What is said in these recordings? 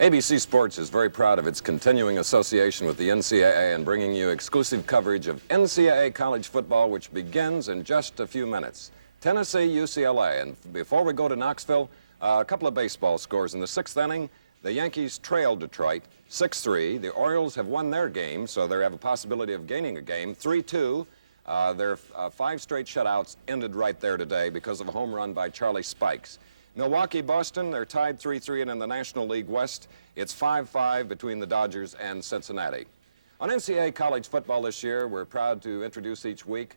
ABC Sports is very proud of its continuing association with the NCAA and bringing you exclusive coverage of NCAA college football, which begins in just a few minutes. Tennessee, UCLA. And before we go to Knoxville, a couple of baseball scores. In the sixth inning, the Yankees trailed Detroit 6-3. The Orioles have won their game, so they have a possibility of gaining a game, 3-2. Their five straight shutouts ended right there today because of a home run by Charlie Spikes. Milwaukee, Boston, they're tied 3-3, and in the National League West, it's 5-5 between the Dodgers and Cincinnati. On NCAA college football this year, we're proud to introduce each week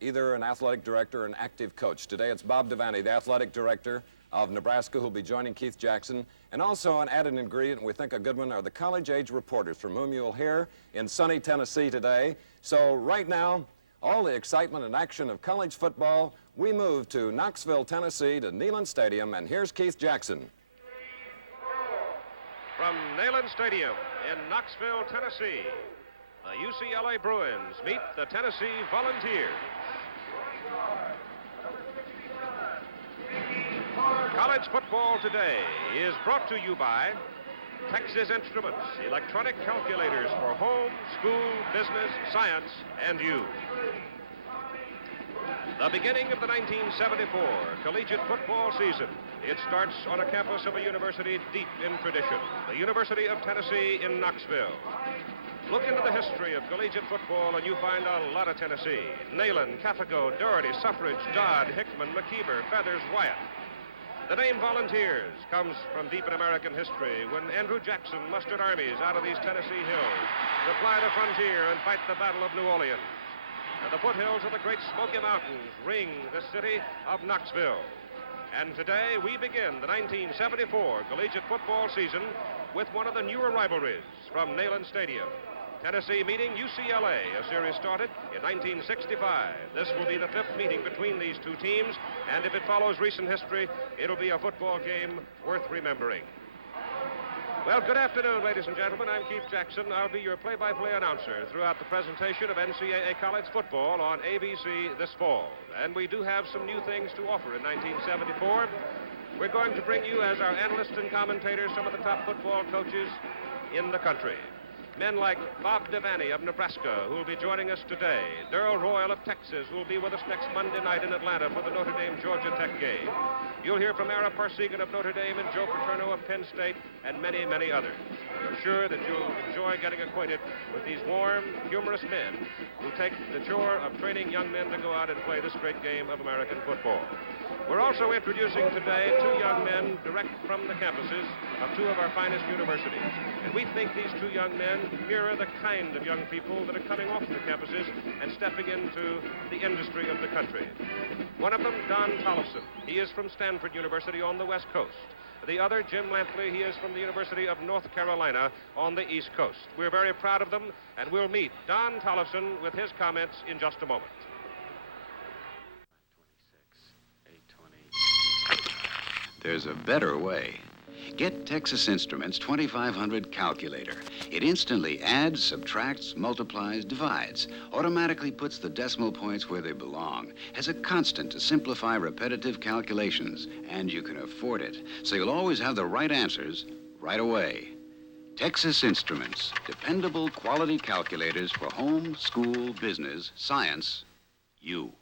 either an athletic director or an active coach. Today, it's Bob Devaney, the athletic director of Nebraska, who'll be joining Keith Jackson. And also an added ingredient, and we think a good one, are the college-age reporters from whom you'll hear in sunny Tennessee today. So right now, all the excitement and action of college football, we move to Knoxville, Tennessee, to Neyland Stadium, and here's Keith Jackson. From Neyland Stadium in Knoxville, Tennessee, the UCLA Bruins meet the Tennessee Volunteers. College football today is brought to you by Texas Instruments, electronic calculators for home, school, business, science, and you. The beginning of the 1974 collegiate football season. It starts on a campus of a university deep in tradition, the University of Tennessee in Knoxville. Look into the history of collegiate football and you find a lot of Tennessee. Neyland, Cafego, Doherty, Suffridge, Dodd, Hickman, McKeever, Feathers, Wyatt. The name Volunteers comes from deep in American history when Andrew Jackson mustered armies out of these Tennessee hills to fly the frontier and fight the Battle of New Orleans. And the foothills of the Great Smoky Mountains ring the city of Knoxville. And today we begin the 1974 collegiate football season with one of the newer rivalries from Neyland Stadium. Tennessee meeting UCLA, a series started in 1965. This will be the fifth meeting between these two teams, and if it follows recent history, it'll be a football game worth remembering. Well, good afternoon, ladies and gentlemen. I'm Keith Jackson. I'll be your play-by-play announcer throughout the presentation of NCAA college football on ABC this fall. And we do have some new things to offer in 1974. We're going to bring you, as our analysts and commentators, some of the top football coaches in the country. Men like Bob Devaney of Nebraska, who will be joining us today. Darrell Royal of Texas, who will be with us next Monday night in Atlanta for the Notre Dame-Georgia Tech game. You'll hear from Ara Parsegan of Notre Dame and Joe Paterno of Penn State and many, many others. We're sure that you'll enjoy getting acquainted with these warm, humorous men who take the chore of training young men to go out and play this great game of American football. We're also introducing today two young men direct from the campuses of two of our finest universities. And we think these two young men mirror the kind of young people that are coming off the campuses and stepping into the industry of the country. One of them, Don Tollefson. He is from Stanford University on the West Coast. The other, Jim Lampley, he is from the University of North Carolina on the East Coast. We're very proud of them, and we'll meet Don Tollefson with his comments in just a moment. There's a better way. Get Texas Instruments 2500 calculator. It instantly adds, subtracts, multiplies, divides, automatically puts the decimal points where they belong, has a constant to simplify repetitive calculations, and you can afford it, so you'll always have the right answers right away. Texas Instruments, dependable quality calculators for home, school, business, science, you.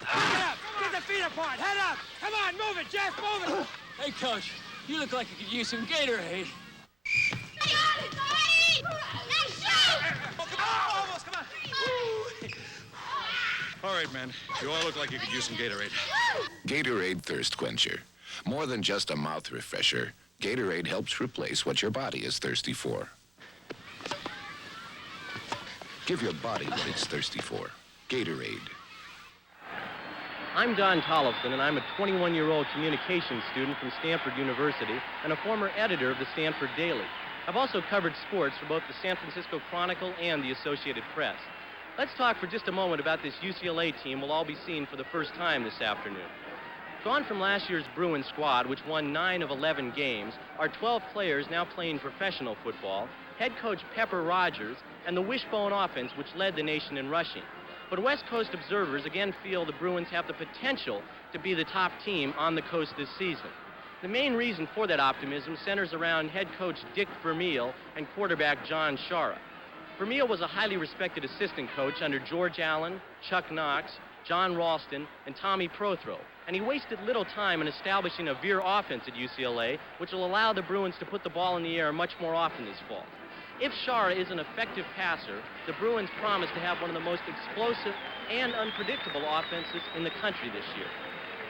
Head up! Get the feet apart! Head up! Come on, move it, Jeff, move it! Hey, Coach, you look like you could use some Gatorade. Oh, come on, almost, come on! All right, man. You all look like you could use some Gatorade. Gatorade Thirst Quencher. More than just a mouth refresher, Gatorade helps replace what your body is thirsty for. Give your body what it's thirsty for. Gatorade. I'm Don Tollefson, and I'm a 21-year-old communications student from Stanford University and a former editor of the Stanford Daily. I've also covered sports for both the San Francisco Chronicle and the Associated Press. Let's talk for just a moment about this UCLA team we'll all be seeing for the first time this afternoon. Gone from last year's Bruin squad, which won 9 of 11 games, are 12 players now playing professional football, head coach Pepper Rogers, and the wishbone offense, which led the nation in rushing. But West Coast observers again feel the Bruins have the potential to be the top team on the coast this season. The main reason for that optimism centers around head coach Dick Vermeil and quarterback John Shara. Vermeil was a highly respected assistant coach under George Allen, Chuck Knox, John Ralston, and Tommy Prothro, and he wasted little time in establishing a veer offense at UCLA, which will allow the Bruins to put the ball in the air much more often this fall. If Shara is an effective passer, the Bruins promise to have one of the most explosive and unpredictable offenses in the country this year.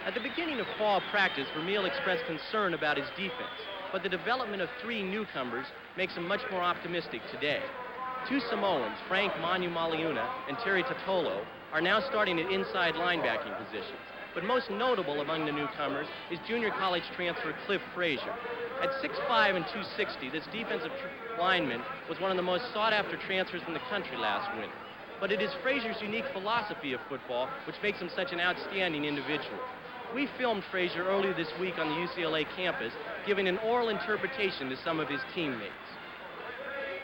At the beginning of fall practice, Vermeil expressed concern about his defense, but the development of 3 newcomers makes him much more optimistic today. 2 Samoans, Frank Manu-Maliuna and Terry Totolo, are now starting at inside linebacking positions. But most notable among the newcomers is junior college transfer Cliff Frazier. At 6'5" and 260, this defensive lineman was one of the most sought-after transfers in the country last winter. But it is Frazier's unique philosophy of football which makes him such an outstanding individual. We filmed Frazier earlier this week on the UCLA campus, giving an oral interpretation to some of his teammates.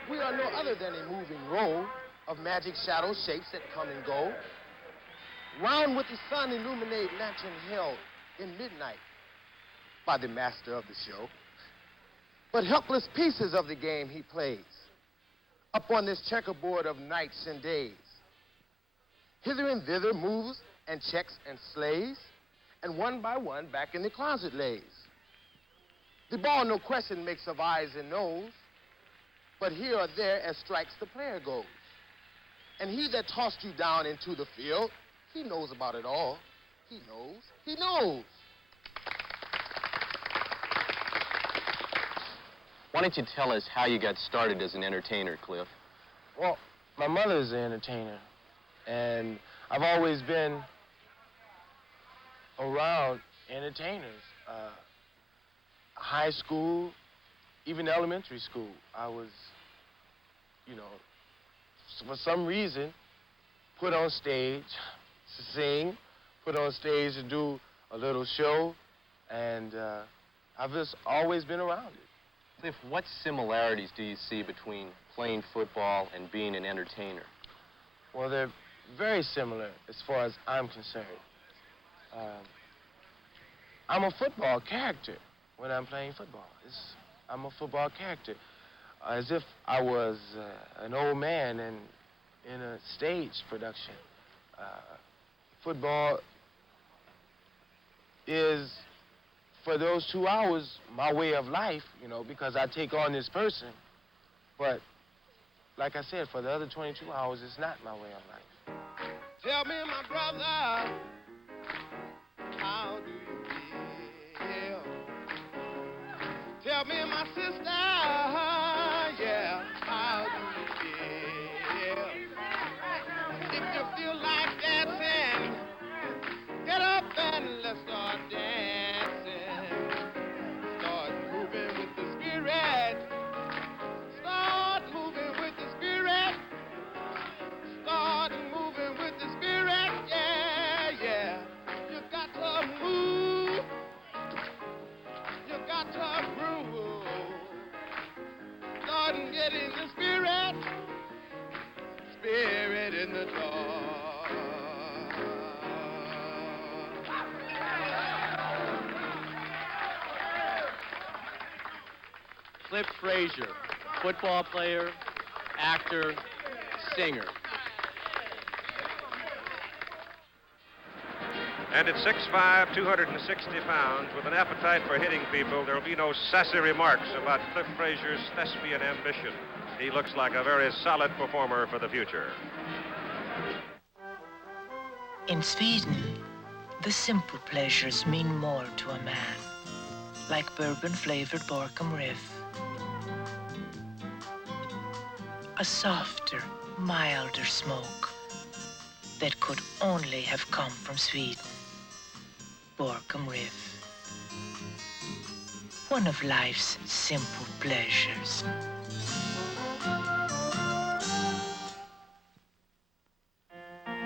We are no other than a moving roll of magic shadow shapes that come and go. Round with the sun illuminate lantern held in midnight by the master of the show. But helpless pieces of the game he plays upon this checkerboard of nights and days. Hither and thither moves and checks and slays, and one by one back in the closet lays. The ball, no question, makes of eyes and nose, but here or there as strikes the player goes. And he that tossed you down into the field, he knows about it all. He knows. Why don't you tell us how you got started as an entertainer, Cliff? Well, my mother's an entertainer, and I've always been around entertainers. High school, even elementary school, I was, for some reason, put on stage to sing, put on stage to do a little show, and I've just always been around it. Cliff, what similarities do you see between playing football and being an entertainer? Well, they're very similar as far as I'm concerned. I'm a football character when I'm playing football. I'm a football character, as if I was an old man in a stage production. Football is, for those 2 hours, my way of life, because I take on this person. But, like I said, for the other 22 hours, it's not my way of life. Tell me, my brother, how do you feel? Tell me, my sister, yeah, how do you feel? If you feel like dancing, get up and let's start dancing. Start moving with the spirit. Start moving with the spirit. Start moving with the spirit, yeah, yeah. You got to move. You got to groove. Start getting the spirit. Spirit in the dark. Cliff Frazier, football player, actor, singer. And at 6'5", 260 pounds, with an appetite for hitting people, there will be no sassy remarks about Cliff Frazier's thespian ambition. He looks like a very solid performer for the future. In Sweden, the simple pleasures mean more to a man, like bourbon-flavored Borkum Riff. A softer, milder smoke that could only have come from Sweden. Borkum Riff. One of life's simple pleasures.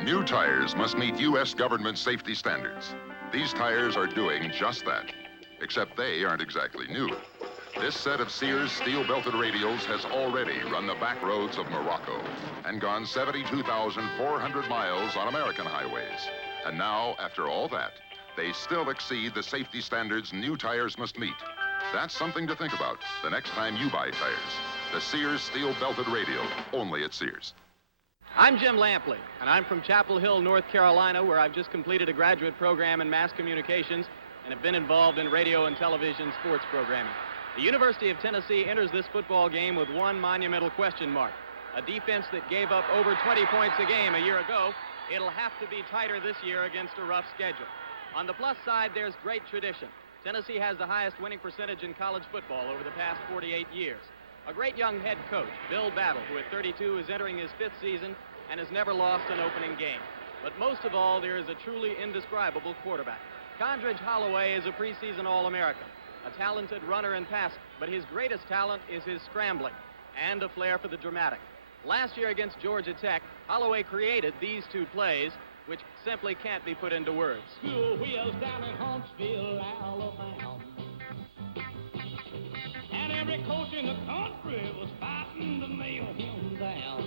New tires must meet U.S. government safety standards. These tires are doing just that, except they aren't exactly new. This set of Sears steel-belted radials has already run the back roads of Morocco and gone 72,400 miles on American highways. And now, after all that, they still exceed the safety standards new tires must meet. That's something to think about the next time you buy tires. The Sears steel-belted radial, only at Sears. I'm Jim Lampley, and I'm from Chapel Hill, North Carolina, where I've just completed a graduate program in mass communications and have been involved in radio and television sports programming. The University of Tennessee enters this football game with one monumental question mark. A defense that gave up over 20 points a game a year ago, it'll have to be tighter this year against a rough schedule. On the plus side, there's great tradition. Tennessee has the highest winning percentage in college football over the past 48 years. A great young head coach, Bill Battle, who at 32 is entering his 5th season and has never lost an opening game. But most of all, there is a truly indescribable quarterback. Condredge Holloway is a preseason All-American, a talented runner and passer, but his greatest talent is his scrambling and a flair for the dramatic. Last year against Georgia Tech, Holloway created these two plays, which simply can't be put into words. School wheels down in Huntsville, Alabama. And every coach in the country was fighting to nail him down.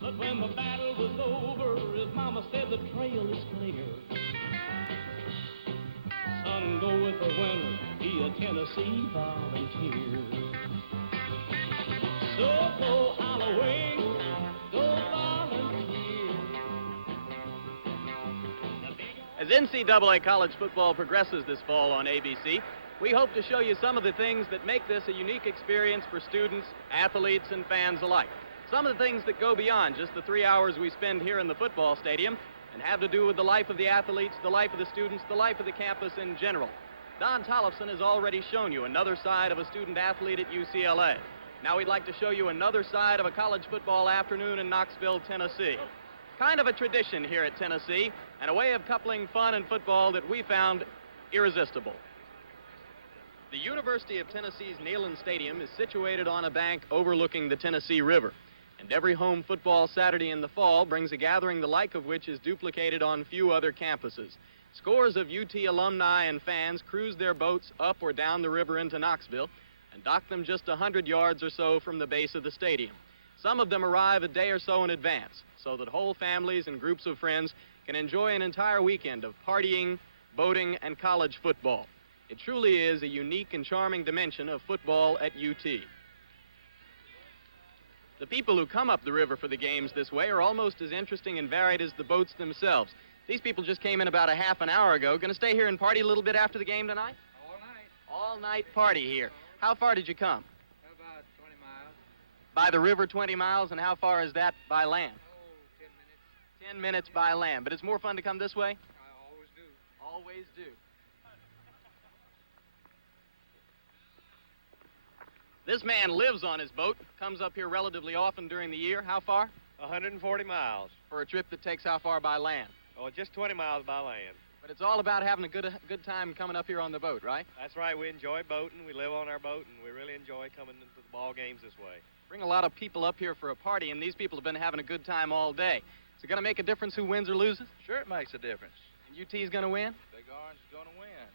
But when the battle was over, his mama said the trail is clear. Son, go with the winner, be a Tennessee volunteer. So go Holloway, go volunteer. As NCAA college football progresses this fall on ABC, we hope to show you some of the things that make this a unique experience for students, athletes, and fans alike. Some of the things that go beyond just the 3 hours we spend here in the football stadium and have to do with the life of the athletes, the life of the students, the life of the campus in general. Don Tollefson has already shown you another side of a student athlete at UCLA. Now we'd like to show you another side of a college football afternoon in Knoxville, Tennessee. Kind of a tradition here at Tennessee, and a way of coupling fun and football that we found irresistible. The University of Tennessee's Neyland Stadium is situated on a bank overlooking the Tennessee River, and every home football Saturday in the fall brings a gathering the like of which is duplicated on few other campuses. Scores of UT alumni and fans cruise their boats up or down the river into Knoxville and dock them just 100 yards or so from the base of the stadium. Some of them arrive a day or so in advance so that whole families and groups of friends can enjoy an entire weekend of partying, boating, and college football. It truly is a unique and charming dimension of football at UT. The people who come up the river for the games this way are almost as interesting and varied as the boats themselves. These people just came in about a half an hour ago. Going to stay here and party a little bit after the game tonight? All night. All night party here. How far did you come? About 20 miles. By the river, 20 miles, and how far is that by land? Oh, 10 minutes. 10 minutes by land. But it's more fun to come this way? I always do. Always do. This man lives on his boat, comes up here relatively often during the year. How far? 140 miles. For a trip that takes how far by land? Oh, just 20 miles by land. But it's all about having a good time coming up here on the boat, right? That's right. We enjoy boating. We live on our boat, and we really enjoy coming into the ball games this way. Bring a lot of people up here for a party, and these people have been having a good time all day. Is it going to make a difference who wins or loses? Sure it makes a difference. And UT's going to win? Big Orange is going to win.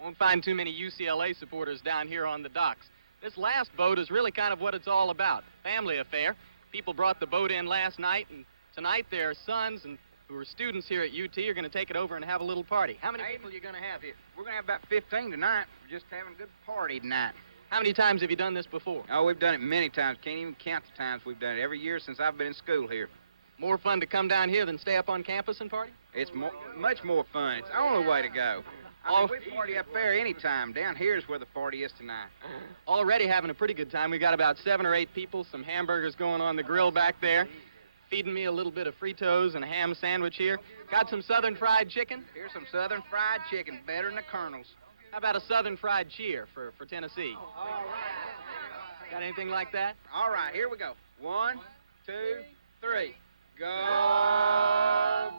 Won't find too many UCLA supporters down here on the docks. This last boat is really kind of what it's all about. Family affair. People brought the boat in last night, and tonight their sons and who are students here at UT are going to take it over and have a little party. How many people are you going to have here? We're going to have about 15 tonight. We're just having a good party tonight. How many times have you done this before? Oh, we've done it many times. Can't even count the times we've done it. Every year since I've been in school here. More fun to come down here than stay up on campus and party? It's much more fun. It's the only way to go. I mean, we party up there anytime. Down here is where the party is tonight. Already having a pretty good time. We've got about 7 or 8 people, some hamburgers going on the grill back there, feeding me a little bit of Fritos and a ham sandwich here. Got some Southern fried chicken. Here's some Southern fried chicken, better than the Colonel's. How about a Southern fried cheer for Tennessee? All right. Got anything like that? All right, here we go. 1, 2, 3. Go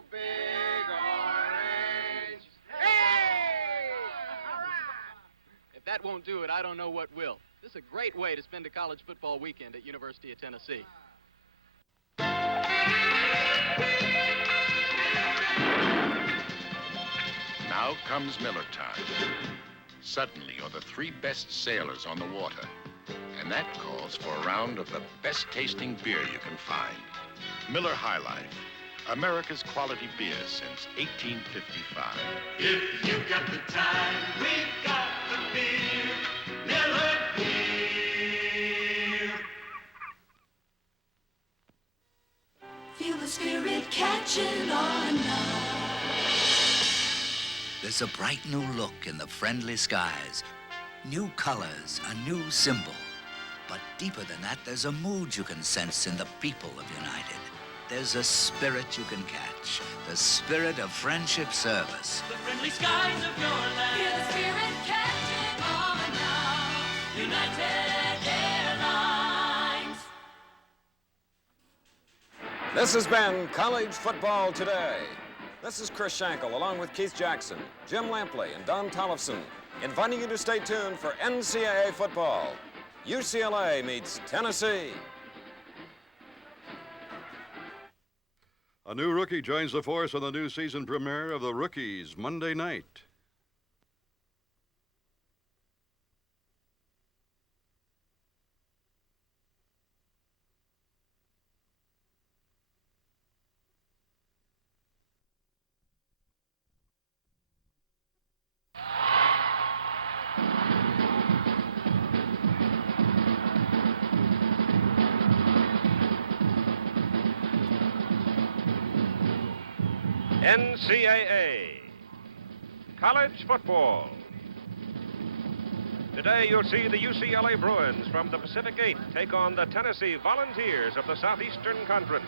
Big Orange. Hey! All right! If that won't do it, I don't know what will. This is a great way to spend a college football weekend at University of Tennessee. Now comes Miller time. Suddenly you're the 3 best sailors on the water. And that calls for a round of the best tasting beer you can find. Miller High Life, America's quality beer since 1855. If you got the time, we've got the beer. Miller Beer. Feel the spirit catching on now. There's a bright new look in the friendly skies. New colors, a new symbol. But deeper than that, there's a mood you can sense in the people of United. There's a spirit you can catch. The spirit of friendship service. The friendly skies of your land. Feel the spirit catching on now. United Airlines. This has been College Football Today. This is Chris Schenkel, along with Keith Jackson, Jim Lampley, and Don Tollefson, inviting you to stay tuned for NCAA football. UCLA meets Tennessee. A new rookie joins the force on the new season premiere of The Rookies, Monday night. NCAA, college football. Today you'll see the UCLA Bruins from the Pacific 8 take on the Tennessee Volunteers of the Southeastern Conference.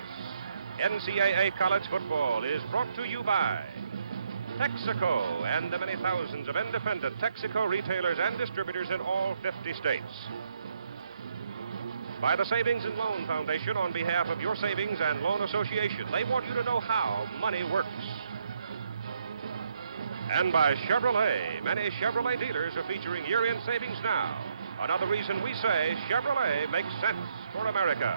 NCAA college football is brought to you by Texaco and the many thousands of independent Texaco retailers and distributors in all 50 states. By the Savings and Loan Foundation on behalf of your Savings and Loan Association. They want you to know how money works. And by Chevrolet. Many Chevrolet dealers are featuring year-end savings now. Another reason we say Chevrolet makes sense for America.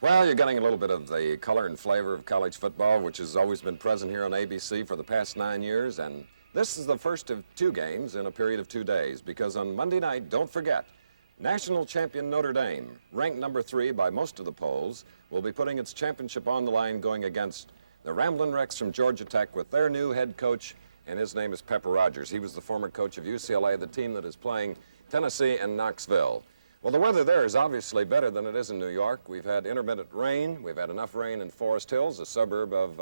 Well, you're getting a little bit of the color and flavor of college football, which has always been present here on ABC for the past 9 years. And this is the first of 2 games in a period of 2 days, because on Monday night, don't forget, national champion Notre Dame, ranked number 3 by most of the polls, will be putting its championship on the line going against the Ramblin' Wrecks from Georgia Tech with their new head coach, and his name is Pepper Rogers. He was the former coach of UCLA, the team that is playing Tennessee and Knoxville. Well, the weather there is obviously better than it is in New York. We've had intermittent rain. We've had enough rain in Forest Hills, a suburb of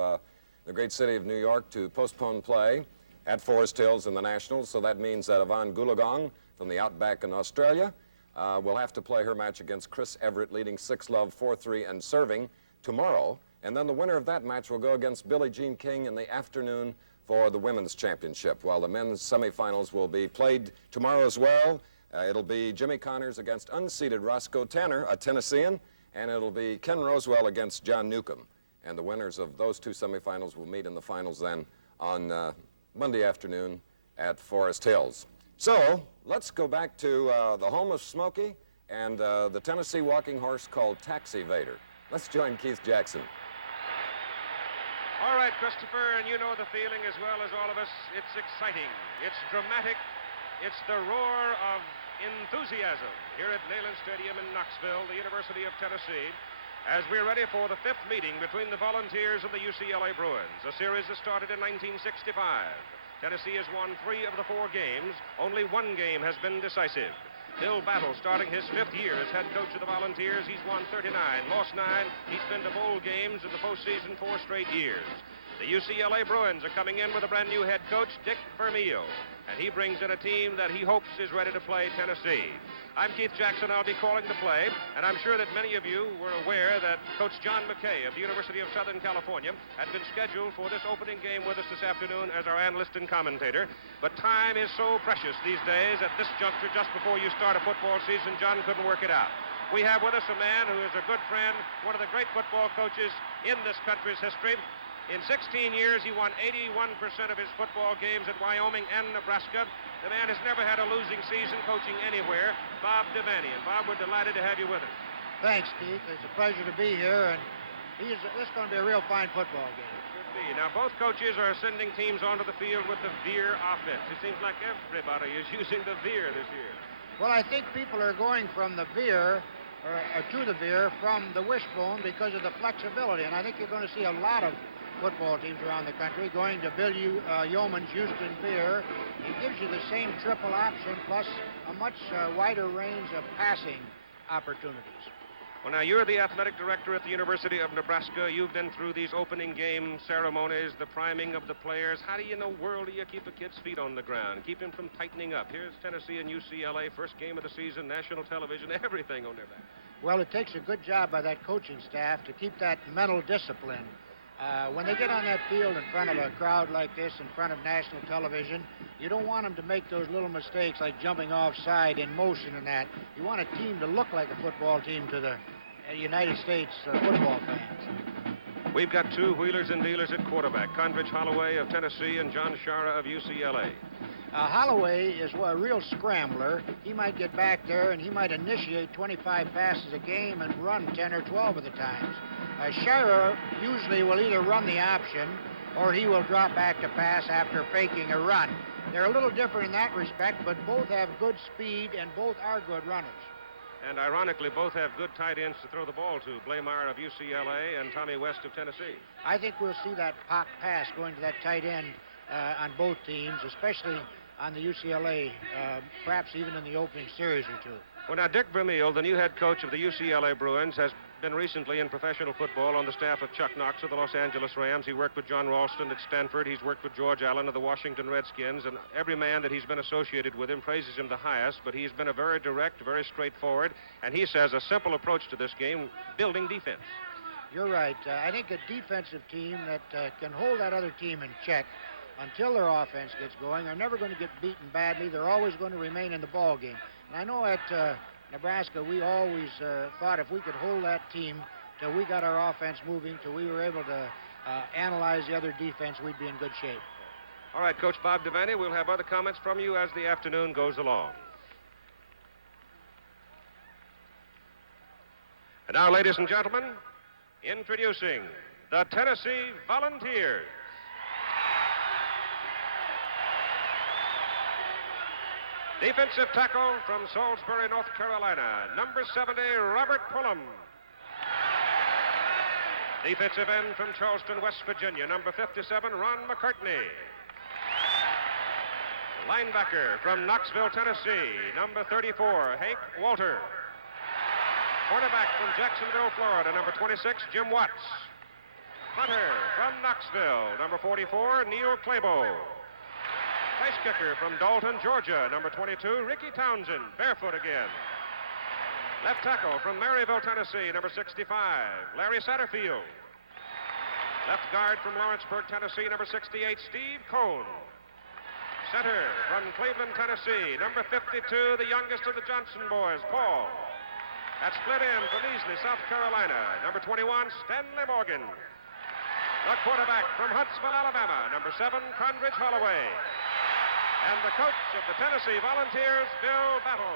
the great city of New York, to postpone play at Forest Hills in the Nationals. So that means that Yvonne Goolagong from the Outback in Australia will have to play her match against Chris Everett, leading 6-love, 4-3, and serving tomorrow. And then the winner of that match will go against Billie Jean King in the afternoon for the women's championship, while the men's semifinals will be played tomorrow as well. It'll be Jimmy Connors against unseeded Roscoe Tanner, a Tennessean, and it'll be Ken Rosewell against John Newcomb. And the winners of those 2 semifinals will meet in the finals then on Monday afternoon at Forest Hills. So let's go back to the home of Smokey and the Tennessee walking horse called Taxi Vader. Let's join Keith Jackson. All right, Christopher, and you know the feeling as well as all of us. It's exciting. It's dramatic. It's the roar of enthusiasm here at Neyland Stadium in Knoxville, the University of Tennessee, as we're ready for the 5th meeting between the Volunteers and the UCLA Bruins, a series that started in 1965. Tennessee has won 3 of the 4 games. Only 1 game has been decisive. Bill Battle, starting his 5th year as head coach of the Volunteers, he's won 39, lost 9. He's been to bowl games in the postseason 4 straight years. The UCLA Bruins are coming in with a brand new head coach, Dick Vermeil, and he brings in a team that he hopes is ready to play Tennessee. I'm Keith Jackson. I'll be calling the play, and I'm sure that many of you were aware that Coach John McKay of the University of Southern California had been scheduled for this opening game with us this afternoon as our analyst and commentator. But time is so precious these days. At this juncture, just before you start a football season, John couldn't work it out. We have with us a man who is a good friend, one of the great football coaches in this country's history. In 16 years, he won 81% of his football games at Wyoming and Nebraska. The man has never had a losing season coaching anywhere, Bob Devaney. And Bob, we're delighted to have you with us. Thanks, Keith. It's a pleasure to be here, and this is going to be a real fine football game. Should be. Now, both coaches are sending teams onto the field with the veer offense. It seems like everybody is using the veer this year. Well, I think people are going from the veer, or to the veer, from the wishbone because of the flexibility, and I think you're going to see a lot of football teams around the country going to Bill Yeoman's Houston veer. It gives you the same triple option plus a much wider range of passing opportunities. Well, now, you're the athletic director at the University of Nebraska. You've been through these opening game ceremonies, the priming of the players. How do you in the world do you keep a kid's feet on the ground, keep him from tightening up? Here's Tennessee and UCLA, first game of the season, national television, everything on their back. Well, it takes a good job by that coaching staff to keep that mental discipline. When they get on that field in front of a crowd like this, in front of national television, you don't want them to make those little mistakes like jumping offside in motion and that. You want a team to look like a football team to the United States football fans. We've got two wheelers and dealers at quarterback, Condredge Holloway of Tennessee and John Shara of UCLA. Holloway is a real scrambler. He might get back there and he might initiate 25 passes a game and run 10 or 12 of the times. Shara usually will either run the option or he will drop back to pass after faking a run. They're a little different in that respect, but both have good speed and both are good runners. And ironically, both have good tight ends to throw the ball to, Blaymire of UCLA and Tommy West of Tennessee. I think we'll see that pop pass going to that tight end on both teams, especially on the UCLA, perhaps even in the opening series or two. Well, now, Dick Vermeil, the new head coach of the UCLA Bruins, has been recently in professional football on the staff of Chuck Knox of the Los Angeles Rams. He worked with John Ralston at Stanford. He's worked with George Allen of the Washington Redskins, and every man that he's been associated with him praises him the highest, but he's been a very direct, very straightforward, and he says a simple approach to this game, building defense. You're right. I think a defensive team that can hold that other team in check until their offense gets going are never going to get beaten badly. They're always going to remain in the ball game. And I know at Nebraska, we always thought if we could hold that team till we got our offense moving, till we were able to analyze the other defense, we'd be in good shape. All right, Coach Bob Devaney, we'll have other comments from you as the afternoon goes along. And now, ladies and gentlemen, introducing the Tennessee Volunteers. Defensive tackle from Salisbury, North Carolina, number 70, Robert Pullum. Defensive end from Charleston, West Virginia, number 57, Ron McCartney. Linebacker from Knoxville, Tennessee, number 34, Hank Walter. Cornerback from Jacksonville, Florida, number 26, Jim Watts. Punter from Knoxville, number 44, Neil Clabo. Place kicker from Dalton, Georgia, number 22, Ricky Townsend, barefoot again. Left tackle from Maryville, Tennessee, number 65, Larry Satterfield. Left guard from Lawrenceburg, Tennessee, number 68, Steve Cohn. Center from Cleveland, Tennessee, number 52, the youngest of the Johnson boys, Paul. That split end from Easley, South Carolina, number 21, Stanley Morgan. The quarterback from Huntsville, Alabama, number 7, Condredge Holloway. And the coach of the Tennessee Volunteers, Bill Battle.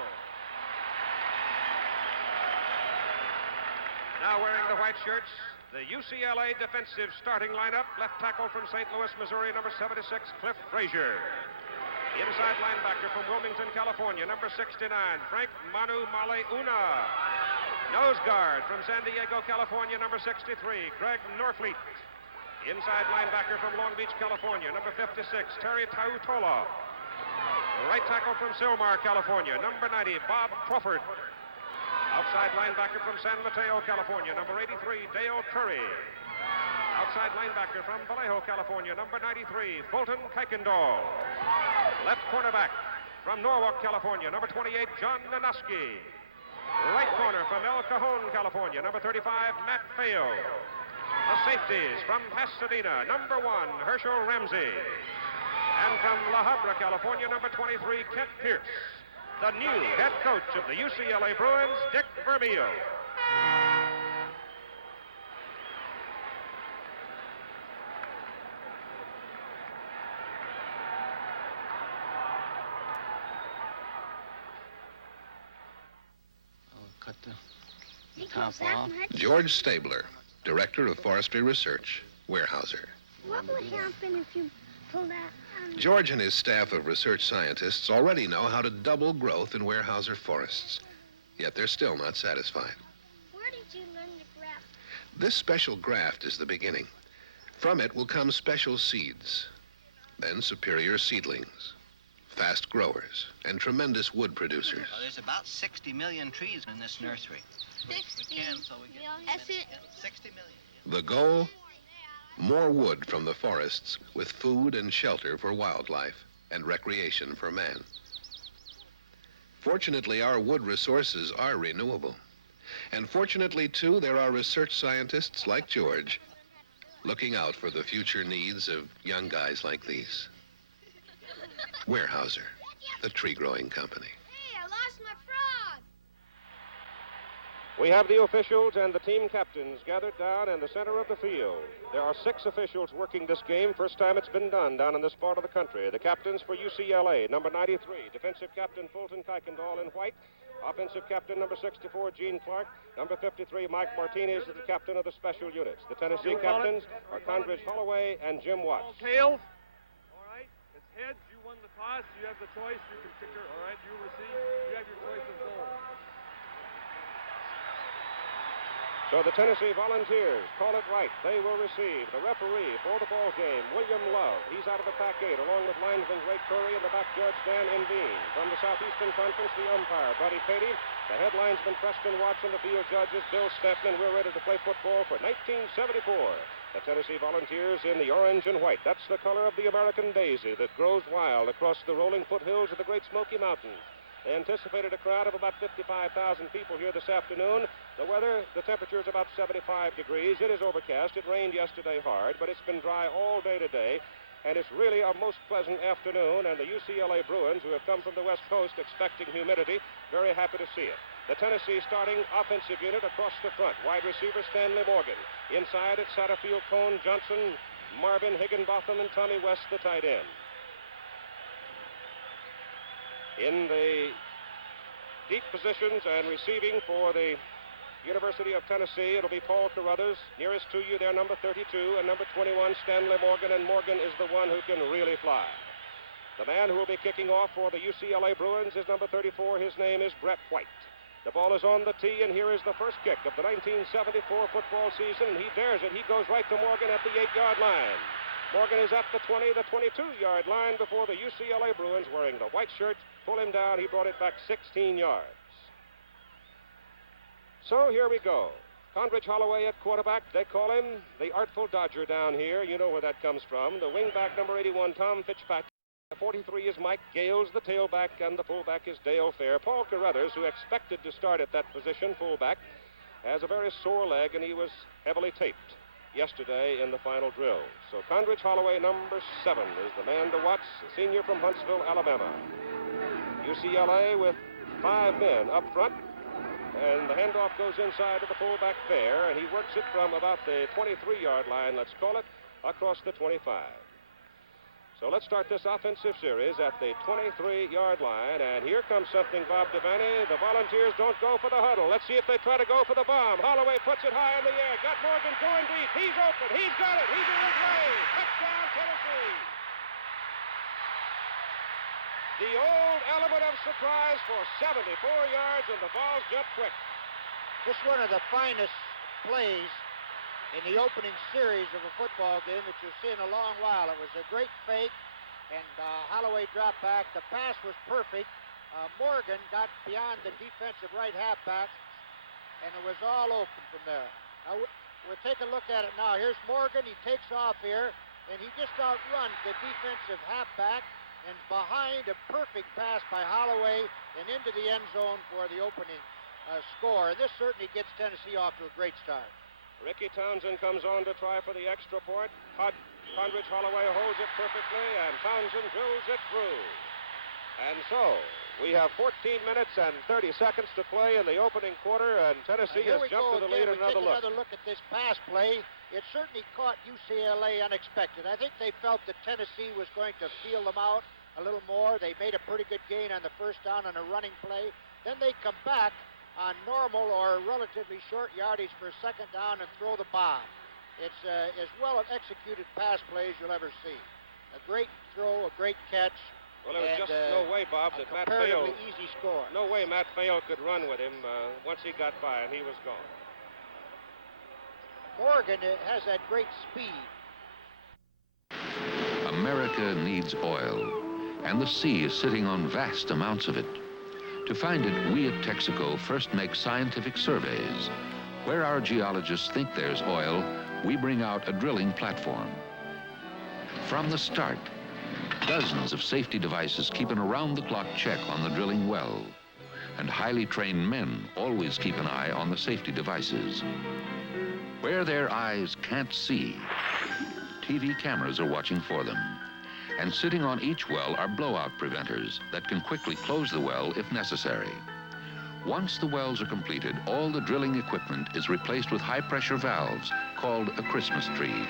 Now wearing the white shirts, the UCLA defensive starting lineup. Left tackle from St. Louis, Missouri, number 76, Cliff Frazier. Inside linebacker from Wilmington, California, number 69, Frank Manu Male Una. Nose guard from San Diego, California, number 63, Greg Norfleet. Inside linebacker from Long Beach, California, number 56, Terry Tautola. Right tackle from Sylmar, California, number 90, Bob Crawford. Outside linebacker from San Mateo, California, number 83, Dale Curry. Outside linebacker from Vallejo, California, number 93, Fulton Kuykendall. Left cornerback from Norwalk, California, number 28, John Nanoski. Right corner from El Cajon, California, number 35, Matt Feo. The safeties from Pasadena, number 1, Herschel Ramsey. And from La Habra, California, number 23, Kent Pierce. The new head coach of the UCLA Bruins, Dick Vermeil. cut the top off. George Stabler, Director of Forestry Research, Weyerhaeuser. What will happen if you pull that? George and his staff of research scientists already know how to double growth in Weyerhaeuser forests. Yet they're still not satisfied. Where did you learn to graft? This special graft is the beginning. From it will come special seeds, then superior seedlings, fast growers, and tremendous wood producers. Well, there's about 60 million trees in this nursery. We can, so we get... That's it. 60 million. The goal? More wood from the forests with food and shelter for wildlife and recreation for man. Fortunately, our wood resources are renewable. And fortunately, too, there are research scientists like George looking out for the future needs of young guys like these. Weyerhaeuser, the tree-growing company. Hey, I lost my frog. We have the officials and the team captains gathered down in the center of the field. There are 6 officials working this game. First time it's been done down in this part of the country. The captains for UCLA, number 93, defensive captain Fulton Kuykendall in white. Offensive captain number 64, Gene Clark. Number 53, Mike Martinez is the captain of the special units. The Tennessee captains are Condredge Holloway and Jim Watts. Tails. All right. It's heads. You won the toss. You have the choice. You can kick her. All right. You receive. You have your choice of goal. So the Tennessee Volunteers call it right. They will receive. The referee for the ball game, William Love. He's out of the pack 8, along with linesman Ray Curry and the back judge Dan Inveen. From the Southeastern Conference, the umpire, Buddy Patey. The head linesman, Preston Watson. The field judges, Bill Stanton. We're ready to play football for 1974. The Tennessee Volunteers in the orange and white. That's the color of the American daisy that grows wild across the rolling foothills of the Great Smoky Mountains. They anticipated a crowd of about 55,000 people here this afternoon. The weather, the temperature is about 75 degrees. It is overcast. It rained yesterday hard, but it's been dry all day today. And it's really a most pleasant afternoon. And the UCLA Bruins, who have come from the West Coast expecting humidity, very happy to see it. The Tennessee starting offensive unit across the front. Wide receiver Stanley Morgan. Inside it's Satterfield, Cone, Johnson, Marvin, Higginbotham, and Tommy West, the tight end. In the deep positions and receiving for the University of Tennessee, it'll be Paul Carruthers. Nearest to you there, number 32, and number 21, Stanley Morgan, and Morgan is the one who can really fly. The man who will be kicking off for the UCLA Bruins is number 34. His name is Brett White. The ball is on the tee, and here is the first kick of the 1974 football season, and he dares it. He goes right to Morgan at the 8-yard line. Morgan is at the 20, the 22-yard line before the UCLA Bruins, wearing the white shirt, pull him down. He brought it back 16 yards. So here we go. Condredge Holloway at quarterback. They call him the Artful Dodger down here. You know where that comes from. The wingback, number 81, Tom Fitzpatrick. 43 is Mike Gales, the tailback, and the fullback is Dale Fair. Paul Carruthers, who expected to start at that position, fullback, has a very sore leg, and he was heavily taped yesterday in the final drill. So Condredge Holloway, number 7, is the man to watch, a senior from Huntsville, Alabama. UCLA with 5 men up front, and the handoff goes inside to the fullback Fair, and he works it from about the 23-yard line, let's call it, across the 25. So let's start this offensive series at the 23-yard line, and here comes something, Bob Devaney. The Volunteers don't go for the huddle. Let's see if they try to go for the bomb. Holloway puts it high in the air. Got Morgan going deep. He's open. He's got it. He's in his way. Touchdown, Tennessee. The old element of surprise for 74 yards, and the Vols jump quick. This is one of the finest plays in the opening series of a football game that you'll see in a long while. It was a great fake, and Holloway dropped back. The pass was perfect. Morgan got beyond the defensive right halfback, and it was all open from there. Now, we'll take a look at it now. Here's Morgan. He takes off here, and he just outruns the defensive halfback, and behind a perfect pass by Holloway and into the end zone for the opening score. And this certainly gets Tennessee off to a great start. Ricky Townsend comes on to try for the extra point. Condredge Holloway holds it perfectly, and Townsend drills it through. And so, we have 14 minutes and 30 seconds to play in the opening quarter, and Tennessee has jumped to the lead. Another look. Another look at this pass play. It certainly caught UCLA unexpected. I think they felt that Tennessee was going to feel them out a little more. They made a pretty good gain on the first down on a running play. Then they come back, on normal or relatively short yardage for a second down and throw the bomb. It's as well an executed pass play as you'll ever see. A great throw, a great catch. Well, there was just no way, Bob, that Matt Fail... easy score. No way Matt Fail could run with him once he got by, and he was gone. Morgan has that great speed. America needs oil, and the sea is sitting on vast amounts of it. To find it, we at Texaco first make scientific surveys. Where our geologists think there's oil, we bring out a drilling platform. From the start, dozens of safety devices keep an around-the-clock check on the drilling well. And highly trained men always keep an eye on the safety devices. Where their eyes can't see, TV cameras are watching for them. And sitting on each well are blowout preventers that can quickly close the well if necessary. Once the wells are completed, all the drilling equipment is replaced with high-pressure valves called a Christmas tree.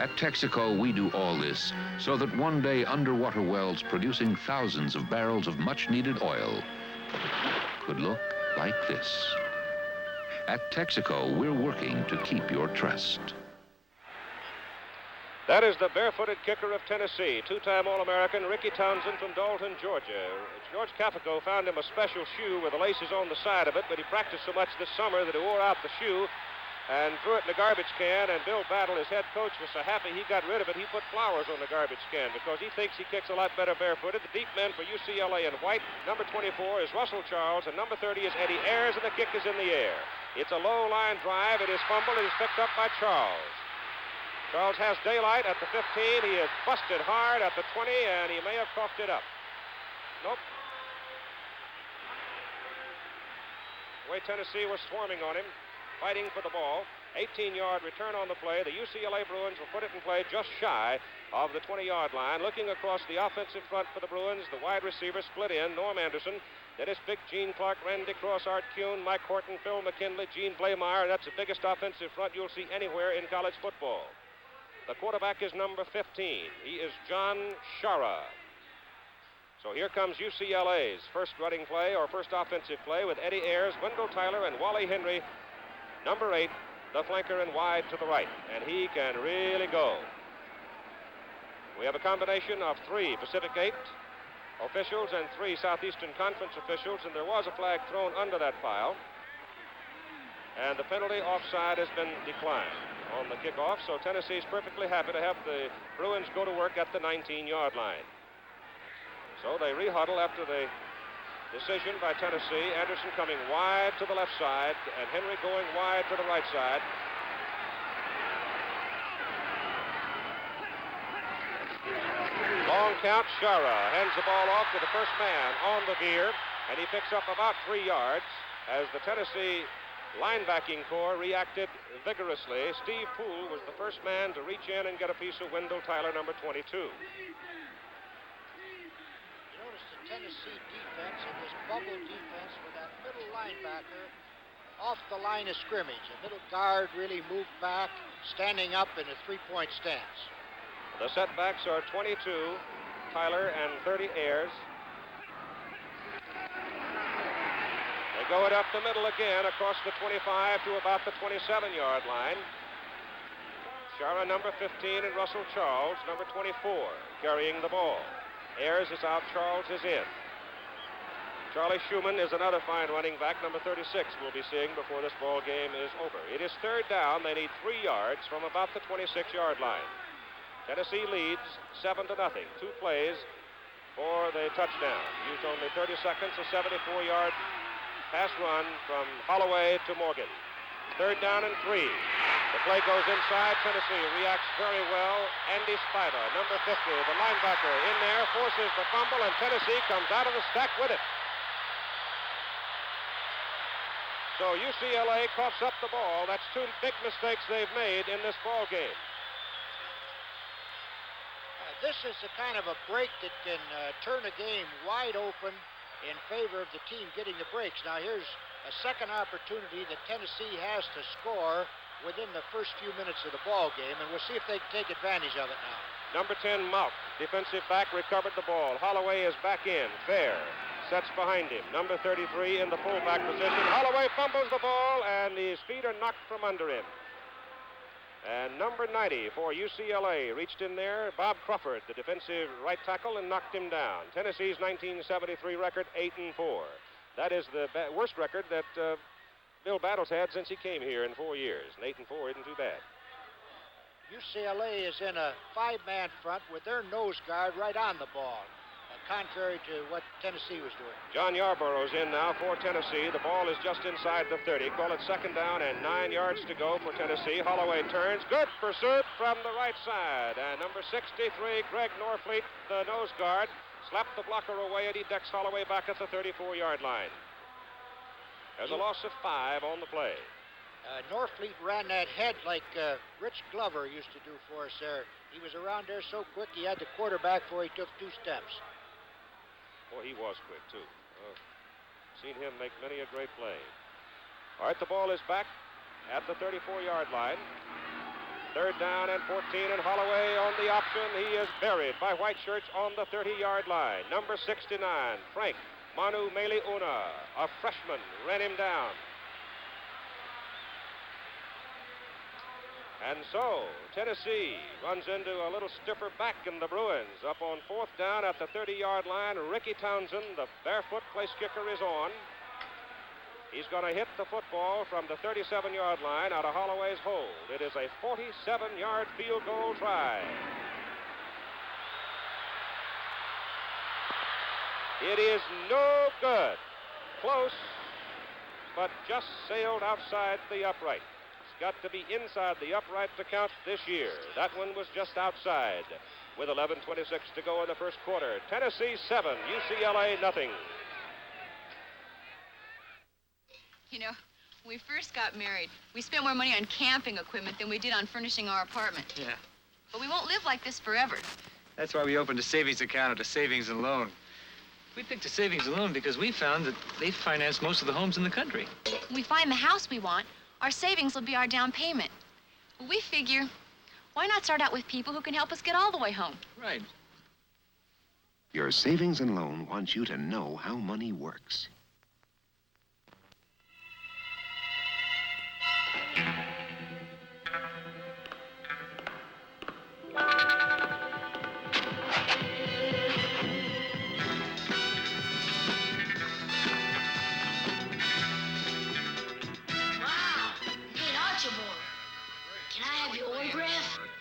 At Texaco, we do all this so that one day underwater wells producing thousands of barrels of much-needed oil could look like this. At Texaco, we're working to keep your trust. That is the barefooted kicker of Tennessee, two-time All-American Ricky Townsend from Dalton, Georgia. George Cafico found him a special shoe with the laces on the side of it, but he practiced so much this summer that he wore out the shoe and threw it in the garbage can, and Bill Battle, his head coach, was so happy he got rid of it, he put flowers on the garbage can because he thinks he kicks a lot better barefooted. The deep men for UCLA in white. Number 24 is Russell Charles, and number 30 is Eddie Ayers, and the kick is in the air. It's a low line drive. It is fumbled. It is picked up by Charles. Charles has daylight at the 15. He is busted hard at the 20, and he may have coughed it up. Nope. The way Tennessee was swarming on him, fighting for the ball. 18-yard return on the play. The UCLA Bruins will put it in play just shy of the 20-yard line. Looking across the offensive front for the Bruins, the wide receiver split in. Norm Anderson, Dennis Pick, Gene Clark, Randy Cross, Art Kuhn, Mike Horton, Phil McKinley, Gene Blameyer. That's the biggest offensive front you'll see anywhere in college football. The quarterback is number 15. He is John Shara. So here comes UCLA's first running play or first offensive play with Eddie Ayers, Wendell Tyler, and Wally Henry. Number 8, the flanker and wide to the right, and he can really go. We have a combination of 3 Pacific 8 officials and 3 Southeastern Conference officials, and there was a flag thrown under that foul. And the penalty offside has been declined on the kickoff, so Tennessee's perfectly happy to have the Bruins go to work at the 19-yard line. So they rehuddle after the decision by Tennessee. Anderson coming wide to the left side, and Henry going wide to the right side. Long count. Shara hands the ball off to the first man on the veer, and he picks up about 3 yards as the Tennessee linebacking corps reacted vigorously. Steve Poole was the first man to reach in and get a piece of Wendell Tyler, number 22. Tennessee defense and this bubble defense with that middle linebacker off the line of scrimmage. The middle guard really moved back, standing up in a 3-point stance. The setbacks are 22, Tyler, and 30 Ayers. They go it up the middle again across the 25 to about the 27-yard line. Shara, number 15, and Russell Charles, number 24, carrying the ball. Ayers is out, Charles is in. Charlie Schumann is another fine running back, number 36, we'll be seeing before this ball game is over. It is 3rd down. They need 3 yards from about the 26-yard line. Tennessee leads 7-0. 2 plays for the touchdown. Used only 30 seconds, a 74-yard pass run from Holloway to Morgan. 3rd down and 3. The play goes inside. Tennessee reacts very well. Andy Spider, number 50, the linebacker, in there, forces the fumble, and Tennessee comes out of the stack with it. So UCLA coughs up the ball. That's 2 big mistakes they've made in this ball game. This is the kind of a break that can turn a game wide open in favor of the team getting the breaks. Now here's a second opportunity that Tennessee has to score within the first few minutes of the ball game, and we'll see if they can take advantage of it now. Number 10, Mount, defensive back, recovered the ball. Holloway is back in, fair. sets behind him. Number 33 in the fullback position. Holloway fumbles the ball, and his feet are knocked from under him. And number 90 for UCLA reached in there. Bob Crawford, the defensive right tackle, and knocked him down. Tennessee's 1973 record, 8-4. That is the worst record that Bill Battles had since he came here in 4 years. And 8-4 isn't too bad. UCLA is in a five-man front with their nose guard right on the ball, contrary to what Tennessee was doing. John Yarborough's in now for Tennessee. The ball is just inside the 30. Call it second down and 9 yards to go for Tennessee. Holloway turns. Good pursuit from the right side. And number 63, Greg Norfleet, the nose guard, slapped the blocker away, and he decks Holloway back at the 34-yard line. There's a loss of 5 on the play. Norfleet ran that head like Rich Glover used to do for us there. He was around there so quick he had the quarterback before he took 2 steps. Boy, he was quick, too. Seen him make many a great play. All right, the ball is back at the 34-yard line. Third down and 14, and Holloway on the option. He is buried by white shirts on the 30-yard line. Number 69, Frank Manu Meliuna, a freshman, ran him down. And so, Tennessee runs into a little stiffer back in the Bruins. Up on 4th down at the 30-yard line, Ricky Townsend, the barefoot place kicker, is on. He's going to hit the football from the 37-yard line out of Holloway's hold. It is a 47-yard field goal try. It is no good. Close, but just sailed outside the upright. Got to be inside the upright to count this year. That one was just outside. With 11:26 to go in the first quarter. Tennessee 7, UCLA nothing. You know, when we first got married, we spent more money on camping equipment than we did on furnishing our apartment. Yeah. But we won't live like this forever. That's why we opened a savings account at a savings and loan. We picked a savings and loan because we found that they finance most of the homes in the country. When we find the house we want, our savings will be our down payment. We figure, why not start out with people who can help us get all the way home? Right. Your savings and loan wants you to know how money works.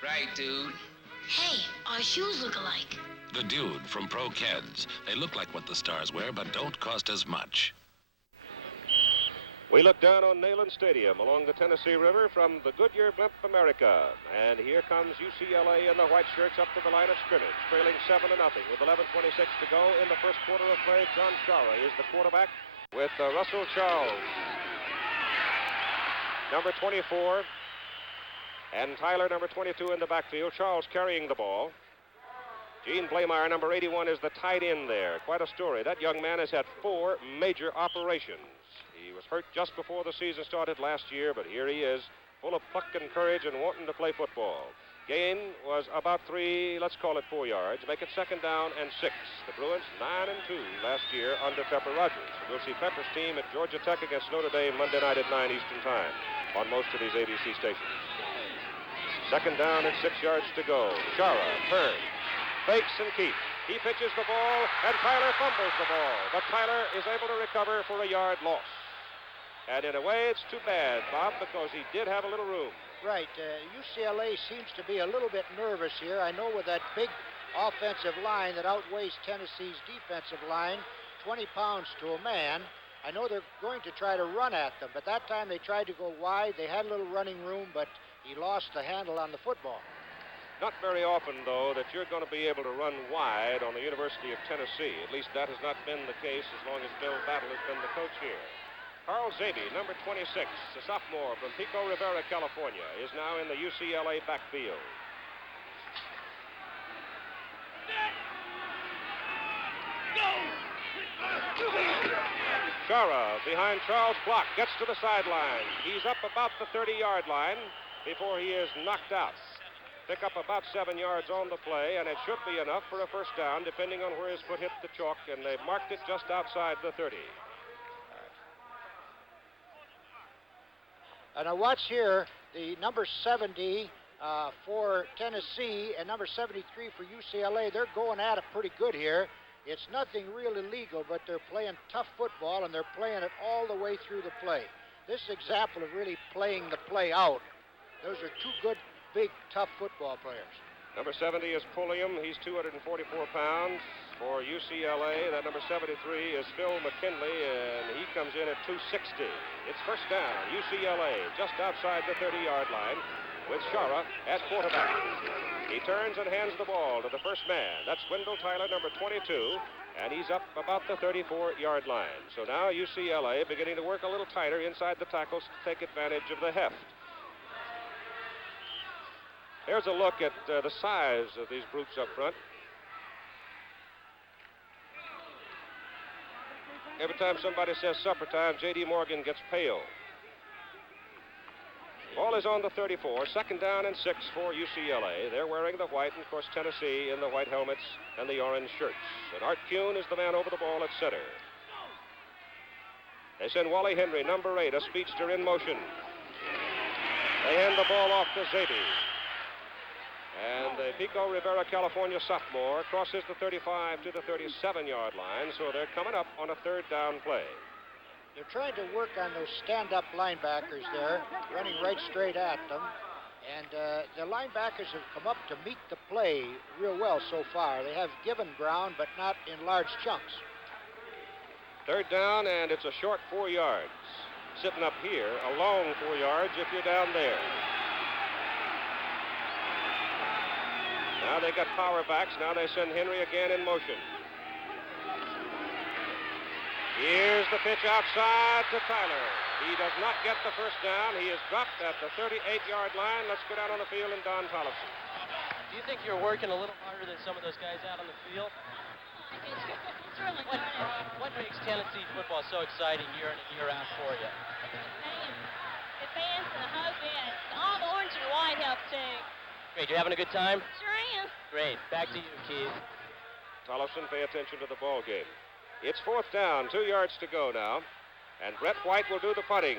Right, dude. Hey, our shoes look alike. The Dude from Pro Keds. They look like what the stars wear, but don't cost as much. We look down on Neyland Stadium along the Tennessee River from the Goodyear Blimp America. And here comes UCLA in the white shirts up to the line of scrimmage, trailing 7-0 with 11:26 to go in the first quarter of play. John Shara is the quarterback with Russell Charles, number 24, and Tyler, number 22, in the backfield. Charles carrying the ball. Gene Blameyer, number 81, is the tight end there. Quite a story. That young man has had 4 major operations. He was hurt just before the season started last year, but here he is, full of pluck and courage and wanting to play football. Gain was about 3, let's call it 4 yards. Make it second down and 6. The Bruins 9-2 last year under Pepper Rogers. We'll see Pepper's team at Georgia Tech against Notre Dame Monday night at 9 Eastern Time on most of these ABC stations. Second down and 6 yards to go. Shara turns, fakes and keeps. He pitches the ball, and Tyler fumbles the ball. But Tyler is able to recover for a yard loss. And in a way, it's too bad, Bob, because he did have a little room. Right. UCLA seems to be a little bit nervous here. I know with that big offensive line that outweighs Tennessee's defensive line, 20 pounds to a man, I know they're going to try to run at them. But that time they tried to go wide. They had a little running room, but he lost the handle on the football. Not very often, though, that you're going to be able to run wide on the University of Tennessee. At least that has not been the case as long as Bill Battle has been the coach here. Carl Zabe, number 26, a sophomore from Pico Rivera, California, is now in the UCLA backfield. Shara, behind Charles Block, gets to the sideline. He's up about the 30-yard line before he is knocked out. pick up about 7 yards on the play, and it should be enough for a first down, depending on where his foot hit the chalk, and they marked it just outside the 30. And now watch here, the number 70 for Tennessee and number 73 for UCLA, they're going at it pretty good here. It's nothing real illegal, but they're playing tough football, and they're playing it all the way through the play. This is an example of really playing the play out. Those are two good, big, tough football players. Number 70 is Pulliam. He's 244 pounds. For UCLA, that number 73 is Phil McKinley, and he comes in at 260. It's first down, UCLA, just outside the 30-yard line, with Shara at quarterback. He turns and hands the ball to the first man. That's Wendell Tyler, number 22, and he's up about the 34-yard line. So now UCLA beginning to work a little tighter inside the tackles to take advantage of the heft. Here's a look at the size of these brutes up front. Every time somebody says supper time, J.D. Morgan gets pale. Ball is on the 34, second down and 6 for UCLA. They're wearing the white, and of course Tennessee in the white helmets and the orange shirts. And Art Kuhn is the man over the ball at center. They send Wally Henry, number 8, a speedster, in motion. They hand the ball off to Zaby. And the Pico Rivera, California sophomore, crosses the 35 to the 37-yard line, so they're coming up on a third down play. They're trying to work on those stand-up linebackers there, running right straight at them. And the linebackers have come up to meet the play real well so far. They have given ground, but not in large chunks. Third down, and it's a short 4 yards. Sitting up here, a long 4 yards if you're down there. Now they got power backs. Now they send Henry again in motion. Here's the pitch outside to Tyler. He does not get the first down. He is dropped at the 38-yard line. Let's go down on the field and Don Tollefson. Do you think you're working a little harder than some of those guys out on the field? It's really good. What makes Tennessee football so exciting year in and year out for you? The fans and the whole bit. All the orange and white help too. Great. You having a good time? Sure am. Great. Back to you, Keith. Tollefson, pay attention to the ball game. It's fourth down, 2 yards to go now. And Brett White will do the punting.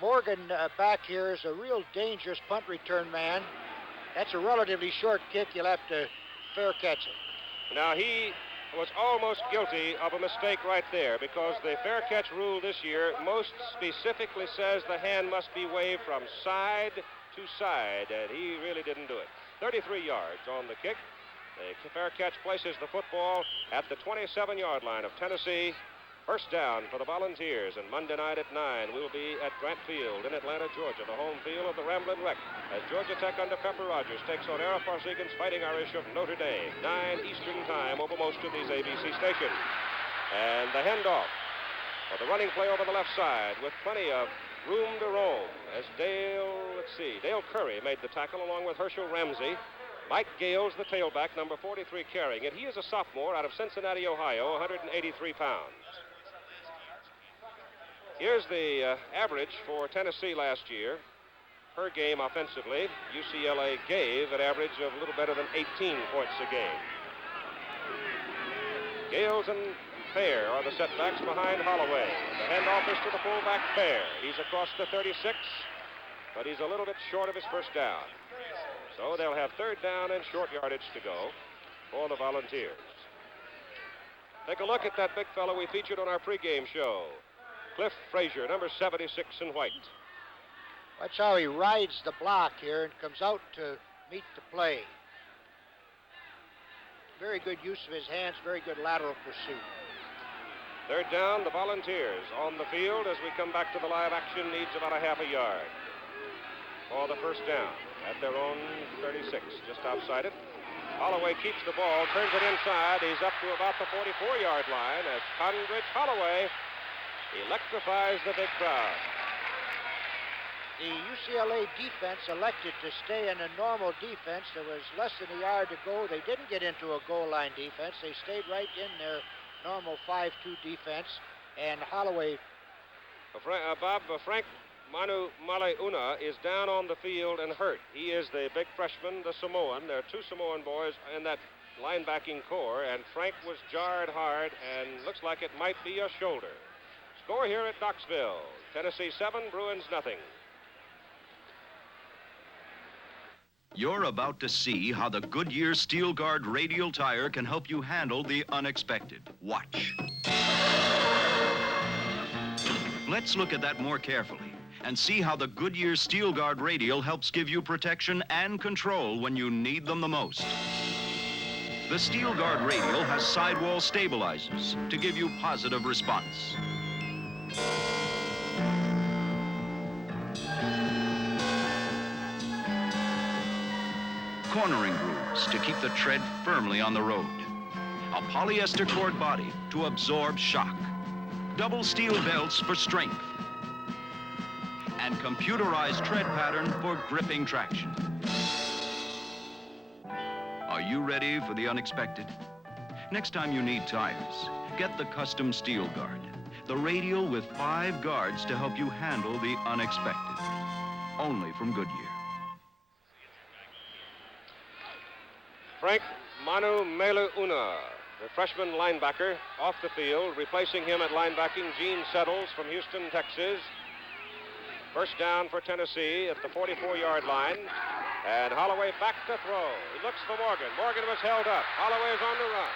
Morgan back here is a real dangerous punt return man. That's a relatively short kick. You'll have to fair catch it. Now, he was almost guilty of a mistake right there, because the fair catch rule this year most specifically says the hand must be waved from side to side, and he really didn't do it. 33 yards on the kick. The fair catch places the football at the 27-yard line of Tennessee. First down for the Volunteers, and Monday night at 9 we'll be at Grant Field in Atlanta, Georgia, the home field of the Ramblin' Wreck, as Georgia Tech under Pepper Rogers takes on Ara Farsigan's Fighting Irish of Notre Dame. 9 Eastern time over most of these ABC stations. And the handoff for the running play over the left side with plenty of room to roam as Dale Curry made the tackle along with Herschel Ramsey. Mike Gales, the tailback, number 43, carrying it. He is a sophomore out of Cincinnati, Ohio, 183 pounds. Here's the average for Tennessee last year. Per game offensively, UCLA gave an average of a little better than 18 points a game. Gales and Fair are the setbacks behind Holloway. The handoff is to the fullback Fair. He's across the 36, but he's a little bit short of his first down. So they'll have third down and short yardage to go for the Volunteers. Take a look at that big fellow we featured on our pregame show. Cliff Frazier, number 76 in white. Watch how he rides the block here and comes out to meet the play. Very good use of his hands, very good lateral pursuit. Third down, the Volunteers on the field as we come back to the live action, needs about a half a yard for the first down at their own 36, just outside it. Holloway keeps the ball, turns it inside. He's up to about the 44-yard line as Condredge Holloway electrifies the big crowd. The UCLA defense elected to stay in a normal defense. There was less than a yard to go. They didn't get into a goal line defense. They stayed right in their normal 5-2 defense. And Holloway... Frank Manu Maleuna is down on the field and hurt. He is the big freshman, the Samoan. There are two Samoan boys in that linebacking core, and Frank was jarred hard and looks like it might be a shoulder. Score here at Knoxville. Tennessee 7, Bruins nothing. You're about to see how the Goodyear Steel Guard radial tire can help you handle the unexpected. Watch. Let's look at that more carefully and see how the Goodyear Steel Guard radial helps give you protection and control when you need them the most. The Steel Guard radial has sidewall stabilizers to give you positive response. Cornering grooves to keep the tread firmly on the road. A polyester cord body to absorb shock. Double steel belts for strength. And computerized tread pattern for gripping traction. Are you ready for the unexpected? Next time you need tires, get the custom Steel Guard. The radial with 5 guards to help you handle the unexpected. Only from Goodyear. Frank Manu Maleuna, the freshman linebacker, off the field. Replacing him at linebacking, Gene Settles from Houston, Texas. First down for Tennessee at the 44-yard line. And Holloway back to throw. He looks for Morgan. Morgan was held up. Holloway's on the run.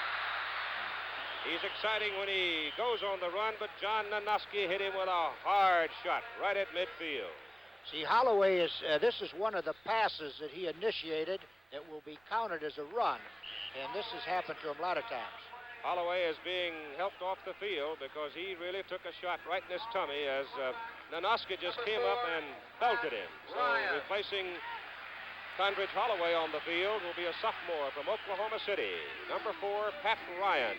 He's exciting when he goes on the run, but John Nanoski hit him with a hard shot right at midfield. See, Holloway is, this is one of the passes that he initiated that will be counted as a run, and this has happened to him a lot of times. Holloway is being helped off the field because he really took a shot right in his tummy as Nanoski just came up and belted him. So replacing Condredge Holloway on the field will be a sophomore from Oklahoma City, number 4, Pat Ryan.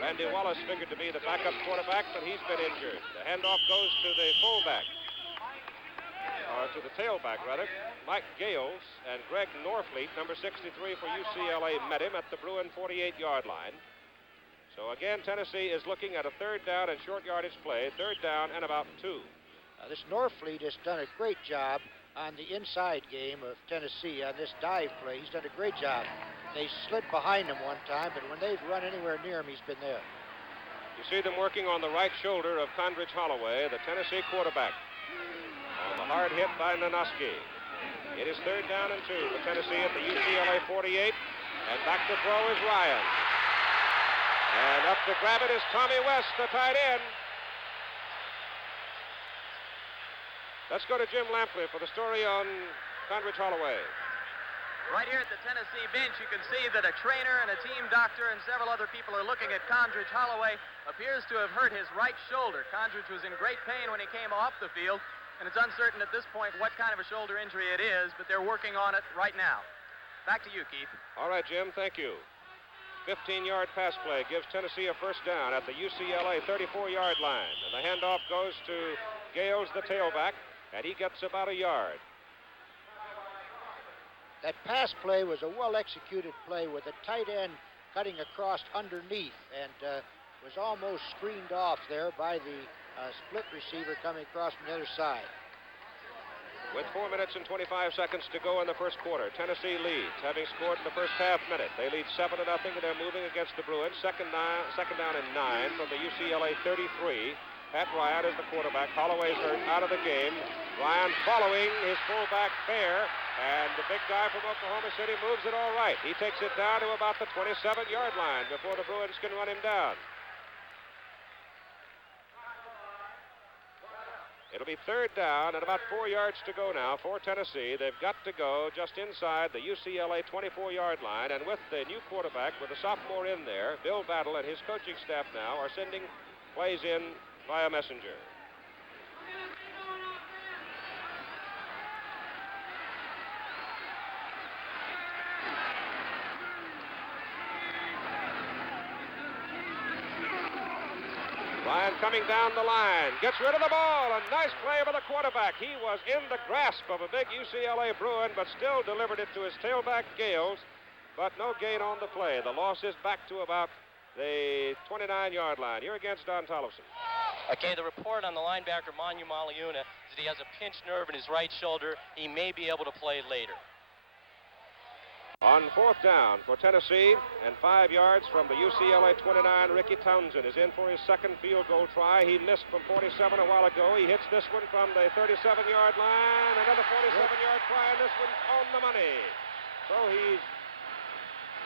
Randy Wallace figured to be the backup quarterback, but he's been injured. The handoff goes to the fullback, or to the tailback, rather. Mike Gales and Greg Norfleet, number 63 for UCLA, met him at the Bruin 48-yard line. So again, Tennessee is looking at a third down and short yardage play, third down and about 2. This Norfleet has done a great job on the inside game of Tennessee on this dive play. He's done a great job. They slid behind him one time, but when they've run anywhere near him, he's been there. You see them working on the right shoulder of Condredge Holloway, the Tennessee quarterback. On the hard hit by Nanoski. It is third down and 2 for Tennessee at the UCLA 48. And back to throw is Ryan. And up to grab it is Tommy West, the tight end. Let's go to Jim Lampley for the story on Condredge Holloway. Right here at the Tennessee bench, you can see that a trainer and a team doctor and several other people are looking at Condredge Holloway. Appears to have hurt his right shoulder. Condredge was in great pain when he came off the field, and it's uncertain at this point what kind of a shoulder injury it is, but they're working on it right now. Back to you, Keith. All right, Jim, thank you. 15-yard pass play gives Tennessee a first down at the UCLA 34-yard line. And the handoff goes to Gales, the tailback, and he gets about a yard. That pass play was a well-executed play with a tight end cutting across underneath and was almost screened off there by the split receiver coming across from the other side. With 4 minutes and 25 seconds to go in the first quarter, Tennessee leads, having scored in the first half minute. They lead 7-0, and they're moving against the Bruins. Second down and 9 from the UCLA 33. Pat Ryan is the quarterback. Holloway's hurt, out of the game. Ryan following his fullback Fair, and the big guy from Oklahoma City moves it all right. He takes it down to about the 27-yard line before the Bruins can run him down. It'll be third down and about 4 yards to go now for Tennessee. They've got to go just inside the UCLA 24-yard line, and with the new quarterback, with the sophomore in there, Bill Battle and his coaching staff now are sending plays in via messenger. Ryan coming down the line, gets rid of the ball, and nice play by the quarterback. He was in the grasp of a big UCLA Bruin, but still delivered it to his tailback, Gales, but no gain on the play. The loss is back to about the 29-yard line. Here against Don Tollefson. Okay, the report on the linebacker, Manu Maliuna, is that he has a pinched nerve in his right shoulder. He may be able to play later. On 4th down for Tennessee and 5 yards from the UCLA 29, Ricky Townsend is in for his second field goal try. He missed from 47 a while ago. He hits this one from the 37-yard line. Another 47-yard try, and this one's on the money. So he's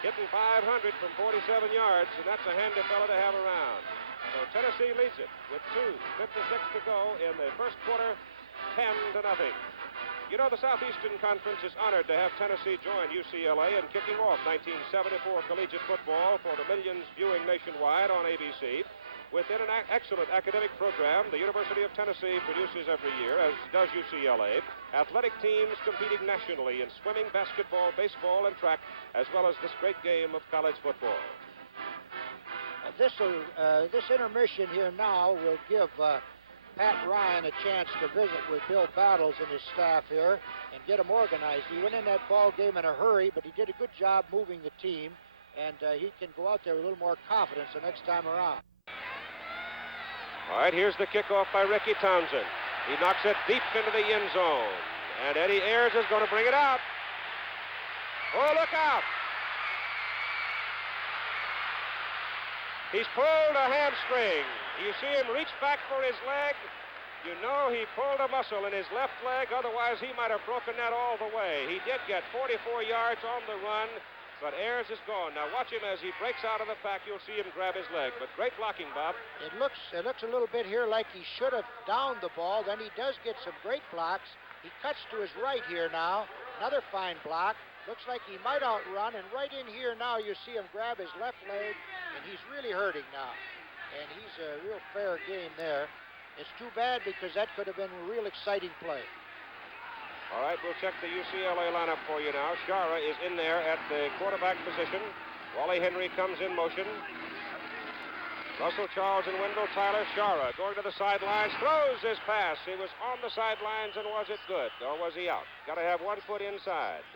hitting 500 from 47 yards, and that's a handy fellow to have around. So Tennessee leads it with 2:56 to go in the first quarter, 10-0. You know, the Southeastern Conference is honored to have Tennessee join UCLA in kicking off 1974 collegiate football for the millions viewing nationwide on ABC. Within an excellent academic program, the University of Tennessee produces every year, as does UCLA, athletic teams competing nationally in swimming, basketball, baseball, and track, as well as this great game of college football. This intermission here now will give Pat Ryan a chance to visit with Bill Battles and his staff here and get them organized. He went in that ball game in a hurry, but he did a good job moving the team, and he can go out there with a little more confidence the next time around. All right, here's the kickoff by Ricky Townsend. He knocks it deep into the end zone, and Eddie Ayers is going to bring it out. Oh, look out! He's pulled a hamstring. You see him reach back for his leg. You know he pulled a muscle in his left leg. Otherwise, he might have broken that all the way. He did get 44 yards on the run, but Ayers is gone. Now watch him as he breaks out of the pack. You'll see him grab his leg. But great blocking, Bob. It looks a little bit here like he should have downed the ball. Then he does get some great blocks. He cuts to his right here now. Another fine block. Looks like he might outrun, and right in here now you see him grab his left leg, and he's really hurting now. And he's a real fair game there. It's too bad because that could have been a real exciting play. All right, we'll check the UCLA lineup for you now. Shara is in there at the quarterback position. Wally Henry comes in motion. Russell Charles and Wendell Tyler. Shara going to the sidelines, throws his pass. He was on the sidelines, and was it good, or was he out? Got to have one foot inside.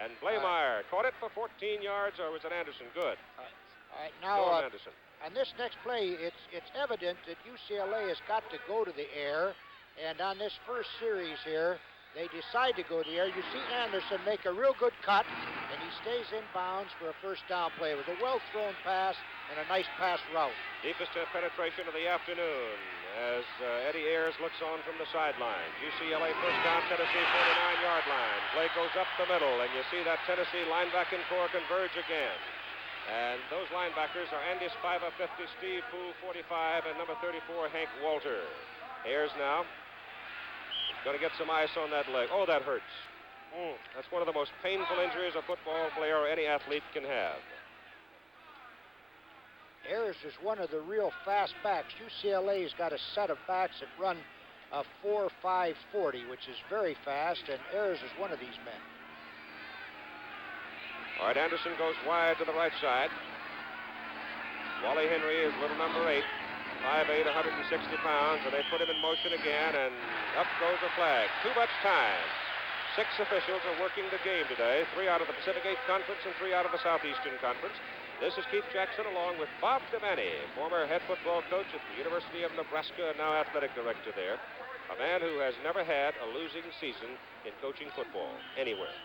And Blameyer caught it for 14 yards, or was it Anderson? Good. All right, now Anderson. On this next play, it's evident that UCLA has got to go to the air, and on this first series here, they decide to go to the air. You see Anderson make a real good cut, and he stays in bounds for a first down play. It was a well-thrown pass and a nice pass route. Deepest penetration of the afternoon as Eddie Ayers looks on from the sidelines. UCLA first down, Tennessee 49-yard line. Play goes up the middle, and you see that Tennessee linebacking core converge again. And those linebackers are Andy Spiva, 50, Steve Poole, 45, and number 34, Hank Walter. Ayers now going to get some ice on that leg. Oh, that hurts. That's one of the most painful injuries a football player or any athlete can have. Ayers is one of the real fast backs. UCLA's got a set of backs that run a 4.5 40, which is very fast, and Ayers is one of these men. All right, Anderson goes wide to the right side. Wally Henry is little number 8, 5'8", 160 pounds, and they put him in motion again, and up goes the flag. Too much time. 6 officials are working the game today, 3 out of the Pacific 8 Conference and 3 out of the Southeastern Conference. This is Keith Jackson along with Bob DeManny, former head football coach at the University of Nebraska and now athletic director there. A man who has never had a losing season in coaching football anywhere.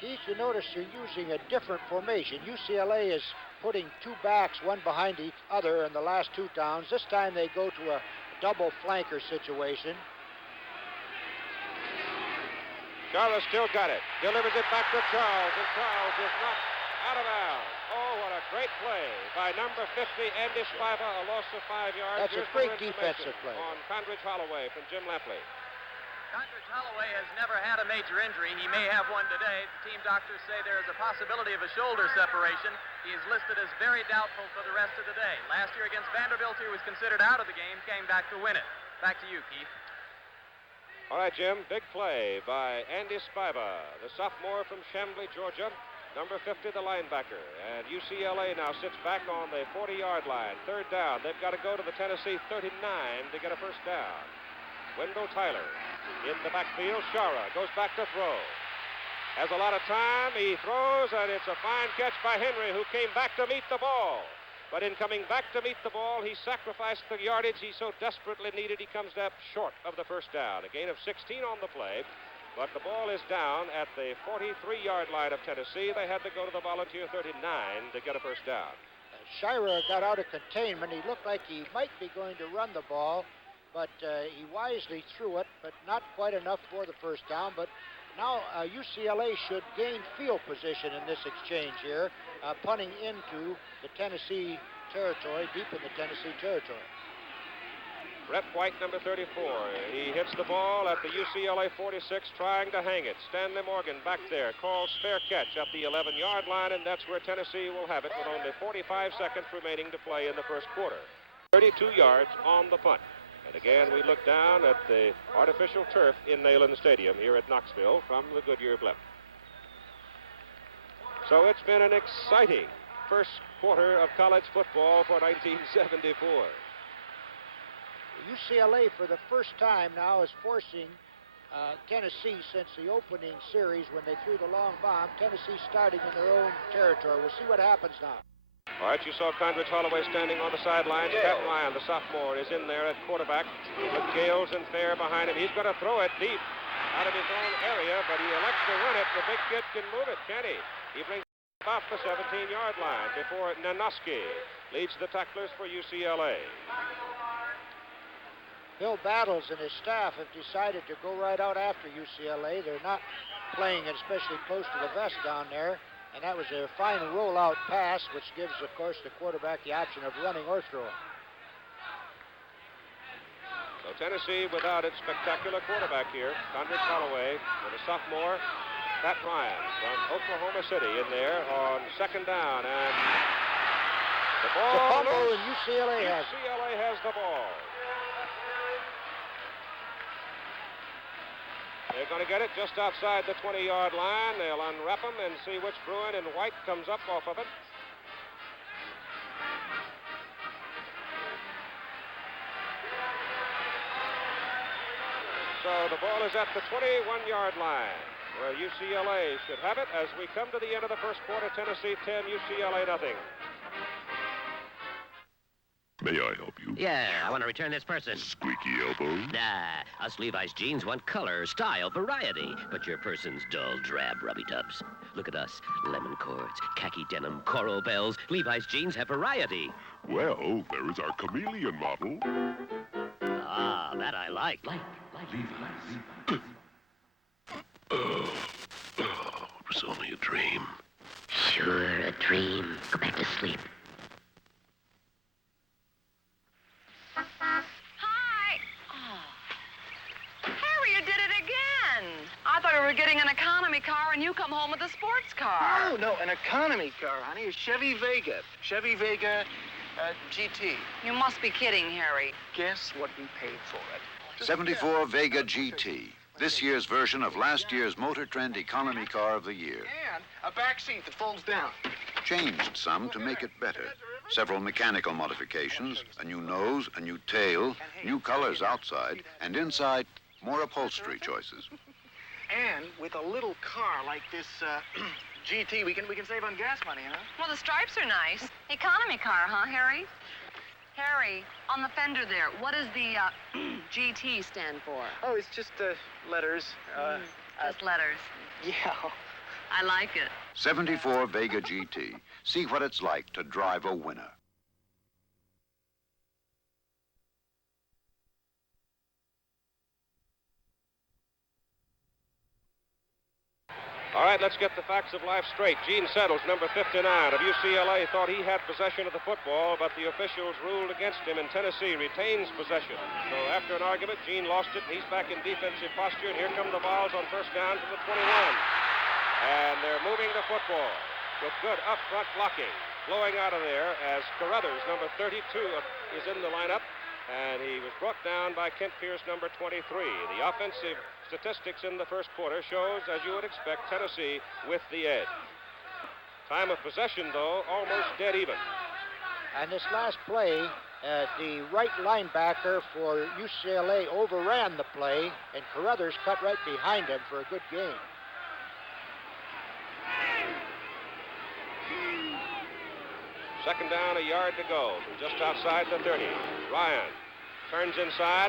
Keith, you notice you're using a different formation. UCLA is putting 2 backs, one behind each other in the last 2 downs. This time they go to a double flanker situation. Charles still got it. Delivers it back to Charles, and Charles is knocked out of bounds. Oh, what a great play by number 50, Andy Spiva, a loss of 5 yards. That's a great defensive play. On Condredge Holloway from Jim Lampley. Condredge Holloway has never had a major injury. He may have one today. The team doctors say there is a possibility of a shoulder separation. He is listed as very doubtful for the rest of the day. Last year against Vanderbilt, he was considered out of the game, came back to win it. Back to you, Keith. All right, Jim, big play by Andy Spiva, the sophomore from Chamblee, Georgia. Number 50, the linebacker. And UCLA now sits back on the 40-yard line. 3rd down. They've got to go to the Tennessee 39 to get a first down. Wendell Tyler in the backfield. Shara goes back to throw. Has a lot of time. He throws, and it's a fine catch by Henry, who came back to meet the ball. But in coming back to meet the ball, he sacrificed the yardage he so desperately needed. He comes up short of the first down. A gain of 16 on the play, but the ball is down at the 43-yard line of Tennessee. They had to go to the volunteer 39 to get a first down. Shira got out of containment. He looked like he might be going to run the ball, but he wisely threw it, but not quite enough for the first down. But now UCLA should gain field position in this exchange here, punting into the Tennessee territory, deep in the Tennessee territory. Brett White, number 34. He hits the ball at the UCLA 46, trying to hang it. Stanley Morgan back there calls fair catch at the 11-yard line, and that's where Tennessee will have it with only 45 seconds remaining to play in the first quarter. 32 yards on the punt. And again, we look down at the artificial turf in Neyland Stadium here at Knoxville from the Goodyear blimp. So it's been an exciting first quarter of college football for 1974. UCLA, for the first time now, is forcing Tennessee since the opening series when they threw the long bomb. Tennessee starting in their own territory. We'll see what happens now. All right, you saw Condredge Holloway standing on the sidelines. Pat Ryan, the sophomore, is in there at quarterback with Gales and Fair behind him. He's going to throw it deep out of his own area, but he elects to run it. The big kid can move it, can he? He brings it about the 17-yard line before Nanoski leads the tacklers for UCLA. Bill Battles and his staff have decided to go right out after UCLA. They're not playing it especially close to the vest down there. And that was a fine rollout pass, which gives, of course, the quarterback the option of running or throwing. So Tennessee without its spectacular quarterback here, Condredge Holloway, with a sophomore, Pat Ryan from Oklahoma City in there on second down. And the ball loose. And UCLA has the ball. They're going to get it just outside the 20-yard line. They'll unwrap them and see which Bruin and White comes up off of it. So the ball is at the 21-yard line, where UCLA should have it as we come to the end of the first quarter. Tennessee 10, UCLA nothing. May I help you? Yeah, I want to return this person. Squeaky elbow? Nah, us Levi's jeans want color, style, variety. But your person's dull, drab, rubby tubs. Look at us. Lemon cords, khaki denim, coral bells. Levi's jeans have variety. Well, there is our chameleon model. Ah, that I like. Levi's. Oh, it was only a dream. Sure, a dream. Go back to sleep. Hi. Oh. Harry, you did it again. I thought we were getting an economy car and you come home with a sports car. No, an economy car, honey. A Chevy Vega. Chevy Vega GT. You must be kidding, Harry. Guess what we paid for it? 74 Vega GT. This year's version of last year's Motor Trend Economy Car of the Year. And a back seat that folds down. Changed some to make it better. Several mechanical modifications, a new nose, a new tail, new colors outside, and inside, more upholstery choices. And with a little car like this GT, we can save on gas money, huh? Well, the stripes are nice. Economy car, huh, Harry? Harry, on the fender there, what does the GT stand for? Oh, it's just letters. Just letters. Yeah. I like it. 74 Vega GT. See what it's like to drive a winner. All right, let's get the facts of life straight. Gene Settles, number 59 of UCLA, thought he had possession of the football, but the officials ruled against him, and Tennessee retains possession. So after an argument, Gene lost it, and he's back in defensive posture, and here come the Vols on first down from the 21. And they're moving the football with good up-front blocking. Blowing out of there as Carruthers, number 32, is in the lineup, and he was brought down by Kent Pierce, number 23. The offensive statistics in the first quarter shows, as you would expect, Tennessee with the edge. Time of possession, though, almost dead even. And this last play, the right linebacker for UCLA overran the play, and Carruthers cut right behind him for a good gain. Second down, a yard to go from just outside the 30. Ryan turns inside,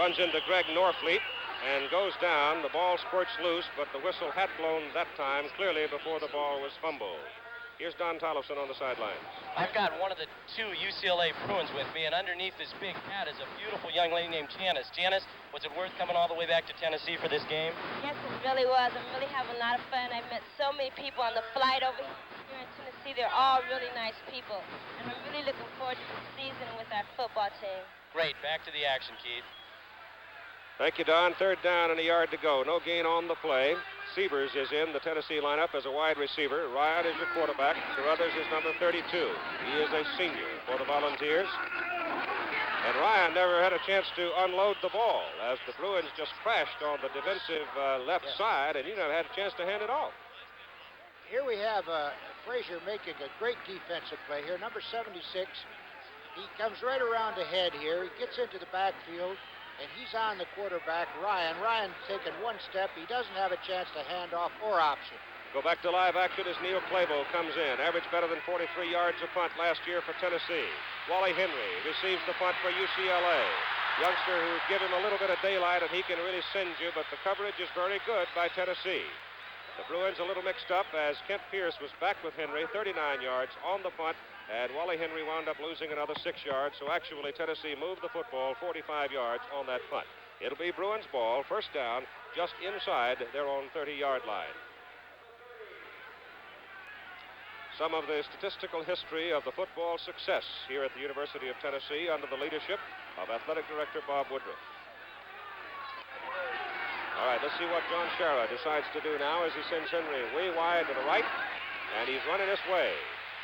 runs into Greg Norfleet, and goes down. The ball squirts loose, but the whistle had blown that time clearly before the ball was fumbled. Here's Don Tollefson on the sidelines. I've got one of the 2 UCLA Bruins with me, and underneath this big hat is a beautiful young lady named Janice. Janice, was it worth coming all the way back to Tennessee for this game? Yes, it really was. I'm really having a lot of fun. I met so many people on the flight over here in Tennessee. They're all really nice people. And I'm really looking forward to the season with our football team. Great. Back to the action, Keith. Thank you, Don. Third down and a yard to go. No gain on the play. Sievers is in the Tennessee lineup as a wide receiver. Ryan is your quarterback. Carruthers is number 32. He is a senior for the Volunteers. And Ryan never had a chance to unload the ball as the Bruins just crashed on the defensive left side, and he never had a chance to hand it off. Here we have Frazier making a great defensive play here. Number 76. He comes right around the head here. He gets into the backfield. And he's on the quarterback, Ryan. Ryan's taking one step. He doesn't have a chance to hand off or option. Go back to live action as Neil Clabo comes in. Averaged better than 43 yards a punt last year for Tennessee. Wally Henry receives the punt for UCLA. Youngster who give him a little bit of daylight and he can really send you, but the coverage is very good by Tennessee. The Bruins a little mixed up as Kent Pierce was back with Henry, 39 yards on the punt. And Wally Henry wound up losing another 6 yards, so actually Tennessee moved the football 45 yards on that punt. It'll be Bruins ball, first down, just inside their own 30-yard line. Some of the statistical history of the football success here at the University of Tennessee under the leadership of Athletic Director Bob Woodruff. All right, let's see what John Shara decides to do now as he sends Henry way wide to the right, and he's running this way.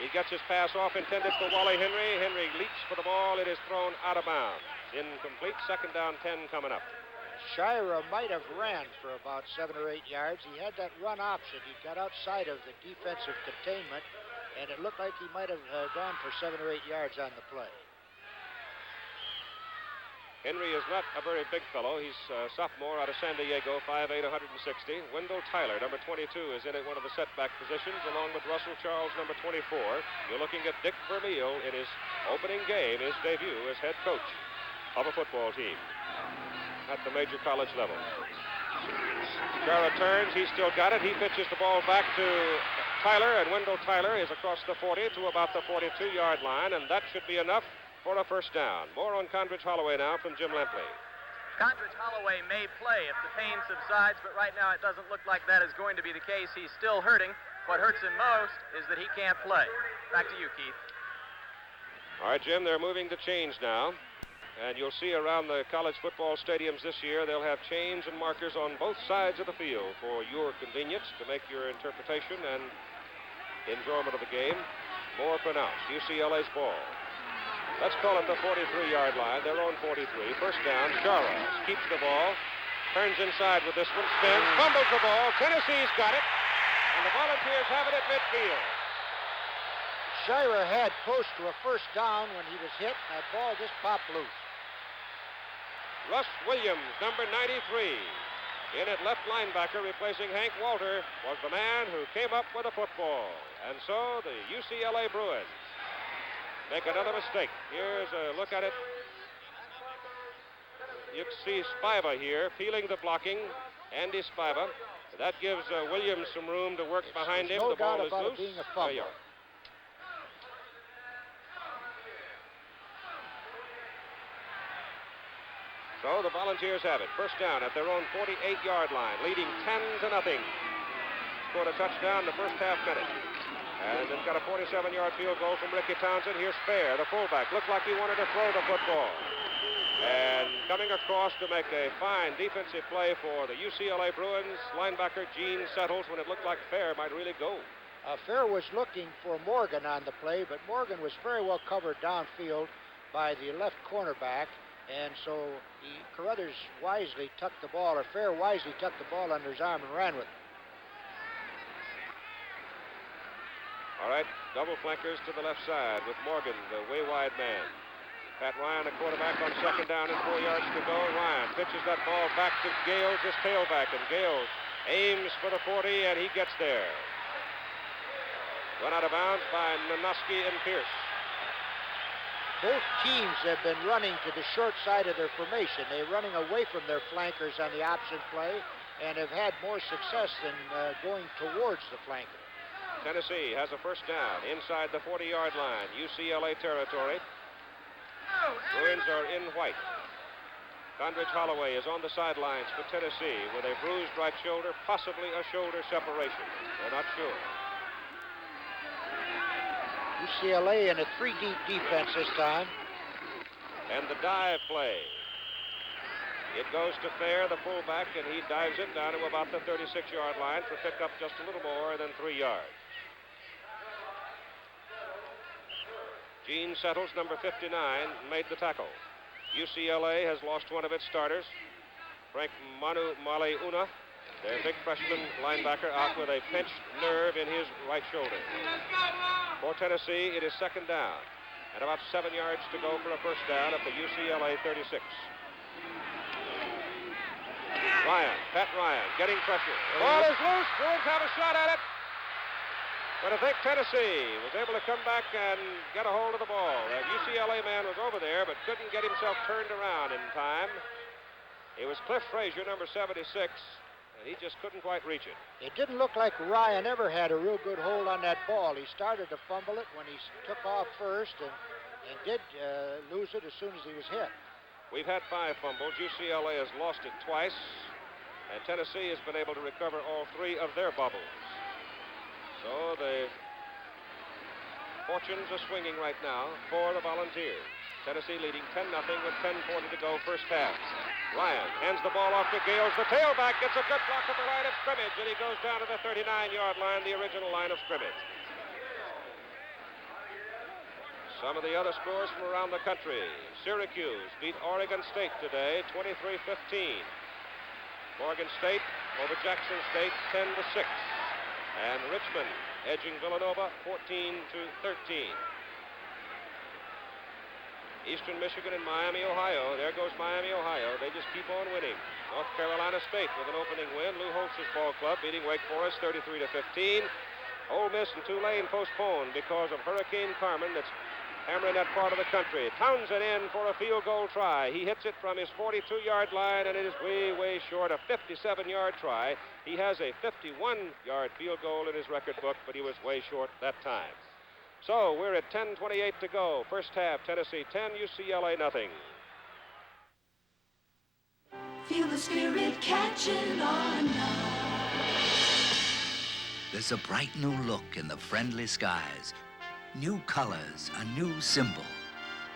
He gets his pass off intended for Wally Henry. Henry leaps for the ball. It is thrown out of bounds. Incomplete. Second down, 10 coming up. Shira might have ran for about 7 or 8 yards. He had that run option. He got outside of the defensive containment, and it looked like he might have gone for 7 or 8 yards on the play. Henry is not a very big fellow. He's a sophomore out of San Diego, 5'8", 160. Wendell Tyler, number 22, is in at one of the setback positions, along with Russell Charles, number 24. You're looking at Dick Vermeil in his opening game, his debut as head coach of a football team at the major college level. Shara turns. He's still got it. He pitches the ball back to Tyler, and Wendell Tyler is across the 40 to about the 42-yard line, and that should be enough for a first down. More on Condredge Holloway now from Jim Lempley. Condredge Holloway may play if the pain subsides, but right now it doesn't look like that is going to be the case. He's still hurting. What hurts him most is that he can't play. Back to you, Keith. All right, Jim, they're moving to chains now. And you'll see around the college football stadiums this year, they'll have chains and markers on both sides of the field for your convenience to make your interpretation and enjoyment of the game more pronounced. UCLA's ball. Let's call it the 43-yard line, their own 43. First down, Shara keeps the ball, turns inside with this one, spins, fumbles the ball. Tennessee's got it, and the Volunteers have it at midfield. Shira had close to a first down when he was hit, and that ball just popped loose. Russ Williams, number 93, in at left linebacker, replacing Hank Walter, was the man who came up with a football. And so the UCLA Bruins make another mistake. Here's a look at it. You can see Spiva here peeling the blocking. Andy Spiva. That gives Williams some room to work behind him. No The ball doubt is about loose. it being a fumble. So the Volunteers have it. First down at their own 48-yard line, leading 10-0. Scored a touchdown in the first half minute. And then got a 47-yard field goal from Ricky Townsend. Here's Fair, the fullback. Looked like he wanted to throw the football. And coming across to make a fine defensive play for the UCLA Bruins, linebacker Gene Settles, when it looked like Fair might really go. Fair was looking for Morgan on the play, but Morgan was very well covered downfield by the left cornerback. And so Carruthers wisely tucked the ball, or Fair wisely tucked the ball under his arm and ran with it. All right, double flankers to the left side with Morgan, the way wide man. Pat Ryan, the quarterback, on second down and 4 yards to go. Ryan pitches that ball back to Gales, his tailback, and Gales aims for the 40, and he gets there. Run out of bounds by Nanoski and Pierce. Both teams have been running to the short side of their formation. They're running away from their flankers on the option play and have had more success than going towards the flanker. Tennessee has a first down inside the 40-yard line, UCLA territory. Bruins are in white. Condredge Holloway is on the sidelines for Tennessee with a bruised right shoulder, possibly a shoulder separation. They're not sure. UCLA in a 3-deep defense this time. And the dive play. It goes to Fair, the fullback, and he dives it down to about the 36-yard line for pickup just a little more than 3 yards. Gene Settles, number 59, made the tackle. UCLA has lost one of its starters. Frank Manu Maleuna, their big freshman linebacker, out with a pinched nerve in his right shoulder. For Tennessee, it is second down and about 7 yards to go for a first down at the UCLA 36. Pat Ryan, getting pressure. Ball is loose. Bruins have a shot at it. But I think Tennessee was able to come back and get a hold of the ball. That UCLA man was over there, but couldn't get himself turned around in time. It was Cliff Frazier, number 76, and he just couldn't quite reach it. It didn't look like Ryan ever had a real good hold on that ball. He started to fumble it when he took off first and did lose it as soon as he was hit. We've had 5 fumbles. UCLA has lost it twice, and Tennessee has been able to recover all 3 of their bubbles. So the fortunes are swinging right now for the Volunteers. Tennessee leading 10-0 with 10:40 to go first half. Ryan hands the ball off to Gales. The tailback gets a good block at the line of scrimmage, and he goes down to the 39-yard line, the original line of scrimmage. Some of the other scores from around the country. Syracuse beat Oregon State today, 23-15. Morgan State over Jackson State, 10-6. And Richmond edging Villanova 14-13. Eastern Michigan and Miami, Ohio. There goes Miami, Ohio. They just keep on winning. North Carolina State with an opening win. Lou Holtz's ball club beating Wake Forest 33-15. Ole Miss and Tulane postponed because of Hurricane Carmen that's hammering that part of the country. Townsend in for a field goal try. He hits it from his 42-yard line, and it is way, way short. A 57-yard try. He has a 51-yard field goal in his record book, but he was way short that time. So we're at 10:28 to go. First half, Tennessee 10, UCLA nothing. Feel the spirit catching on now. There's a bright new look in the friendly skies. New colors, a new symbol.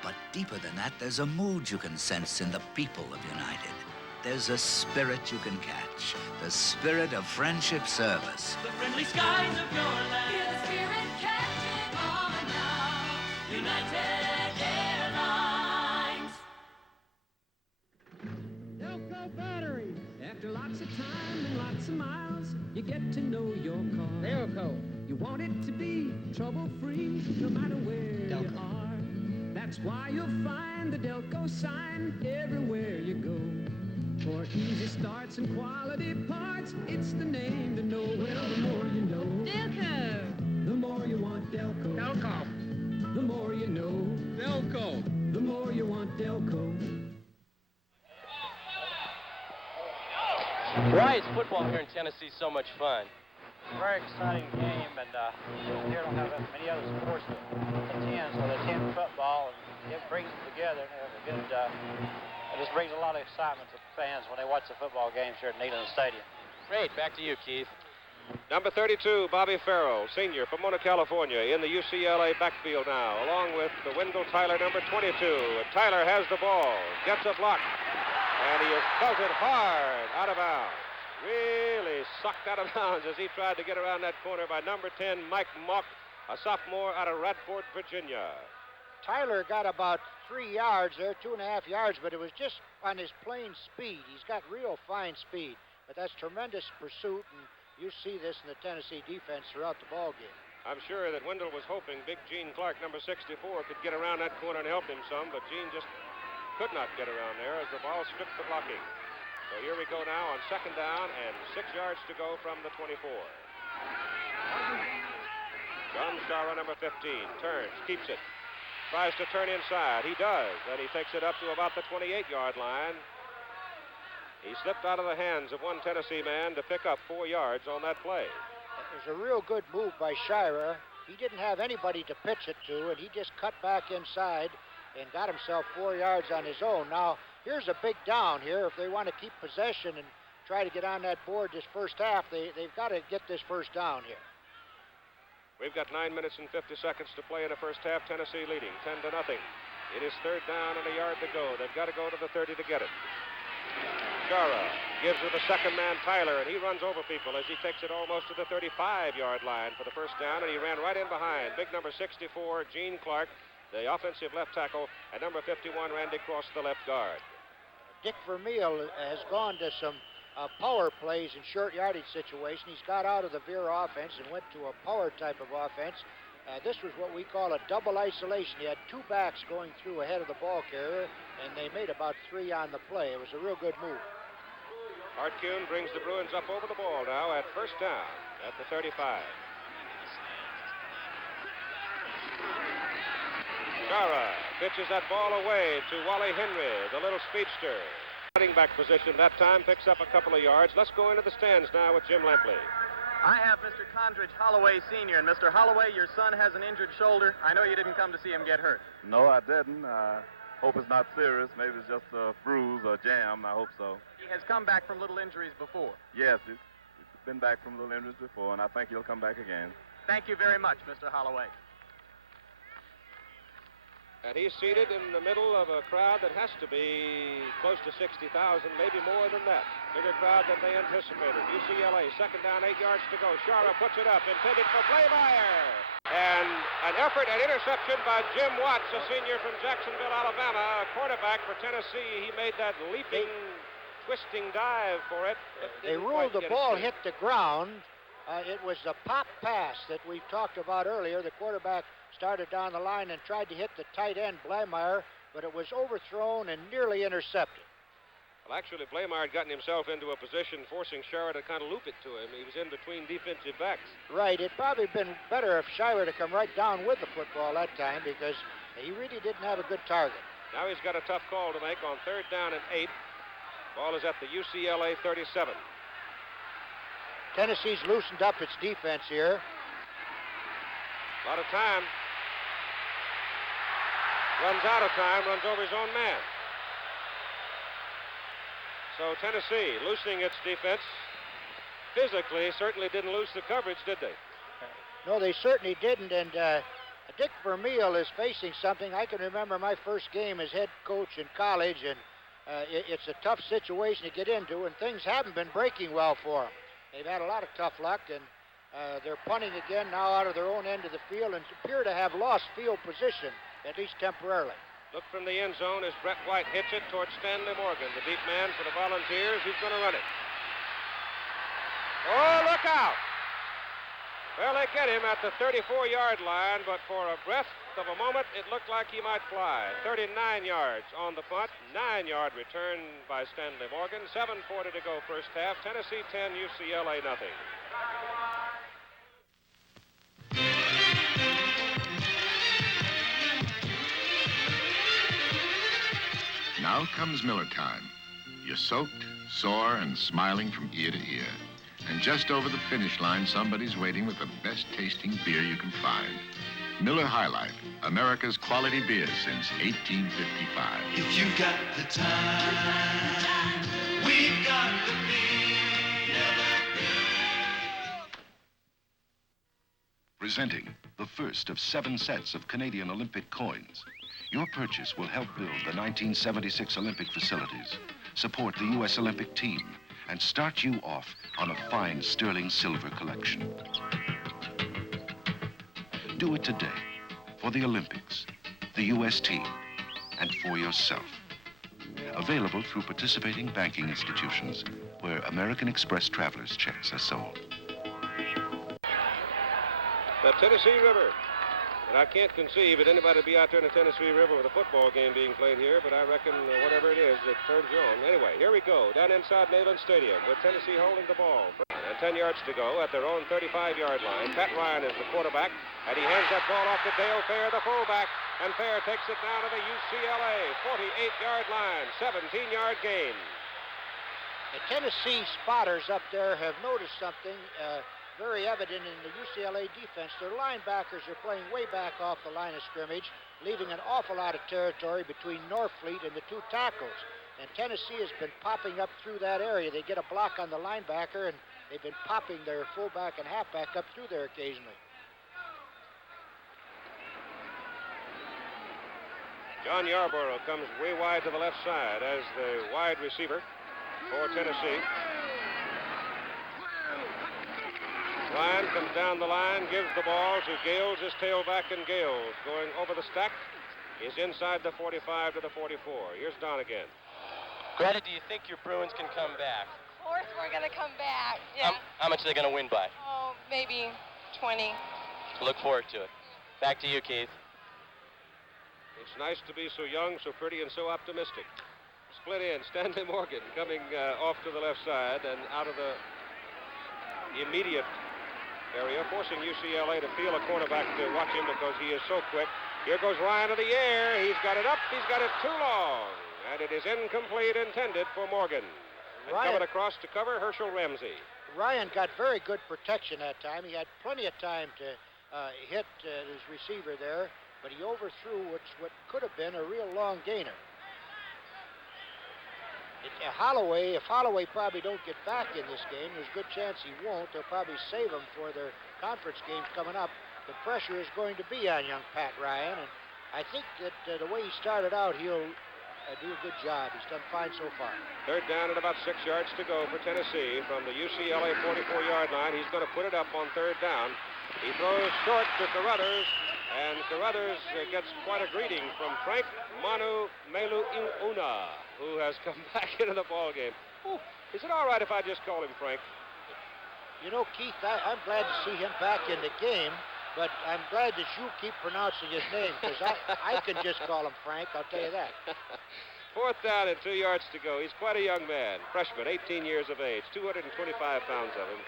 But deeper than that, there's a mood you can sense in the people of United. There's a spirit you can catch. The spirit of friendship service. The friendly skies of your land. Feel the spirit catching on now. United Airlines. Delco Battery. After lots of time and lots of miles, you get to know your car. Delco. You want it to be trouble-free, no matter where you are. That's why you'll find the Delco sign everywhere you go. For easy starts and quality parts, it's the name to know. Well, the more you know. Delco. The more you want Delco. Delco. The more you know. Delco. The more you want Delco. Why is football here in Tennessee so much fun? Very exciting game, and here don't have many other sports to attend, so they attend football, and it brings them together. And it just brings a lot of excitement to fans when they watch the football games here at Neyland Stadium. Great, back to you, Keith. Number 32, Bobby Farrell, senior from Pomona, California, in the UCLA backfield now, along with the Wendell Tyler, number 22. And Tyler has the ball, gets a block, and he is belted hard out of bounds. Really sucked out of bounds as he tried to get around that corner by number 10, Mike Mock, a sophomore out of Radford, Virginia. Tyler got about 3 yards there, 2.5 yards, but it was just on his plain speed. He's got real fine speed, but that's tremendous pursuit, and you see this in the Tennessee defense throughout the ball game. I'm sure that Wendell was hoping Big Gene Clark, number 64, could get around that corner and help him some, but Gene just could not get around there as the ball stripped the blocking. So here we go now on second down and 6 yards to go from the 24. John Shara, number 15, turns, keeps it. Tries to turn inside. He does, and he takes it up to about the 28-yard line. He slipped out of the hands of one Tennessee man to pick up 4 yards on that play. It was a real good move by Shira. He didn't have anybody to pitch it to, and he just cut back inside and got himself 4 yards on his own. Now, here's a big down here. If they want to keep possession and try to get on that board this first half, they've got to get this first down here. We've got 9 minutes and 50 seconds to play in the first half. Tennessee leading 10-0. It is third down and a yard to go. They've got to go to the 30 to get it. Shara gives to the second man, Tyler, and he runs over people as he takes it almost to the 35-yard line for the first down, and he ran right in behind. Big number 64, Gene Clark, the offensive left tackle, and number 51, Randy Cross, the left guard. Dick Vermeil has gone to some power plays in short yardage situation. He's got out of the veer offense and went to a power type of offense. This was what we call a double isolation. He had 2 backs going through ahead of the ball carrier, and they made about 3 on the play. It was a real good move. Art Kuhn brings the Bruins up over the ball now at first down at the 35. Shara pitches that ball away to Wally Henry, the little speedster. Running back position that time, picks up a couple of yards. Let's go into the stands now with Jim Lampley. I have Mr. Condredge Holloway Sr. And Mr. Holloway, your son has an injured shoulder. I know you didn't come to see him get hurt. No, I didn't. Hope it's not serious. Maybe it's just a bruise or jam. I hope so. He has come back from little injuries before. Yes, he's been back from little injuries before, and I think he'll come back again. Thank you very much, Mr. Holloway. And he's seated in the middle of a crowd that has to be close to 60,000, maybe more than that. Bigger crowd than they anticipated. UCLA, second down, 8 yards to go. Shara puts it up, intended for Blameyer. And an effort at interception by Jim Watts, a senior from Jacksonville, Alabama, a quarterback for Tennessee. He made that leaping, twisting dive for it. They ruled the ball hit the ground. It was a pop pass that we talked about earlier. The quarterback started down the line and tried to hit the tight end, Blameyer, but it was overthrown and nearly intercepted. Well, actually, Blameyer had gotten himself into a position forcing Shara to kind of loop it to him. He was in between defensive backs. Right. It'd probably been better if Shira to come right down with the football that time because he really didn't have a good target. Now he's got a tough call to make on third down and 8. Ball is at the UCLA 37. Tennessee's loosened up its defense here. A lot of time. Runs out of time, runs over his own man. So Tennessee loosening its defense. Physically, certainly didn't lose the coverage, did they? No, they certainly didn't, and Dick Vermeil is facing something. I can remember my first game as head coach in college, and it's a tough situation to get into, and things haven't been breaking well for them. They've had a lot of tough luck, and they're punting again now out of their own end of the field and appear to have lost field position, at least temporarily. Look from the end zone as Brett White hits it towards Stanley Morgan, the deep man for the Volunteers. He's going to run it. Oh, look out! Well, they get him at the 34-yard line, but for a breath of a moment, it looked like he might fly. 39 yards on the punt, 9-yard return by Stanley Morgan. 7:40 to go first half. Tennessee 10, UCLA nothing. Now comes Miller time. You're soaked, sore, and smiling from ear to ear. And just over the finish line, somebody's waiting with the best tasting beer you can find. Miller High Life, America's quality beer since 1855. If you got the time, we've got the beer. Presenting the first of 7 sets of Canadian Olympic coins. Your purchase will help build the 1976 Olympic facilities, support the U.S. Olympic team, and start you off on a fine sterling silver collection. Do it today for the Olympics, the U.S. team, and for yourself. Available through participating banking institutions where American Express travelers checks are sold. The Tennessee River And I can't conceive that anybody would be out there in the Tennessee River with a football game being played here, but I reckon whatever it is, it turns you on. Anyway, here we go, down inside Neyland Stadium with Tennessee holding the ball. And 10 yards to go at their own 35-yard line. Pat Ryan is the quarterback, and he hands that ball off to Dale Fair, the fullback. And Fair takes it down to the UCLA 48-yard line, 17-yard gain. The Tennessee spotters up there have noticed something very evident in the UCLA defense. Their linebackers are playing way back off the line of scrimmage, leaving an awful lot of territory between Norfleet and the two tackles. And Tennessee has been popping up through that area. They get a block on the linebacker, and they've been popping their fullback and halfback up through there occasionally. John Yarborough comes way wide to the left side as the wide receiver for Tennessee. Ryan comes down the line, gives the ball to Gales, his tailback, and Gales going over the stack is inside the 45 to the 44. Here's Don again. Greta, do you think your Bruins can come back? Of course we're going to come back. Yeah. How much are they going to win by? Oh, maybe 20. Look forward to it. Back to you, Keith. It's nice to be so young, so pretty, and so optimistic. Split in, Stanley Morgan coming off to the left side and out of the immediate area, forcing UCLA to feel a cornerback to watch him because he is so quick. Here goes Ryan to the air. He's got it up. He's got it too long. And it is incomplete, intended for Morgan. And coming across to cover, Herschel Ramsey. Ryan got very good protection that time. He had plenty of time to hit his receiver there, but he overthrew what could have been a real long gainer. If Holloway probably don't get back in this game, there's a good chance he won't. They'll probably save him for their conference games coming up. The pressure is going to be on young Pat Ryan, and I think that the way he started out, he'll do a good job. He's done fine so far. Third down and about 6 yards to go for Tennessee from the UCLA 44-yard line. He's going to put it up on third down. He throws short to Carruthers, and Carruthers gets quite a greeting from Frank Manu Melu-Una, who has come back into the ball game. Ooh, is it all right if I just call him Frank? You know, Keith, I'm glad to see him back in the game, but I'm glad that you keep pronouncing his name, because I can just call him Frank, I'll tell you that. Fourth down and 2 yards to go. He's quite a young man, freshman, 18 years of age, 225 pounds of him.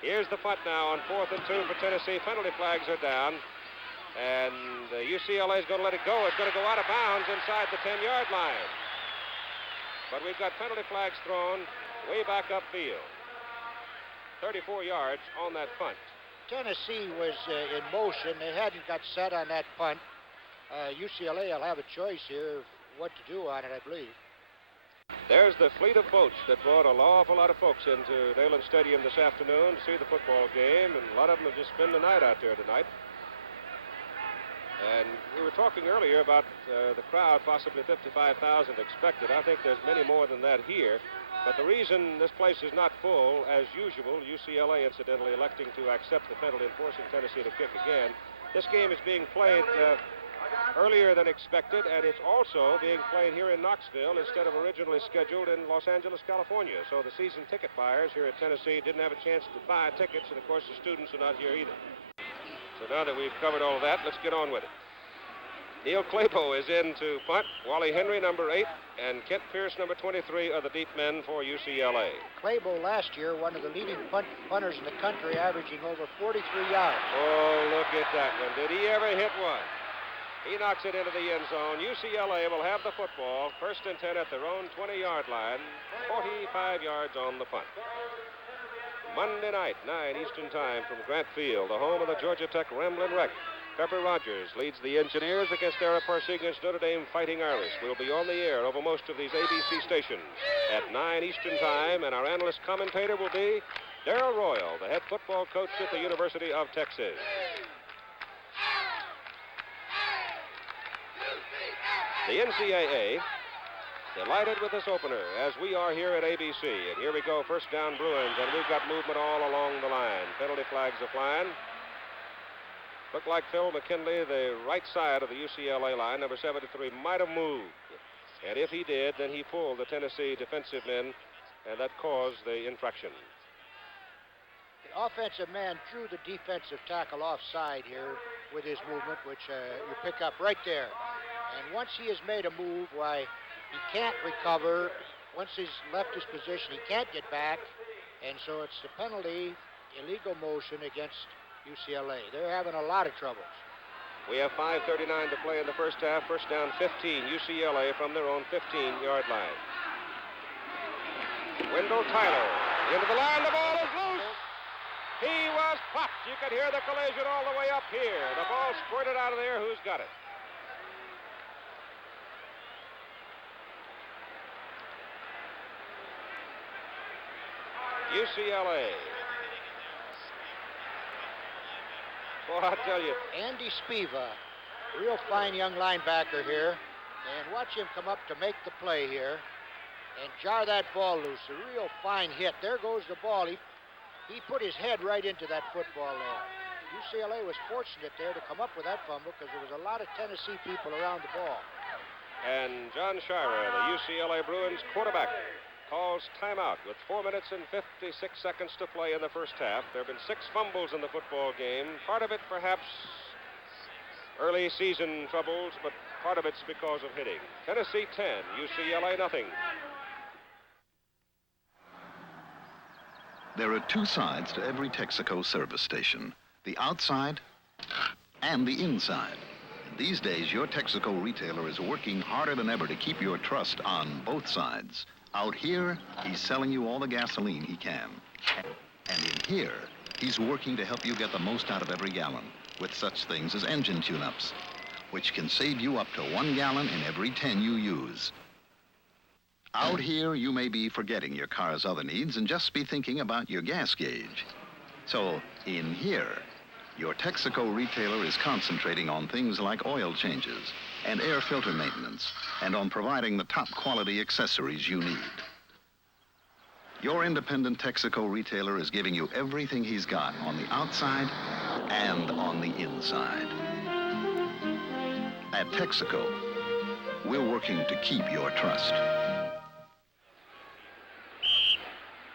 Here's the punt now on 4th and 2 for Tennessee. Penalty flags are down, and UCLA is going to let it go. It's going to go out of bounds inside the 10-yard line. But we've got penalty flags thrown way back upfield. 34 yards on that punt. Tennessee was in motion. They hadn't got set on that punt. UCLA will have a choice here of what to do on it, I believe. There's the fleet of boats that brought an awful lot of folks into Neyland Stadium this afternoon to see the football game, and a lot of them have just spent the night out there tonight. And we were talking earlier about the crowd, possibly 55,000 expected. I think there's many more than that here. But the reason this place is not full, as usual, UCLA incidentally electing to accept the penalty and forcing Tennessee to kick again. This game is being played earlier than expected, and it's also being played here in Knoxville instead of originally scheduled in Los Angeles, California. So the season ticket buyers here at Tennessee didn't have a chance to buy tickets, and of course the students are not here either. So now that we've covered all of that, let's get on with it. Neil Claybo is in to punt. Wally Henry, number 8, and Kent Pierce, number 23, are the deep men for UCLA. Claybo last year, one of the leading punters in the country, averaging over 43 yards. Oh, look at that one. Did he ever hit one? He knocks it into the end zone. UCLA will have the football, 1st and 10 at their own 20-yard line, 45 yards on the punt. Monday night, 9 Eastern time from Grant Field, the home of the Georgia Tech Ramblin' Wreck. Pepper Rogers leads the Engineers against Ara Parsegan's Notre Dame Fighting Irish. We'll be on the air over most of these ABC stations at 9 Eastern time, and our analyst commentator will be Darrell Royal, the head football coach at the University of Texas. The NCAA delighted with this opener, as we are here at ABC. And here we go, first down Bruins, and we've got movement all along the line. Penalty flags are flying. Looked like Phil McKinley, the right side of the UCLA line, number 73, might have moved. And if he did, then he pulled the Tennessee defensive men, and that caused the infraction. The offensive man drew the defensive tackle offside here with his movement, which you pick up right there. And once he has made a move, why, he can't recover. Once he's left his position, he can't get back. And so it's the penalty, illegal motion against UCLA. They're having a lot of troubles. We have 5:39 to play in the first half. First down 15, UCLA from their own 15-yard line. Wendell Tyler into the line. The ball is loose. He was popped. You could hear the collision all the way up here. The ball squirted out of there. Who's got it? UCLA. Well, I tell you. Andy Spiva, real fine young linebacker here. And watch him come up to make the play here and jar that ball loose. A real fine hit. There goes the ball. He put his head right into that football there. UCLA was fortunate there to come up with that fumble because there was a lot of Tennessee people around the ball. And John Shirer, the UCLA Bruins quarterback, calls timeout with 4 minutes and 56 seconds to play in the first half. There have been 6 fumbles in the football game. Part of it, perhaps, early season troubles, but part of it's because of hitting. Tennessee 10, UCLA nothing. There are 2 sides to every Texaco service station, the outside and the inside. These days, your Texaco retailer is working harder than ever to keep your trust on both sides. Out here, he's selling you all the gasoline he can. And in here, he's working to help you get the most out of every gallon with such things as engine tune-ups, which can save you up to 1 gallon in every 10 you use. Out here, you may be forgetting your car's other needs and just be thinking about your gas gauge. So, in here, your Texaco retailer is concentrating on things like oil changes and air filter maintenance and on providing the top quality accessories you need. Your independent Texaco retailer is giving you everything he's got on the outside and on the inside. At Texaco, we're working to keep your trust.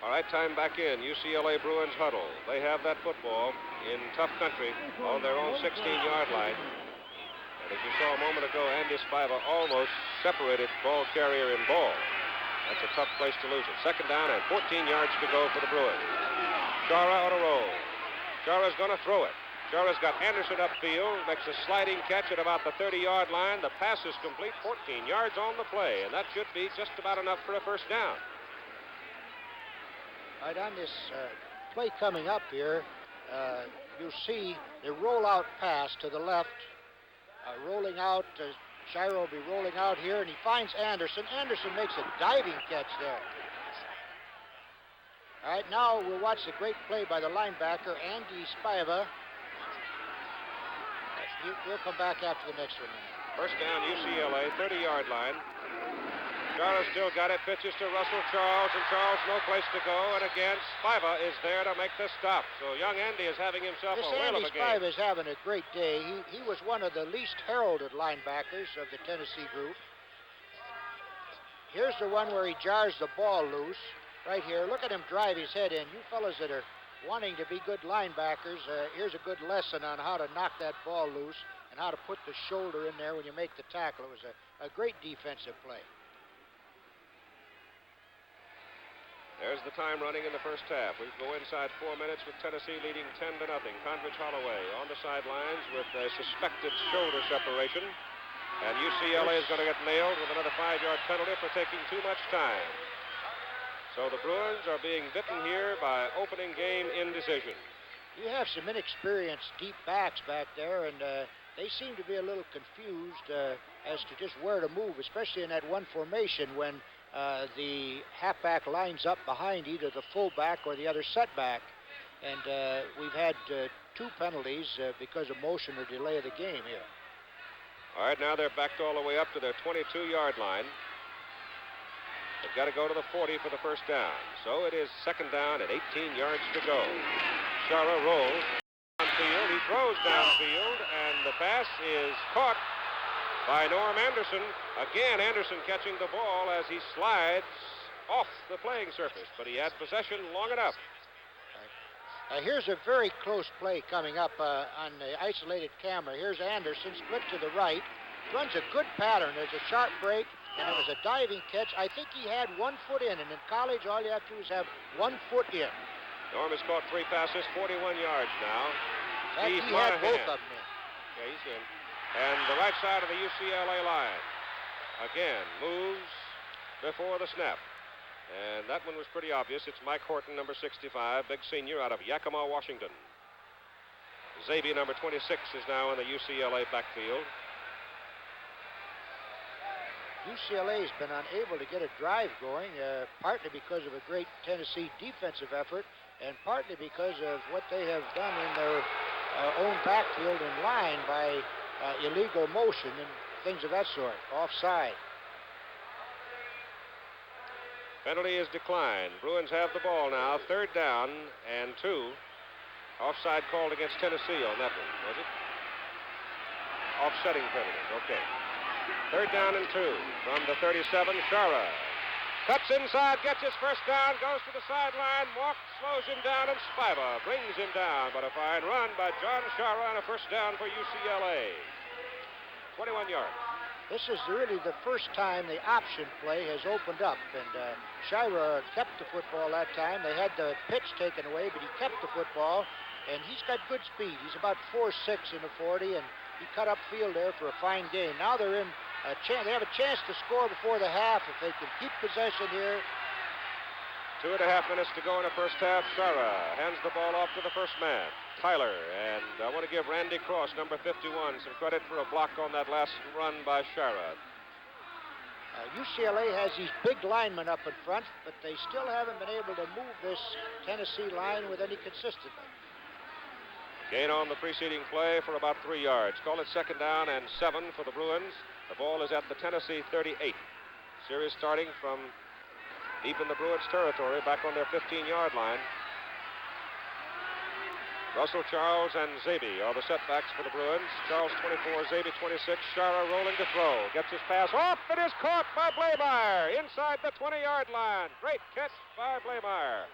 All right, time back in. UCLA Bruins huddle. They have that football in tough country on their own 16-yard line. And as you saw a moment ago, Andy Spiva almost separated ball carrier and ball. That's a tough place to lose it. Second down and 14 yards to go for the Bruins. Chara on a roll. Chara's going to throw it. Chara's got Anderson upfield, makes a sliding catch at about the 30-yard line. The pass is complete, 14 yards on the play, and that should be just about enough for a first down. All right, on this play coming up here, you'll see the rollout pass to the left, rolling out. Shiro will be rolling out here, and he finds Anderson. Anderson makes a diving catch there. All right, now we'll watch the great play by the linebacker, Andy Spiva. We'll come back after the next one. First down, UCLA, 30-yard line. Charles still got it, pitches to Russell Charles, and Charles no place to go, and again, Spiva is there to make the stop. So young Andy is having himself a whale of a game. Spiva is having a great day. He was one of the least heralded linebackers of the Tennessee group. Here's the one where he jars the ball loose, right here. Look at him drive his head in. You fellas that are wanting to be good linebackers, here's a good lesson on how to knock that ball loose and how to put the shoulder in there when you make the tackle. It was a great defensive play. There's the time running in the first half. We go inside 4 minutes with Tennessee leading 10-0. Condredge Holloway on the sidelines with a suspected shoulder separation. And UCLA is going to get nailed with another 5-yard penalty for taking too much time. So the Bruins are being bitten here by opening game indecision. You have some inexperienced deep backs back there, and they seem to be a little confused as to just where to move, especially in that one formation when the halfback lines up behind either the fullback or the other setback. And we've had 2 penalties because of motion or delay of the game here. All right, now they're backed all the way up to their 22-yard line. They've got to go to the 40 for the first down. So it is second down and 18 yards to go. Chara rolls downfield. He throws downfield, and the pass is caught by Norm Anderson. Again, Anderson catching the ball as he slides off the playing surface, but he had possession long enough. Here's a very close play coming up on the isolated camera. Here's Anderson, split to the right, runs a good pattern. There's a sharp break, and it was a diving catch. I think he had 1 foot in, and in college, all you have to do is have 1 foot in. Norm has caught 3 passes, 41 yards now. He had both of them in. Yeah, he's in. And the right side of the UCLA line, again, moves before the snap. And that one was pretty obvious. It's Mike Horton, number 65, big senior out of Yakima, Washington. Xavier, number 26, is now in the UCLA backfield. UCLA has been unable to get a drive going, partly because of a great Tennessee defensive effort, and partly because of what they have done in their own backfield and line by illegal motion and things of that sort, offside. Penalty is declined. Bruins have the ball now. 3rd down and 2. Offside called against Tennessee on that one, was it? Offsetting penalty, okay. 3rd down and 2 from the 37, Shara. Cuts inside, gets his first down, goes to the sideline. Mork slows him down, and Spiva brings him down. But a fine run by John Shara and a first down for UCLA. 21 yards. This is really the first time the option play has opened up, and Shira kept the football that time. They had the pitch taken away, but he kept the football, and he's got good speed. He's about 4'6" in the 40, and he cut up field there for a fine game. Now they're in a chance. They have a chance to score before the half if they can keep possession here. 2.5 minutes to go in the first half. Shara hands the ball off to the first man, Tyler. And I want to give Randy Cross, number 51, some credit for a block on that last run by Shara. UCLA has these big linemen up in front, but they still haven't been able to move this Tennessee line with any consistency. Gain on the preceding play for about 3 yards. Call it 2nd down and 7 for the Bruins. The ball is at the Tennessee 38. Series starting from deep in the Bruins territory, back on their 15-yard line. Russell, Charles, and Zabe are the setbacks for the Bruins. Charles 24, Zabe 26. Shara rolling to throw. Gets his pass off. It is caught by Blameyer inside the 20-yard line. Great catch by Blameyer.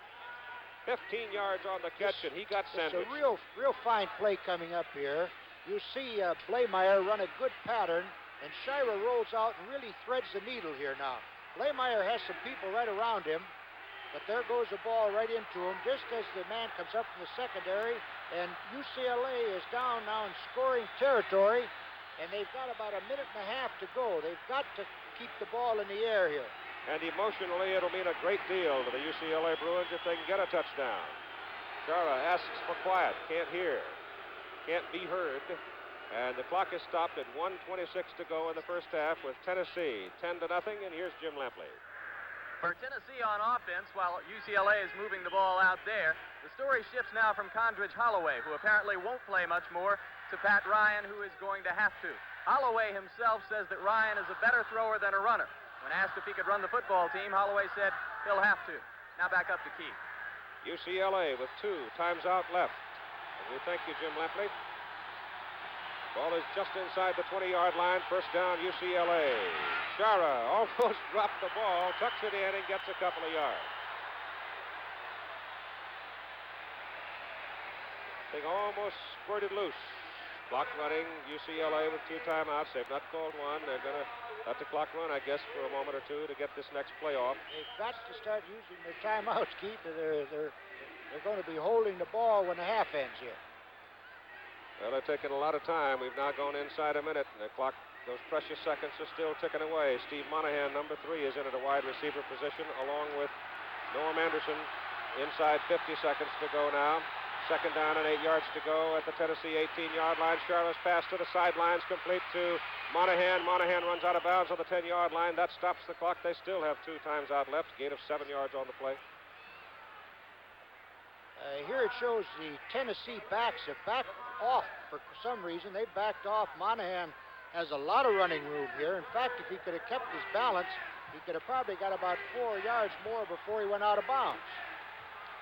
15 yards on the catch, and he got sandwiched. It's a real fine play coming up here. You see Blameyer run a good pattern, and Shira rolls out and really threads the needle here now. Blameyer has some people right around him, but there goes the ball right into him just as the man comes up from the secondary, and UCLA is down now in scoring territory, and they've got about a minute and a half to go. They've got to keep the ball in the air here. And emotionally, it'll mean a great deal to the UCLA Bruins if they can get a touchdown. Shara asks for quiet, can't hear, can't be heard. And the clock is stopped at 1:26 to go in the first half with Tennessee 10-0, and here's Jim Lampley. For Tennessee on offense, while UCLA is moving the ball out there, the story shifts now from Condredge Holloway, who apparently won't play much more, to Pat Ryan, who is going to have to. Holloway himself says that Ryan is a better thrower than a runner. When asked if he could run the football team, Holloway said he'll have to. Now back up to Keith. UCLA with 2 times out left. And we thank you, Jim Lampley. Ball is just inside the 20-yard line. First down, UCLA. Shara almost dropped the ball, tucks it in, and gets a couple of yards. Thing almost squirted loose. Clock running, UCLA with 2 timeouts. They've not called one. They're going to let the clock run, I guess, for a moment or two to get this next play off. They've got to start using their timeouts, Keith. They're going to be holding the ball when the half ends here. Well, they're taking a lot of time. We've now gone inside a minute, and the clock, those precious seconds are still ticking away. Steve Monahan, number 3, is in at a wide receiver position, along with Norm Anderson. Inside 50 seconds to go now. 2nd down and 8 yards to go at the Tennessee 18-yard line. Shara's pass to the sidelines, complete to Monahan. Monahan runs out of bounds on the 10-yard line. That stops the clock. They still have 2 times out left. Gain of 7 yards on the play. Here it shows the Tennessee backs have backed off for some reason. They backed off. Monahan has a lot of running room here. In fact, if he could have kept his balance, he could have probably got about 4 yards more before he went out of bounds.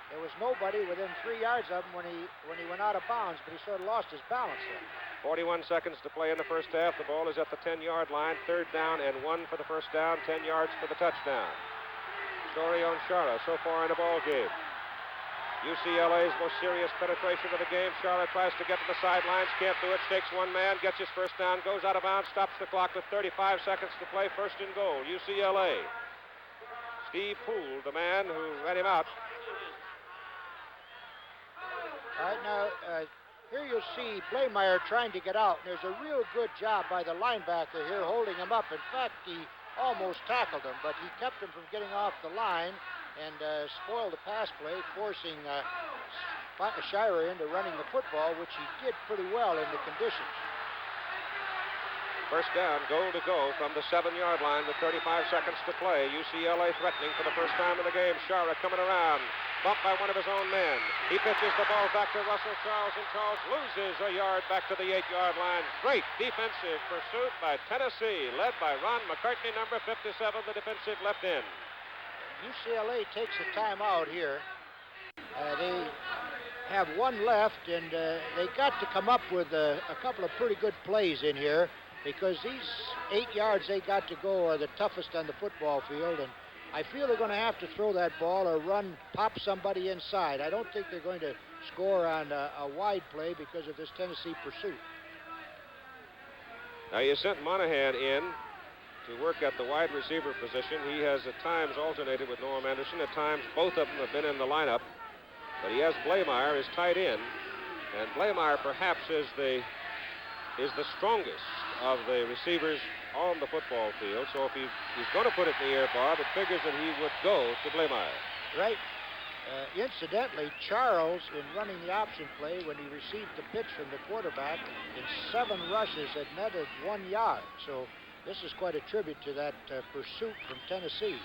There was nobody within 3 yards of him when he went out of bounds, but he sort of lost his balance there. 41 seconds to play in the first half. The ball is at the 10-yard line. 3rd down and 1 for the first down. 10 yards for the touchdown. Story on Shara so far in the ball game. UCLA's most serious penetration of the game. Shara tries to get to the sidelines, can't do it, stakes one man, gets his first down, goes out of bounds, stops the clock with 35 seconds to play, first and goal, UCLA. Steve Poole, the man who ran him out. All right, now, here you see Blameyer trying to get out. There's a real good job by the linebacker here holding him up. In fact, he almost tackled him, but he kept him from getting off the line and spoiled the pass play, forcing Shira into running the football, which he did pretty well in the conditions. First down, goal to go from the 7-yard line with 35 seconds to play. UCLA threatening for the first time in the game. Shara coming around, bumped by one of his own men. He pitches the ball back to Russell Charles, and Charles loses a yard back to the 8-yard line. Great defensive pursuit by Tennessee, led by Ron McCartney, number 57, the defensive left end. UCLA takes a timeout here. They have one left, and they got to come up with a couple of pretty good plays in here, because these 8 yards they got to go are the toughest on the football field, and I feel they're going to have to throw that ball or pop somebody inside. I don't think they're going to score on a wide play because of this Tennessee pursuit. Now, you sent Monahan in to work at the wide receiver position. He has at times alternated with Norm Anderson. At times, both of them have been in the lineup. But he has Blameyer as tight end. And Blameyer perhaps is the strongest of the receivers on the football field. So if he's going to put it in the air, Bob, it figures that he would go to Blameyer. Right. Incidentally, Charles, in running the option play, when he received the pitch from the quarterback, in 7 rushes had netted 1 yard. So this is quite a tribute to that pursuit from Tennessee.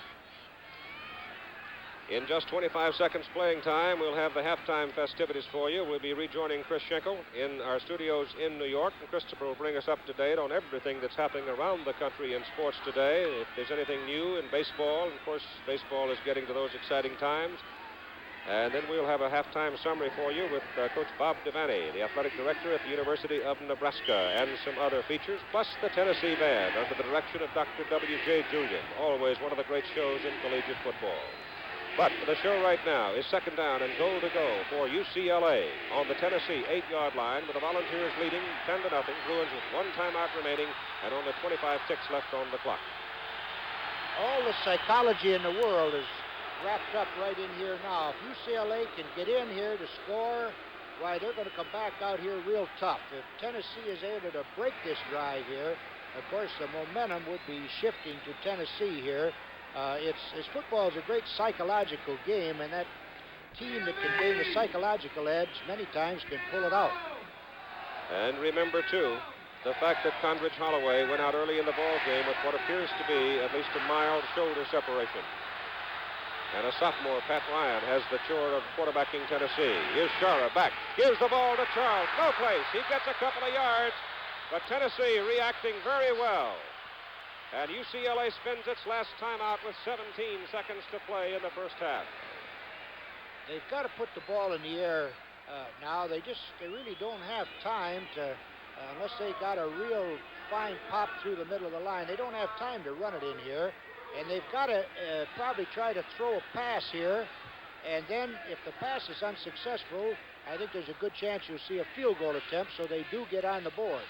In just 25 seconds playing time, we'll have the halftime festivities for you. We'll be rejoining Chris Schenkel in our studios in New York, and Christopher will bring us up to date on everything that's happening around the country in sports today. If there's anything new in baseball, and of course, baseball is getting to those exciting times. And then we'll have a halftime summary for you with Coach Bob Devaney, the athletic director at the University of Nebraska, and some other features, plus the Tennessee Band under the direction of Dr. W.J. Julian, always one of the great shows in collegiate football. But the show right now is second down and goal to go for UCLA on the Tennessee 8-yard line, with the Volunteers leading 10-0. Bruins with 1 timeout remaining and only 25 ticks left on the clock. All the psychology in the world is wrapped up right in here now. If UCLA can get in here to score, why, they're going to come back out here real tough. If Tennessee is able to break this drive here, of course, the momentum would be shifting to Tennessee here. Football is a great psychological game, and that team that can gain the psychological edge many times can pull it out. And remember, too, the fact that Condredge Holloway went out early in the ball game with what appears to be at least a mild shoulder separation. And a sophomore, Pat Ryan, has the chore of quarterbacking Tennessee. Here's Shara back. Gives the ball to Charles. No place. He gets a couple of yards, but Tennessee reacting very well. And UCLA spends its last timeout with 17 seconds to play in the first half. They've got to put the ball in the air now. They really don't have time to, unless they got a real fine pop through the middle of the line, they don't have time to run it in here. And they've got to probably try to throw a pass here. And then if the pass is unsuccessful, I think there's a good chance you'll see a field goal attempt, so they do get on the board.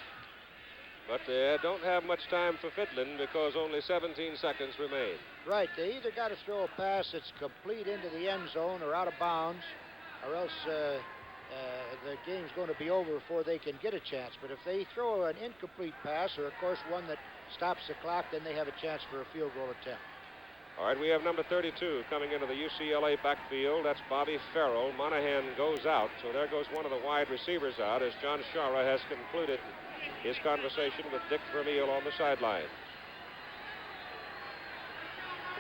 But they don't have much time for fiddling because only 17 seconds remain. Right. They either got to throw a pass that's complete into the end zone or out of bounds, or else the game's going to be over before they can get a chance. But if they throw an incomplete pass, or, of course, one that stops the clock, then they have a chance for a field goal attempt. All right, we have number 32 coming into the UCLA backfield. That's Bobby Farrell. Monahan goes out, so there goes one of the wide receivers out as John Shara has concluded his conversation with Dick Vermeil on the sideline.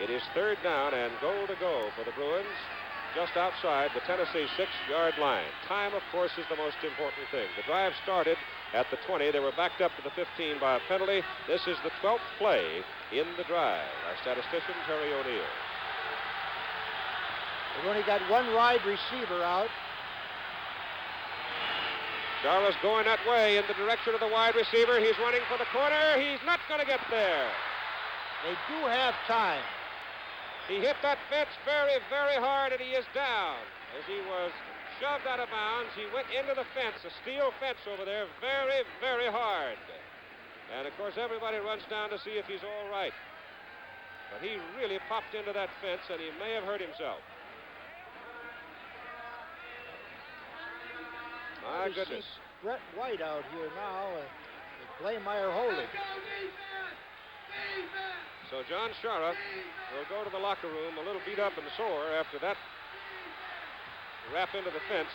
It is third down and goal to go for the Bruins, just outside the Tennessee 6-yard line. Time, of course, is the most important thing. The drive started at the 20. They were backed up to the 15 by a penalty. This is the 12th play in the drive. Our statistician, Terry O'Neill. They've only got one wide receiver out. Charles going that way in the direction of the wide receiver. He's running for the corner. He's not going to get there. They do have time. He hit that fence very, very hard, and he is down. as he was shoved out of bounds. He went into the fence, a steel fence over there, very, very hard. And, of course, everybody runs down to see if he's all right. But he really popped into that fence, and he may have hurt himself. My goodness. Brett White out here now. Blameyer holding. So John Shara will go to the locker room a little beat up and sore after that wrap into the fence.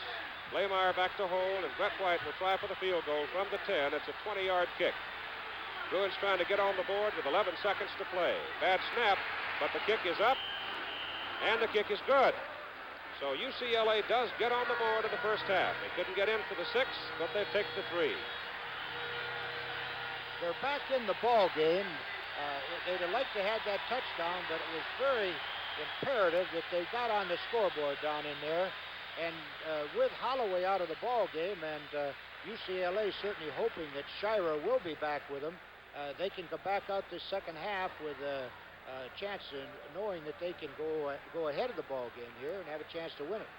Blameyer back to hold, and Brett White will try for the field goal from the 10. It's a 20-yard kick. Bruins trying to get on the board with 11 seconds to play. Bad snap, but the kick is up, and the kick is good. So UCLA does get on the board in the first half. They couldn't get in for the 6, but they take the 3. They're back in the ball game. They'd have liked to have that touchdown, but it was very imperative that they got on the scoreboard down in there. And with Holloway out of the ball game, and UCLA certainly hoping that Shira will be back with them, they can go back out this second half with a chance of knowing that they can go ahead of the ball game here and have a chance to win it.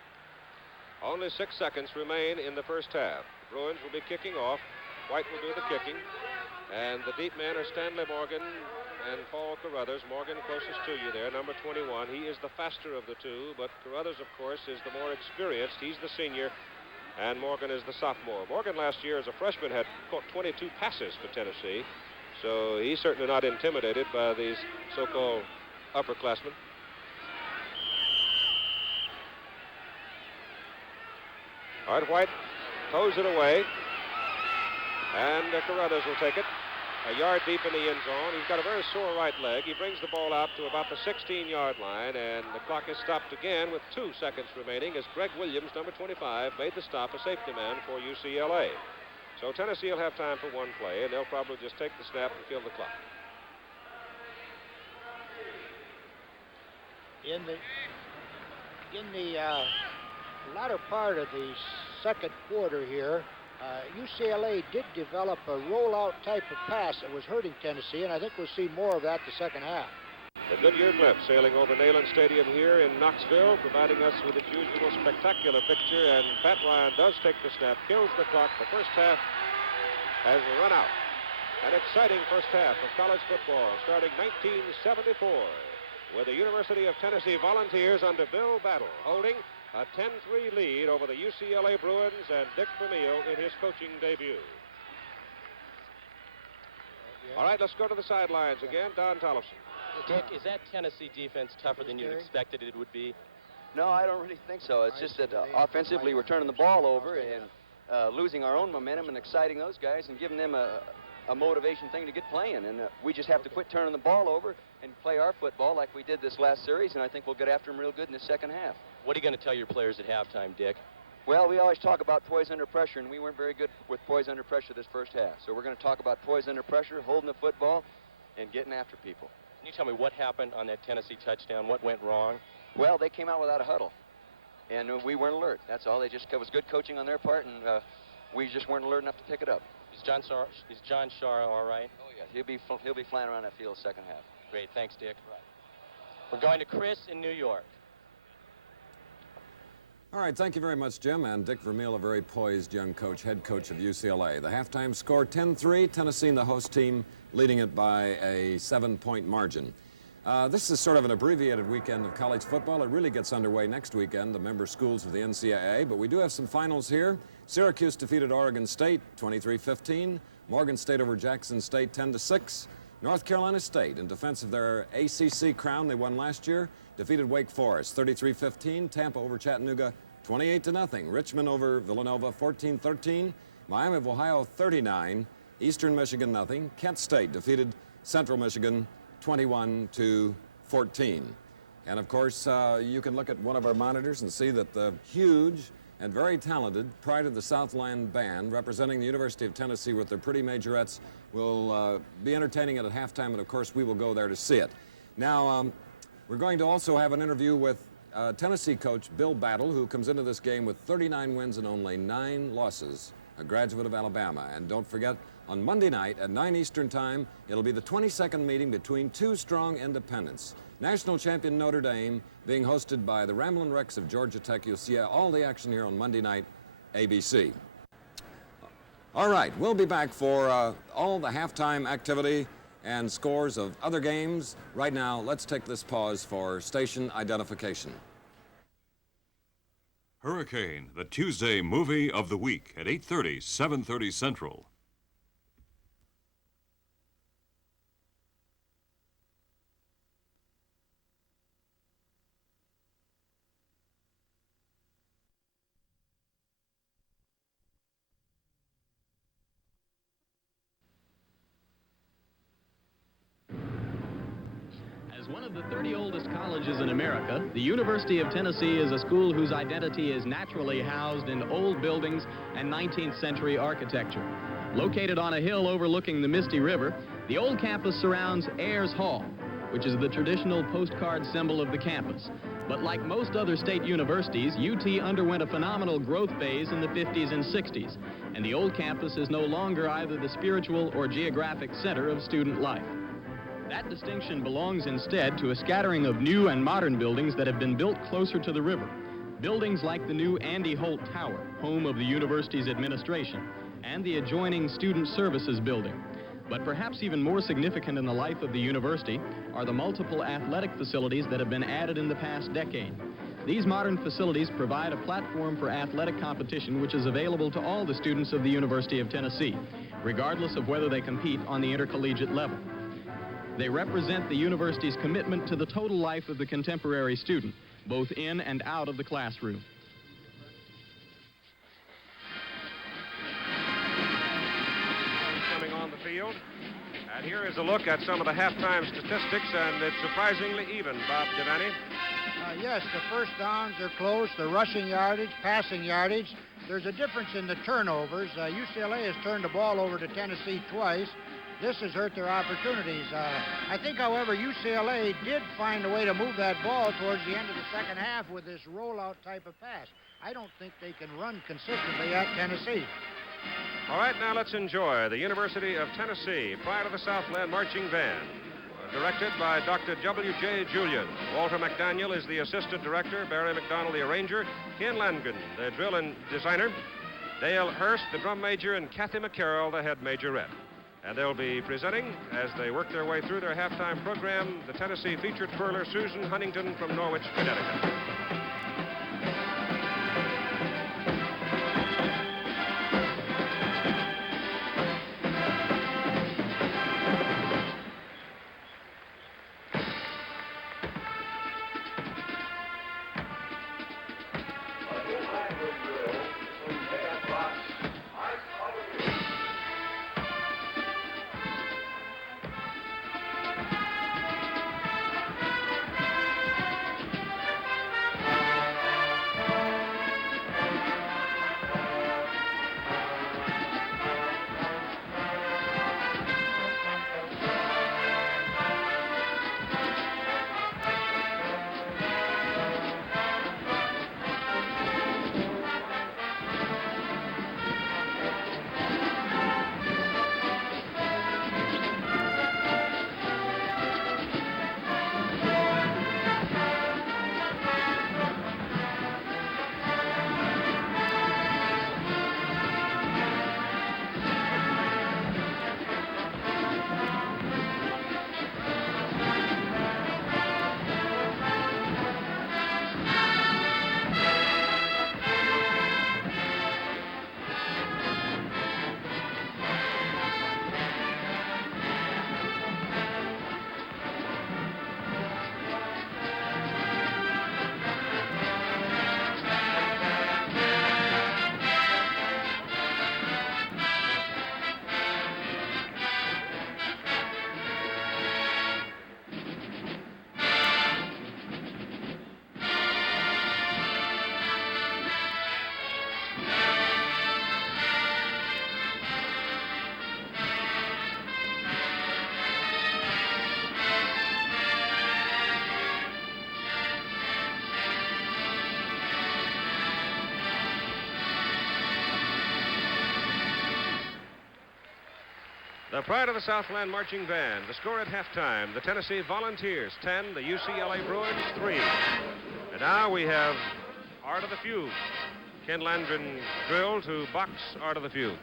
Only 6 seconds remain in the first half. The Bruins will be kicking off. White will do the kicking. And the deep men are Stanley Morgan and Paul Carruthers. Morgan closest to you there, number 21. He is the faster of the two, but Carruthers, of course, is the more experienced. He's the senior, and Morgan is the sophomore. Morgan last year as a freshman had caught 22 passes for Tennessee, so he's certainly not intimidated by these so-called upperclassmen. All right, White throws it away, and Carruthers will take it. A yard deep in the end zone. He's got a very sore right leg. He brings the ball out to about the 16-yard line, and the clock is stopped again with 2 seconds remaining as Greg Williams, number 25, made the stop, a safety man for UCLA. So Tennessee will have time for one play, and they'll probably just take the snap and kill the clock. In the latter part of the second quarter here, UCLA did develop a rollout type of pass that was hurting Tennessee, and I think we'll see more of that the second half. The Goodyear blimp sailing over Neyland Stadium here in Knoxville, providing us with its usual spectacular picture, and Pat Ryan does take the snap, kills the clock. The first half has run out. An exciting first half of college football starting 1974 with the University of Tennessee Volunteers under Bill Battle holding a 10-3 lead over the UCLA Bruins and Dick Vermeil in his coaching debut. All right, let's go to the sidelines again. Don Tollefson. Dick, is that Tennessee defense tougher than you expected it would be? No, I don't really think so. It's just that offensively we're turning the ball over and losing our own momentum and exciting those guys and giving them a motivation thing to get playing. And we just have to quit turning the ball over and play our football like we did this last series, and I think we'll get after them real good in the second half. What are you going to tell your players at halftime, Dick? Well, we always talk about poise under pressure, and we weren't very good with poise under pressure this first half. So we're going to talk about poise under pressure, holding the football, and getting after people. Can you tell me what happened on that Tennessee touchdown? What went wrong? Well, they came out without a huddle, and we weren't alert. That's all. It was good coaching on their part, and we just weren't alert enough to pick it up. Is John Shara all right? Oh, yeah. He'll be flying around that field second half. Great. Thanks, Dick. Right. We're going to Chris in New York. All right, thank you very much, Jim. And Dick Vermeil, a very poised young coach, head coach of UCLA. The halftime score, 10-3, Tennessee and the host team leading it by a 7-point margin. This is sort of an abbreviated weekend of college football. It really gets underway next weekend, the member schools of the NCAA, but we do have some finals here. Syracuse defeated Oregon State 23-15. Morgan State over Jackson State 10-6. North Carolina State, in defense of their ACC crown they won last year, defeated Wake Forest 33-15. Tampa over Chattanooga 28-0. Richmond over Villanova 14-13. Miami of Ohio 39. Eastern Michigan nothing. Kent State defeated Central Michigan 21-14. And of course, you can look at one of our monitors and see that the huge and very talented Pride of the Southland band representing the University of Tennessee with their pretty majorettes will be entertaining it at halftime, and of course we will go there to see it. Now, we're going to also have an interview with Tennessee coach Bill Battle, who comes into this game with 39 wins and only 9 losses, a graduate of Alabama. And don't forget, on Monday night at 9 Eastern Time, it'll be the 22nd meeting between two strong independents. National champion Notre Dame being hosted by the Ramblin' Wrecks of Georgia Tech. You'll see all the action here on Monday night, ABC. All right, we'll be back for all the halftime activity and scores of other games. Right now, let's take this pause for station identification. Hurricane, the Tuesday movie of the week at 8:30, 7:30 Central. As one of the 30 oldest colleges in America, the University of Tennessee is a school whose identity is naturally housed in old buildings and 19th century architecture. Located on a hill overlooking the Misty River, the old campus surrounds Ayers Hall, which is the traditional postcard symbol of the campus. But like most other state universities, UT underwent a phenomenal growth phase in the 50s and 60s, and the old campus is no longer either the spiritual or geographic center of student life. That distinction belongs instead to a scattering of new and modern buildings that have been built closer to the river. Buildings like the new Andy Holt Tower, home of the university's administration, and the adjoining Student Services Building. But perhaps even more significant in the life of the university are the multiple athletic facilities that have been added in the past decade. These modern facilities provide a platform for athletic competition which is available to all the students of the University of Tennessee, regardless of whether they compete on the intercollegiate level. They represent the university's commitment to the total life of the contemporary student, both in and out of the classroom. Coming on the field. And here is a look at some of the halftime statistics, and it's surprisingly even, Bob Devaney. Yes, the first downs are close, the rushing yardage, passing yardage. There's a difference in the turnovers. UCLA has turned the ball over to Tennessee twice. This has hurt their opportunities. I think, however, UCLA did find a way to move that ball towards the end of the second half with this rollout type of pass. I don't think they can run consistently at Tennessee. All right, now let's enjoy the University of Tennessee, Pride of the Southland Marching Band, directed by Dr. W.J. Julian. Walter McDaniel is the assistant director, Barry McDonald the arranger, Ken Langen, the drill and designer, Dale Hurst, the drum major, and Kathy McCarroll, the head majorette. And they'll be presenting, as they work their way through their halftime program, the Tennessee featured twirler Susan Huntington from Norwich, Connecticut. The pride of the Southland Marching Band. The score at halftime, the Tennessee Volunteers 10, the UCLA Bruins 3. And now we have Art of the Feud. Ken Landron drill to box Art of the Feud.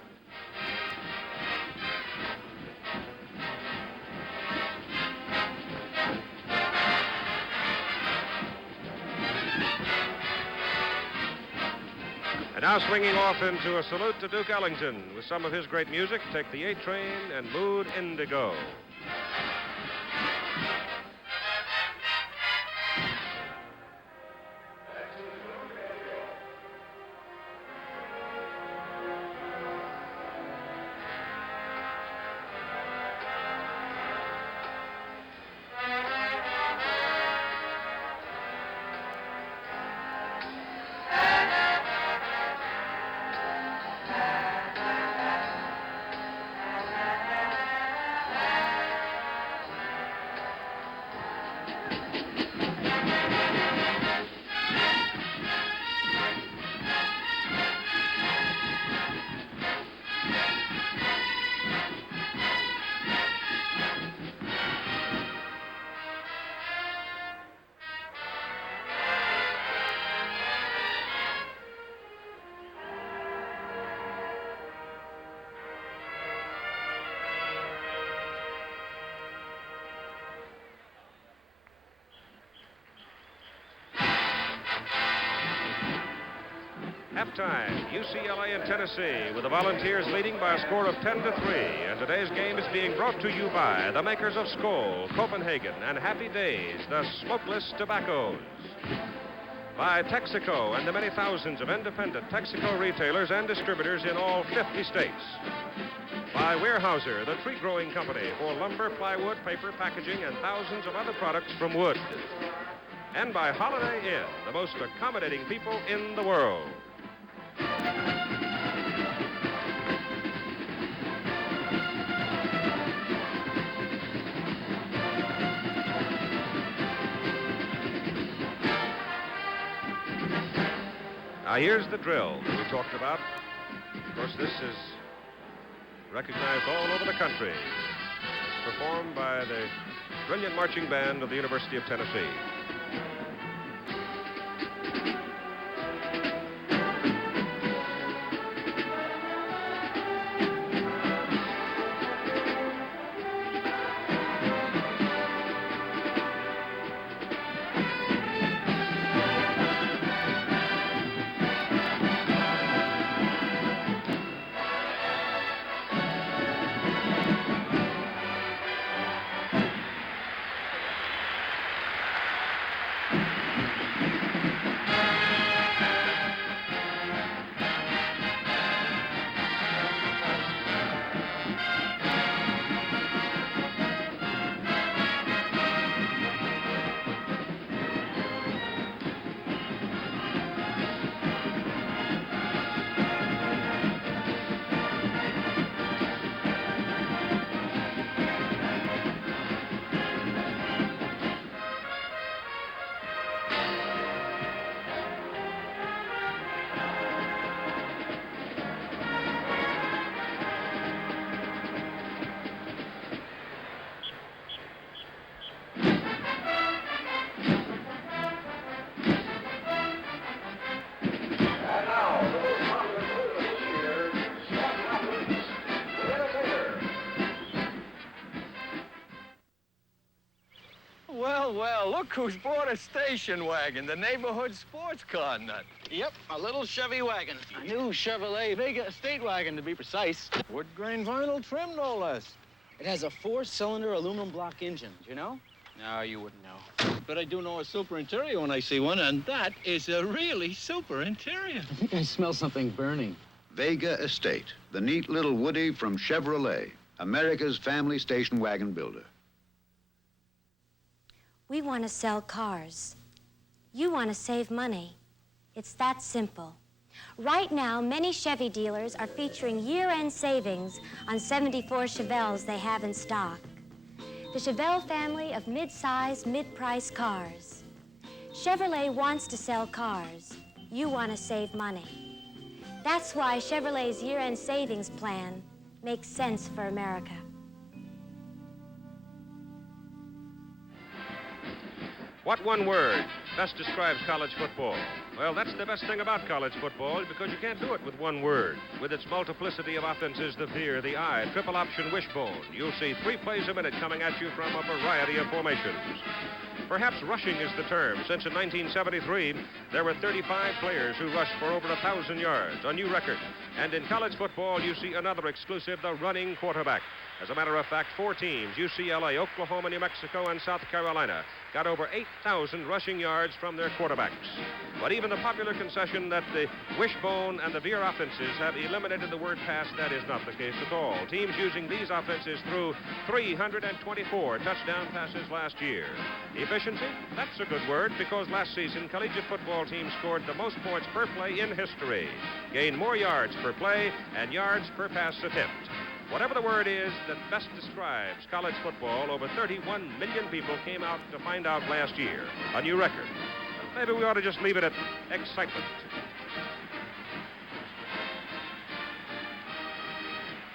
And now swinging off into a salute to Duke Ellington with some of his great music, Take the A Train and Mood Indigo. Halftime, UCLA and Tennessee, with the Volunteers leading by a score of 10-3. And today's game is being brought to you by the makers of Skoal, Copenhagen, and Happy Days, the smokeless tobaccos. By Texaco and the many thousands of independent Texaco retailers and distributors in all 50 states. By Weyerhaeuser, the tree-growing company for lumber, plywood, paper, packaging, and thousands of other products from wood. And by Holiday Inn, the most accommodating people in the world. Now here's the drill that we talked about. Of course, this is recognized all over the country. It's performed by the brilliant marching band of the University of Tennessee. Well, look who's brought a station wagon, the neighborhood sports car nut. Yep, a little Chevy wagon. A new Chevrolet Vega estate wagon, to be precise. Wood grain vinyl trim, no less. It has a 4-cylinder aluminum block engine, do you know? No, you wouldn't know. But I do know a super interior when I see one, and that is a really super interior. I think I smell something burning. Vega Estate, the neat little Woody from Chevrolet, America's family station wagon builder. We want to sell cars. You want to save money. It's that simple. Right now, many Chevy dealers are featuring year-end savings on 74 Chevelles they have in stock. The Chevelle family of mid-size, mid-price cars. Chevrolet wants to sell cars. You want to save money. That's why Chevrolet's year-end savings plan makes sense for America. What one word best describes college football? Well, that's the best thing about college football, because you can't do it with one word. With its multiplicity of offenses, the veer, the eye, triple option wishbone, you'll see 3 plays a minute coming at you from a variety of formations. Perhaps rushing is the term, since in 1973, there were 35 players who rushed for over 1,000 yards, a new record. And in college football, you see another exclusive, the running quarterback. As a matter of fact, 4 teams, UCLA, Oklahoma, New Mexico, and South Carolina, got over 8,000 rushing yards from their quarterbacks. But even the popular concession that the wishbone and the veer offenses have eliminated the word pass, that is not the case at all. Teams using these offenses threw 324 touchdown passes last year. Efficiency? That's a good word, because last season, collegiate football teams scored the most points per play in history, gained more yards per play, and yards per pass attempt. Whatever the word is that best describes college football, over 31 million people came out to find out last year. A new record. Maybe we ought to just leave it at excitement.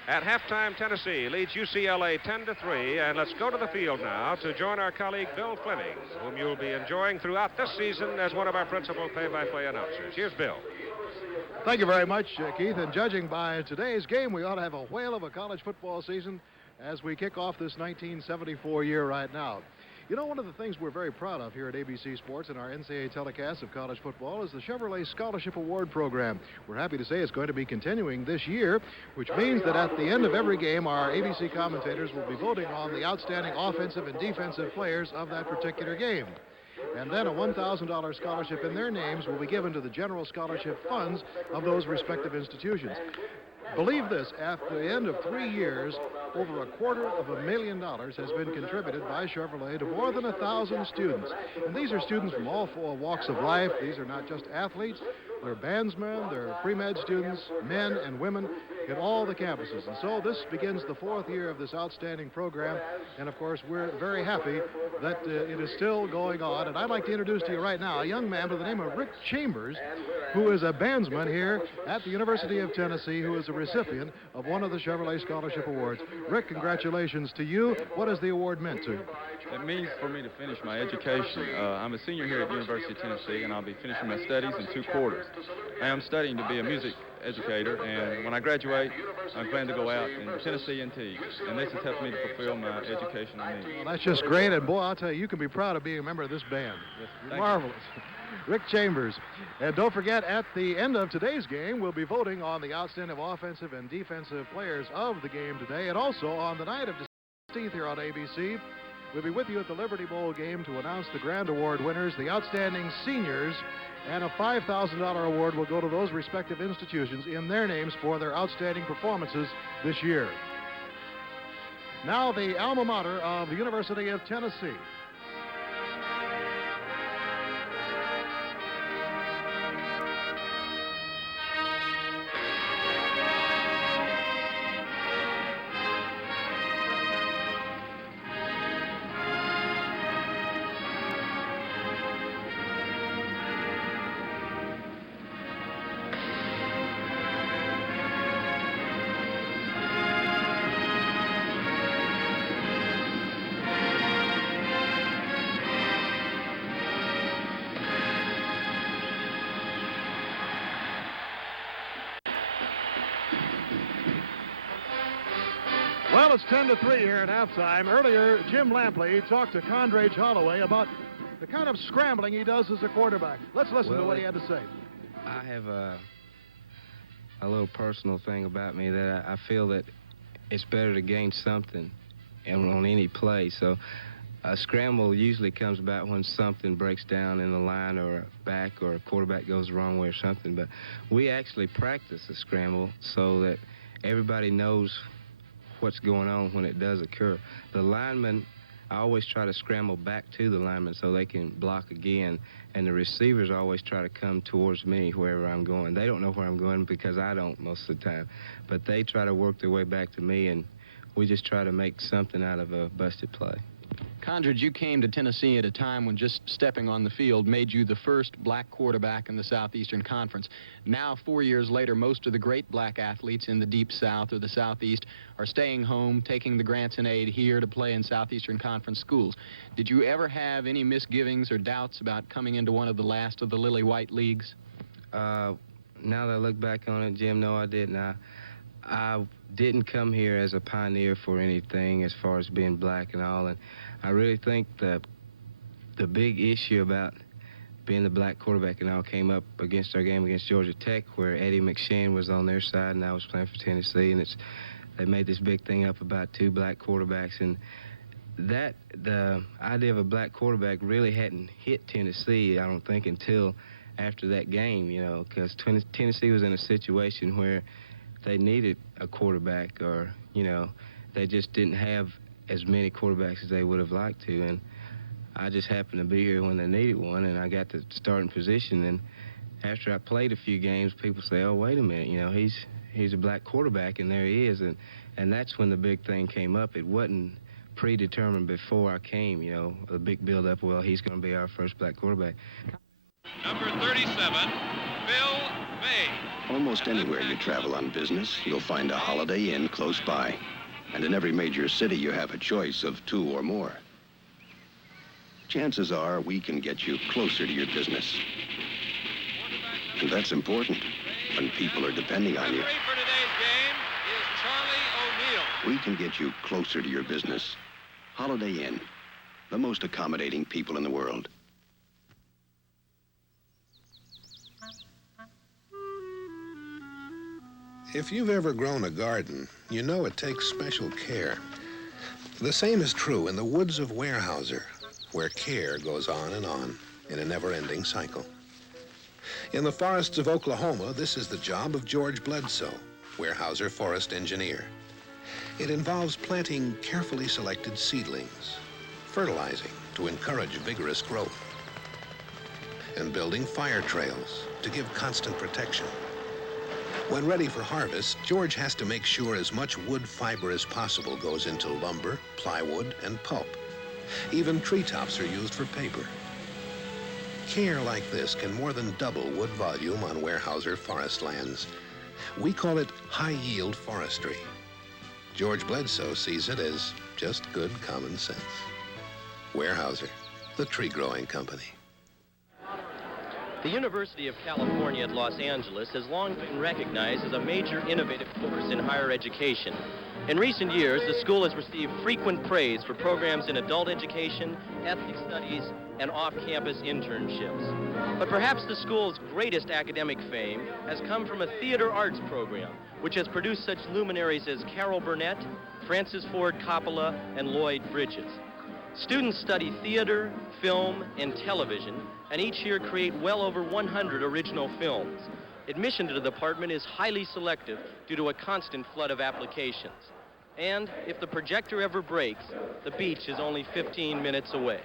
At halftime, Tennessee leads UCLA 10-3, and let's go to the field now to join our colleague Bill Fleming, whom you'll be enjoying throughout this season as one of our principal play-by-play announcers. Here's Bill. Thank you very much, Keith. And judging by today's game, we ought to have a whale of a college football season as we kick off this 1974 year right now. You know, one of the things we're very proud of here at ABC Sports and our NCAA telecast of college football is the Chevrolet Scholarship Award program. We're happy to say it's going to be continuing this year, which means that at the end of every game, our ABC commentators will be voting on the outstanding offensive and defensive players of that particular game. And then a $1,000 scholarship in their names will be given to the general scholarship funds of those respective institutions. Believe this, after the end of 3 years, over $250,000 has been contributed by Chevrolet to more than 1,000 students. And these are students from all 4 walks of life. These are not just athletes. They're bandsmen, they're pre-med students, men and women in all the campuses. And so this begins the 4th year of this outstanding program. And of course, we're very happy that it is still going on. And I'd like to introduce to you right now a young man by the name of Rick Chambers, who is a bandsman here at the University of Tennessee, who is a recipient of one of the Chevrolet Scholarship Awards. Rick, congratulations to you. What has the award meant to you? It means for me to finish my education. I'm a senior here at the University of Tennessee, and I'll be finishing my studies in 2 quarters. I am studying to be a music educator, and when I graduate, I plan to go out in Tennessee and teach. And this has helped me to fulfill my educational needs. Well, that's just great, and boy, I'll tell you, you can be proud of being a member of this band. Yes, marvelous. Rick Chambers. And don't forget, at the end of today's game, we'll be voting on the outstanding offensive and defensive players of the game today, and also on the night of December 16th here on ABC, we'll be with you at the Liberty Bowl game to announce the grand award winners, the outstanding seniors, and a $5,000 award will go to those respective institutions in their names for their outstanding performances this year. Now the alma mater of the University of Tennessee. Well, it's 10-3 here at halftime. Earlier, Jim Lampley talked to Condredge Holloway about the kind of scrambling he does as a quarterback. Let's listen to what he had to say. I have a little personal thing about me that I feel that it's better to gain something on any play. So a scramble usually comes about when something breaks down in the line or a back or a quarterback goes the wrong way or something. But we actually practice a scramble so that everybody knows what's going on when it does occur. The linemen, I always try to scramble back to the linemen so they can block again, and the receivers always try to come towards me wherever I'm going. They don't know where I'm going because I don't most of the time, but they try to work their way back to me, and we just try to make something out of a busted play. Condredge, you came to Tennessee at a time when just stepping on the field made you the first black quarterback in the Southeastern Conference. Now, 4 years later, most of the great black athletes in the Deep South or the Southeast are staying home, taking the grants and aid here to play in Southeastern Conference schools. Did you ever have any misgivings or doubts about coming into one of the last of the lily white leagues? Now that I look back on it, Jim, no, I didn't. I didn't come here as a pioneer for anything as far as being black and all, and I really think the big issue about being the black quarterback and all came up against our game against Georgia Tech, where Eddie McShane was on their side and I was playing for Tennessee, and they made this big thing up about two black quarterbacks, and the idea of a black quarterback really hadn't hit Tennessee, I don't think, until after that game, you know, because Tennessee was in a situation where they needed a quarterback, or, you know, they just didn't have as many quarterbacks as they would have liked to, and I just happened to be here when they needed one, and I got the starting position, and after I played a few games, people say, oh, wait a minute, you know, he's a black quarterback, and there he is, and that's when the big thing came up. It wasn't predetermined before I came, you know, the big build-up, well, he's going to be our first black quarterback. Number 37, Bill May. Almost anywhere you travel on business, you'll find a Holiday Inn close by. And in every major city, you have a choice of 2 or more. Chances are we can get you closer to your business. And that's important when people are depending on you. For today's game is Charlie O'Neill. We can get you closer to your business. Holiday Inn, the most accommodating people in the world. If you've ever grown a garden, you know it takes special care. The same is true in the woods of Weyerhaeuser, where care goes on in a never-ending cycle. In the forests of Oklahoma, this is the job of George Bledsoe, Weyerhaeuser forest engineer. It involves planting carefully selected seedlings, fertilizing to encourage vigorous growth, and building fire trails to give constant protection. When ready for harvest, George has to make sure as much wood fiber as possible goes into lumber, plywood, and pulp. Even treetops are used for paper. Care like this can more than double wood volume on Weyerhaeuser forest lands. We call it high-yield forestry. George Bledsoe sees it as just good common sense. Weyerhaeuser, the tree-growing company. The University of California at Los Angeles has long been recognized as a major innovative force in higher education. In recent years, the school has received frequent praise for programs in adult education, ethnic studies, and off-campus internships. But perhaps the school's greatest academic fame has come from a theater arts program, which has produced such luminaries as Carol Burnett, Francis Ford Coppola, and Lloyd Bridges. Students study theater, film, and television, and each year create well over 100 original films. Admission to the department is highly selective due to a constant flood of applications. And if the projector ever breaks, the beach is only 15 minutes away.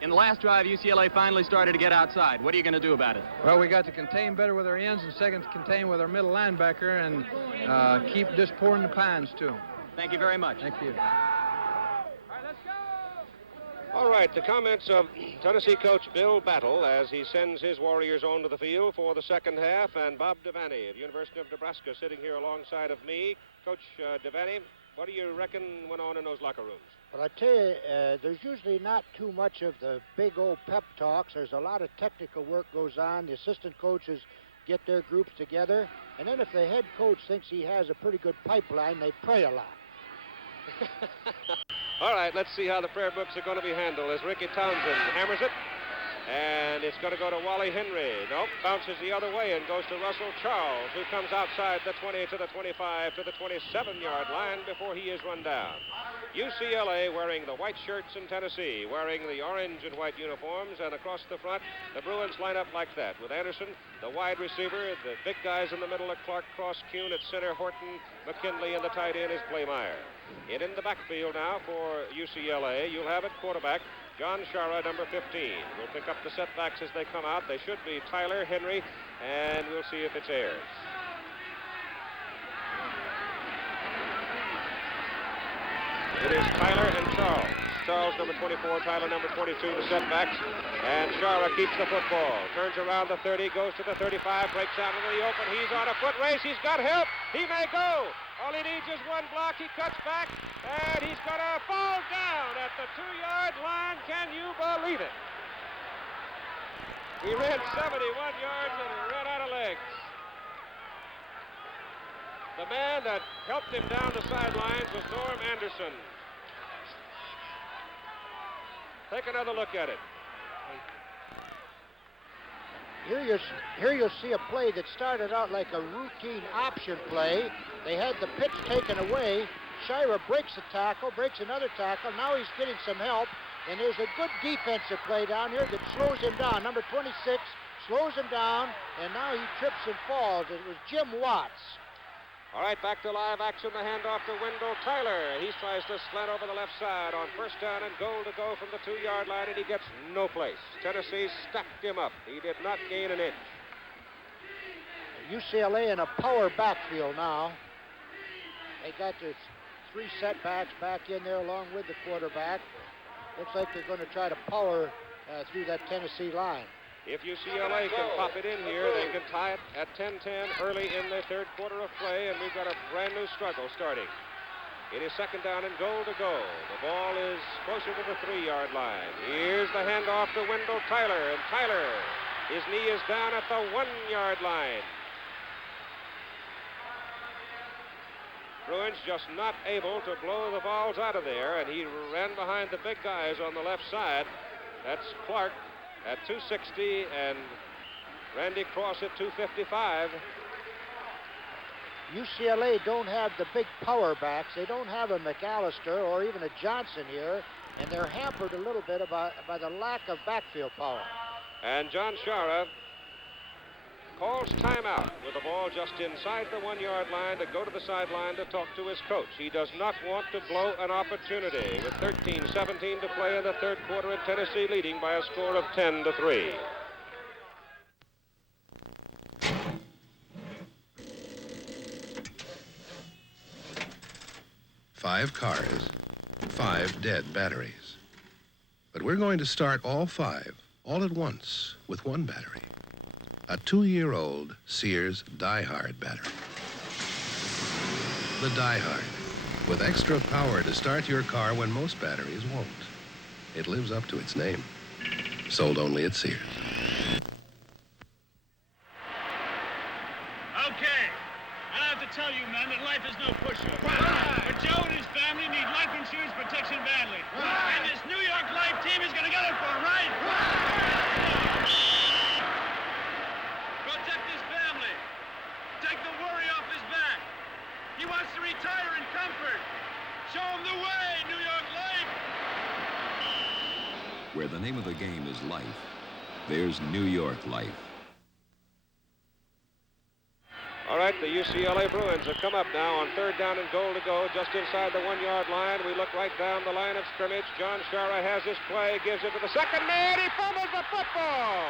In the last drive, UCLA finally started to get outside. What are you going to do about it? Well, we got to contain better with our ends and second to contain with our middle linebacker and keep just pouring the pines to them. Thank you very much. Thank you. All right, the comments of Tennessee coach Bill Battle as he sends his Warriors on to the field for the second half, and Bob Devaney of the University of Nebraska sitting here alongside of me. Coach Devaney, what do you reckon went on in those locker rooms? Well, I tell you, there's usually not too much of the big old pep talks. There's a lot of technical work goes on. The assistant coaches get their groups together, and then if the head coach thinks he has a pretty good pipeline, they pray a lot. All right, let's see how the prayer books are going to be handled as Ricky Townsend hammers it. And it's going to go to Wally Henry. Nope, bounces the other way and goes to Russell Charles, who comes outside the 20 to the 25 to the 27-yard line before he is run down. UCLA wearing the white shirts in Tennessee, wearing the orange and white uniforms, and across the front, the Bruins line up like that, with Anderson, the wide receiver, the big guys in the middle of Clark, Cross, Kuhn at center, Horton, McKinley, and the tight end is Playmeyer. In the backfield now for UCLA, you'll have at quarterback John Shara, number 15. We'll pick up the setbacks as they come out. They should be Tyler, Henry, and we'll see if it's Ayers. It is Tyler and Charles. Charles, number 24, Tyler, number 22, the setbacks. And Shara keeps the football. Turns around the 30, goes to the 35, breaks out into the open. He's on a foot race. He's got help. He may go. All he needs is one block. He cuts back, and he's going to fall down at the 2-yard line. Can you believe it? He ran 71 yards and he ran out of legs. The man that helped him down the sidelines was Norm Anderson. Take another look at it. Here you'll see a play that started out like a routine option play. They had the pitch taken away. Shira breaks a tackle, breaks another tackle. Now he's getting some help, and there's a good defensive play down here that slows him down. Number 26 slows him down, and now he trips and falls. It was Jim Watts. All right, back to live action. The handoff to Wendell Tyler. He tries to slant over the left side on first down and goal to go from the 2-yard line, and he gets no place. Tennessee stacked him up. He did not gain an inch. UCLA in a power backfield now. They got their 3 setbacks back in there along with the quarterback. Looks like they're going to try to power through that Tennessee line. If UCLA can pop it in here, they can tie it at 10-10 early in the third quarter of play, and we've got a brand new struggle starting. It is second down and goal to go. The ball is closer to the 3-yard line. Here's the handoff to Wendell Tyler, and Tyler, his knee is down at the 1-yard line. Bruins just not able to blow the balls out of there, and he ran behind the big guys on the left side. That's Clark at 260 and Randy Cross at 255. UCLA don't have the big power backs. They don't have a McAllister or even a Johnson here, and they're hampered a little bit by the lack of backfield power. And John Shara calls timeout with the ball just inside the 1-yard line to go to the sideline to talk to his coach. He does not want to blow an opportunity with 13-17 to play in the third quarter and Tennessee leading by a score of 10-3. Five cars, 5 dead batteries. But we're going to start all 5, all at once, with one battery. A 2-year-old Sears Die-Hard battery. The Die-Hard, with extra power to start your car when most batteries won't. It lives up to its name. Sold only at Sears. Okay, I have to tell you, man, that life is no pushover. Right. But Joe and his family need life insurance protection badly. Right. And this New York Life team is going to get it for them, right? Protect his family. Take the worry off his back. He wants to retire in comfort. Show him the way, New York Life. Where the name of the game is life, there's New York Life. All right, the UCLA Bruins have come up now on 3rd down and goal to go, just inside the 1-yard line. We look right down the line of scrimmage. John Shara has his play, gives it to the second man. He fumbles the football.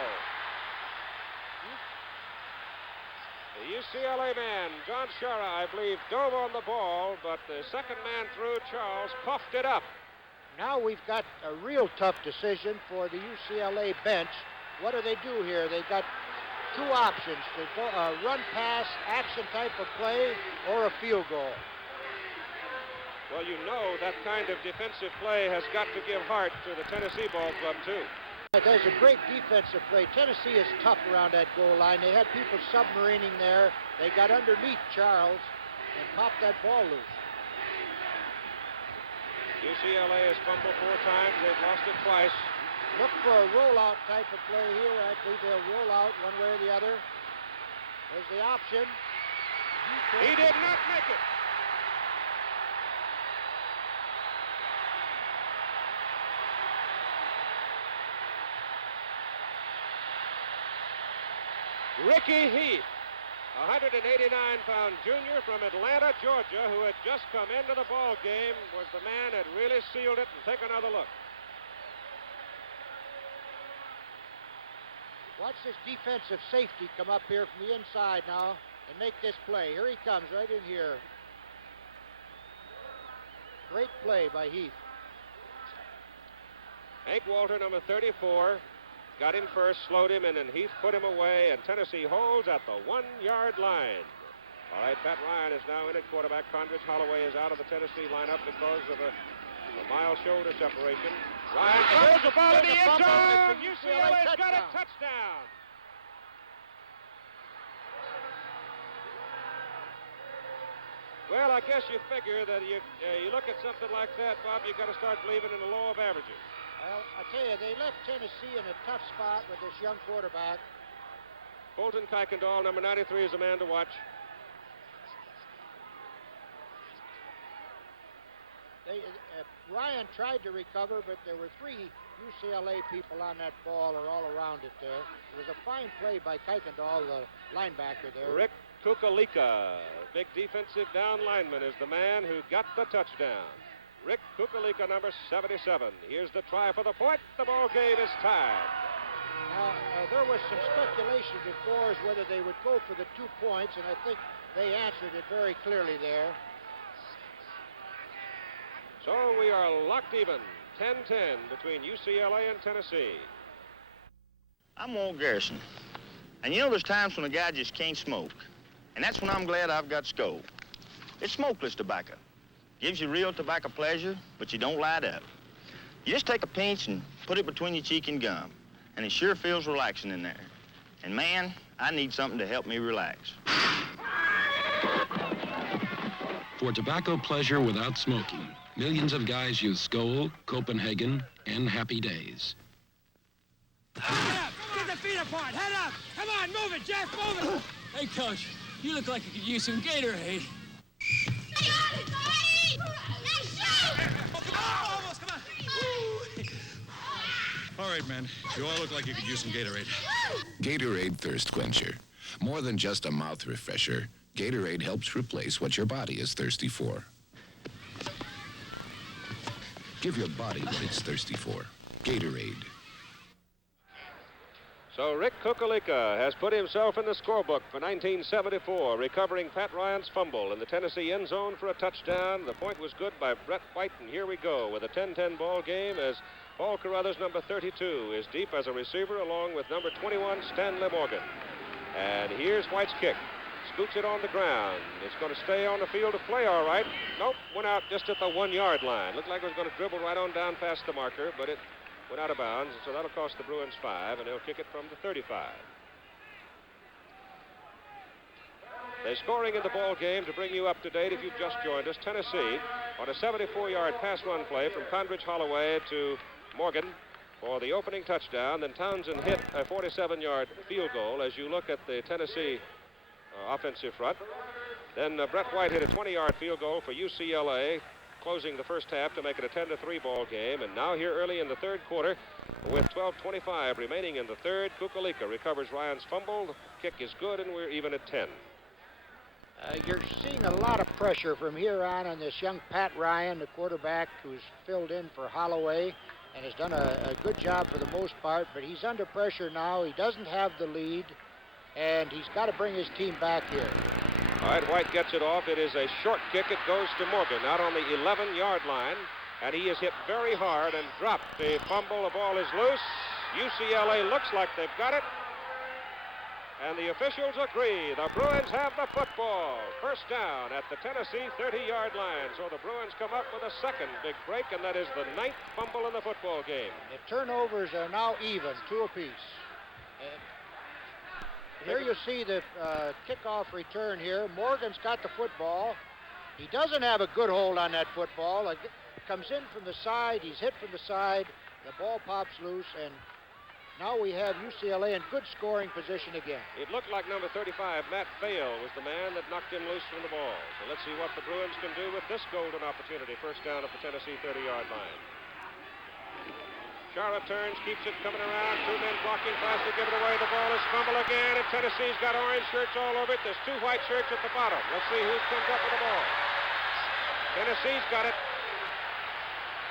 The UCLA man, John Shara, I believe, dove on the ball, but the second man through, Charles, puffed it up. Now we've got a real tough decision for the UCLA bench. What do they do here? They've got two options, to go run pass, action type of play, or a field goal. Well, you know that kind of defensive play has got to give heart to the Tennessee ball club, too. There's a great defensive play. Tennessee is tough around that goal line. They had people submarining there. They got underneath Charles and popped that ball loose. UCLA has fumbled 4 times. They've lost it twice. Look for a rollout type of play here. I believe they'll roll out one way or the other. There's the option. He did not make it. Ricky Heath, a 189-pound junior from Atlanta, Georgia, who had just come into the ball game, was the man that really sealed it. And take another look. Watch this defensive safety come up here from the inside now and make this play. Here he comes right in here. Great play by Heath. Hank Walter, number 34, got him first, slowed him, and then Heath put him away, and Tennessee holds at the 1-yard line. All right, Pat Ryan is now in at quarterback. Condredge Holloway is out of the Tennessee lineup because of a mild shoulder separation. Ryan throws the ball in the end zone. UCLA's got a touchdown. Well, I guess you figure that you look at something like that, Bob, you got to start believing in the law of averages. Well, I tell you, they left Tennessee in a tough spot with this young quarterback. Bolton Kuykendall, number 93, is the man to watch. Ryan tried to recover, but there were 3 UCLA people on that ball or all around it there. It was a fine play by Kuykendall, the linebacker there. Rick Kukalika, big defensive down lineman, is the man who got the touchdown. Rick Kukalika, number 77. Here's the try for the point. The ball game is tied. Now, there was some speculation before as whether they would go for the 2 points, and I think they answered it very clearly there. So we are locked even, 10-10 between UCLA and Tennessee. I'm Walt Garrison, and you know there's times when a guy just can't smoke, and that's when I'm glad I've got Skoal. It's smokeless tobacco. Gives you real tobacco pleasure, but you don't light up. You just take a pinch and put it between your cheek and gum, and it sure feels relaxing in there. And man, I need something to help me relax. For tobacco pleasure without smoking, millions of guys use Skoal, Copenhagen, and Happy Days. Head up! Get the feet apart! Head up! Come on, move it, Jeff, move it! Hey, Coach, you look like you could use some Gatorade. All right, man. You all look like you could use some Gatorade. Gatorade Thirst Quencher. More than just a mouth refresher, Gatorade helps replace what your body is thirsty for. Give your body what it's thirsty for. Gatorade. So Rick Kukalika has put himself in the scorebook for 1974, recovering Pat Ryan's fumble in the Tennessee end zone for a touchdown. The point was good by Brett White, and here we go with a 10-10 ball game as Paul Carruthers, number 32, is deep as a receiver along with number 21, Stanley Morgan. And here's White's kick. Scoots it on the ground. It's going to stay on the field of play all right. Nope, went out just at the 1-yard line. Looked like it was going to dribble right on down past the marker, but it went out of bounds, so that'll cost the Bruins 5, and they'll kick it from the 35. They're scoring in the ball game to bring you up to date if you've just joined us. Tennessee on a 74-yard pass run play from Condredge Holloway to Morgan for the opening touchdown. Then Townsend hit a 47-yard field goal as you look at the Tennessee offensive front. Then Brett White hit a 20-yard field goal for UCLA, closing the first half to make it a 10-3 ball game. And now here early in the third quarter, with 12:25 remaining in the third, Kukalika recovers Ryan's fumble. The kick is good, and we're even at 10. You're seeing a lot of pressure from here on this young Pat Ryan, the quarterback, who's filled in for Holloway and has done a good job for the most part, but he's under pressure now. He doesn't have the lead, and he's got to bring his team back here. All right, White gets it off. It is a short kick. It goes to Morgan out on the 11-yard line, and he is hit very hard and dropped. The fumble, the ball is loose. UCLA looks like they've got it. And the officials agree. The Bruins have the football. First down at the Tennessee 30-yard line. So the Bruins come up with a second big break, and that is the 9th fumble in the football game. The turnovers are now even, 2 apiece. And here you see the kickoff return here. Morgan's got the football. He doesn't have a good hold on that football. It comes in from the side. He's hit from the side. The ball pops loose, and now we have UCLA in good scoring position again. It looked like number 35, Matt Vail, was the man that knocked him loose from the ball. So let's see what the Bruins can do with this golden opportunity. First down at the Tennessee 30-yard line. Chara turns, keeps it coming around. 2 men blocking, tries to give it away. The ball is fumbled again, and Tennessee's got orange shirts all over it. There's 2 white shirts at the bottom. Let's see who comes up with the ball. Tennessee's got it.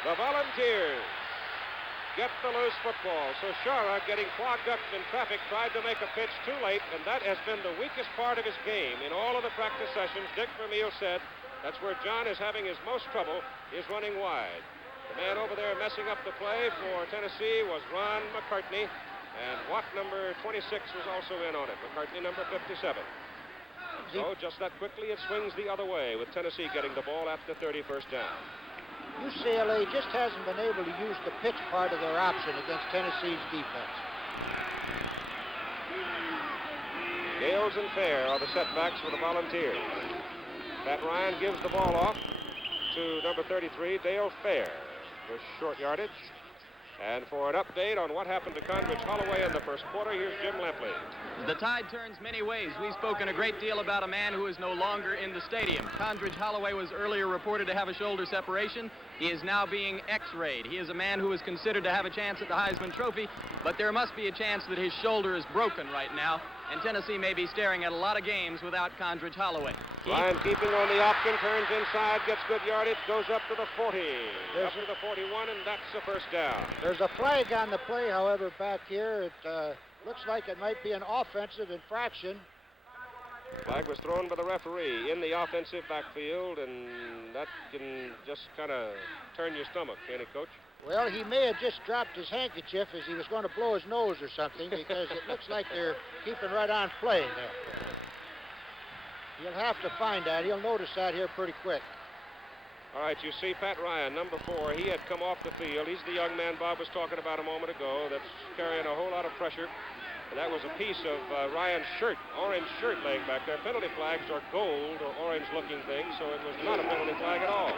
The Volunteers get the loose football. So Chara, getting clogged up in traffic, tried to make a pitch too late, and that has been the weakest part of his game. In all of the practice sessions, Dick Vermeil said that's where John is having his most trouble, is running wide. The man over there messing up the play for Tennessee was Ron McCartney, and Watt number 26 was also in on it. McCartney number 57. So just that quickly it swings the other way with Tennessee getting the ball at the 31st down. UCLA just hasn't been able to use the pitch part of their option against Tennessee's defense. Gales and Fair are the setbacks for the Volunteers. Pat Ryan gives the ball off to number 33, Dale Fair, for short yardage. And for an update on what happened to Condredge Holloway in the first quarter, here's Jim Lempley. The tide turns many ways. We've spoken a great deal about a man who is no longer in the stadium. Condredge Holloway was earlier reported to have a shoulder separation. He is now being x-rayed. He is a man who is considered to have a chance at the Heisman Trophy, but there must be a chance that his shoulder is broken right now, and Tennessee may be staring at a lot of games without Condredge Holloway. Ryan keeping on the option, turns inside, gets good yardage, goes up to the 40, up to the 41, and that's the first down. There's a flag on the play, however, back here. It looks like it might be an offensive infraction. Flag was thrown by the referee in the offensive backfield, and that can just kind of turn your stomach, can it, Coach? Well, he may have just dropped his handkerchief as he was going to blow his nose or something, because it looks like they're keeping right on playing there. You'll have to find that. He'll notice that here pretty quick. All right, you see Pat Ryan, number 4. He had come off the field. He's the young man Bob was talking about a moment ago that's carrying a whole lot of pressure. And that was a piece of Ryan's shirt, orange shirt laying back there. Penalty flags are gold or orange-looking things, so it was not a penalty flag at all.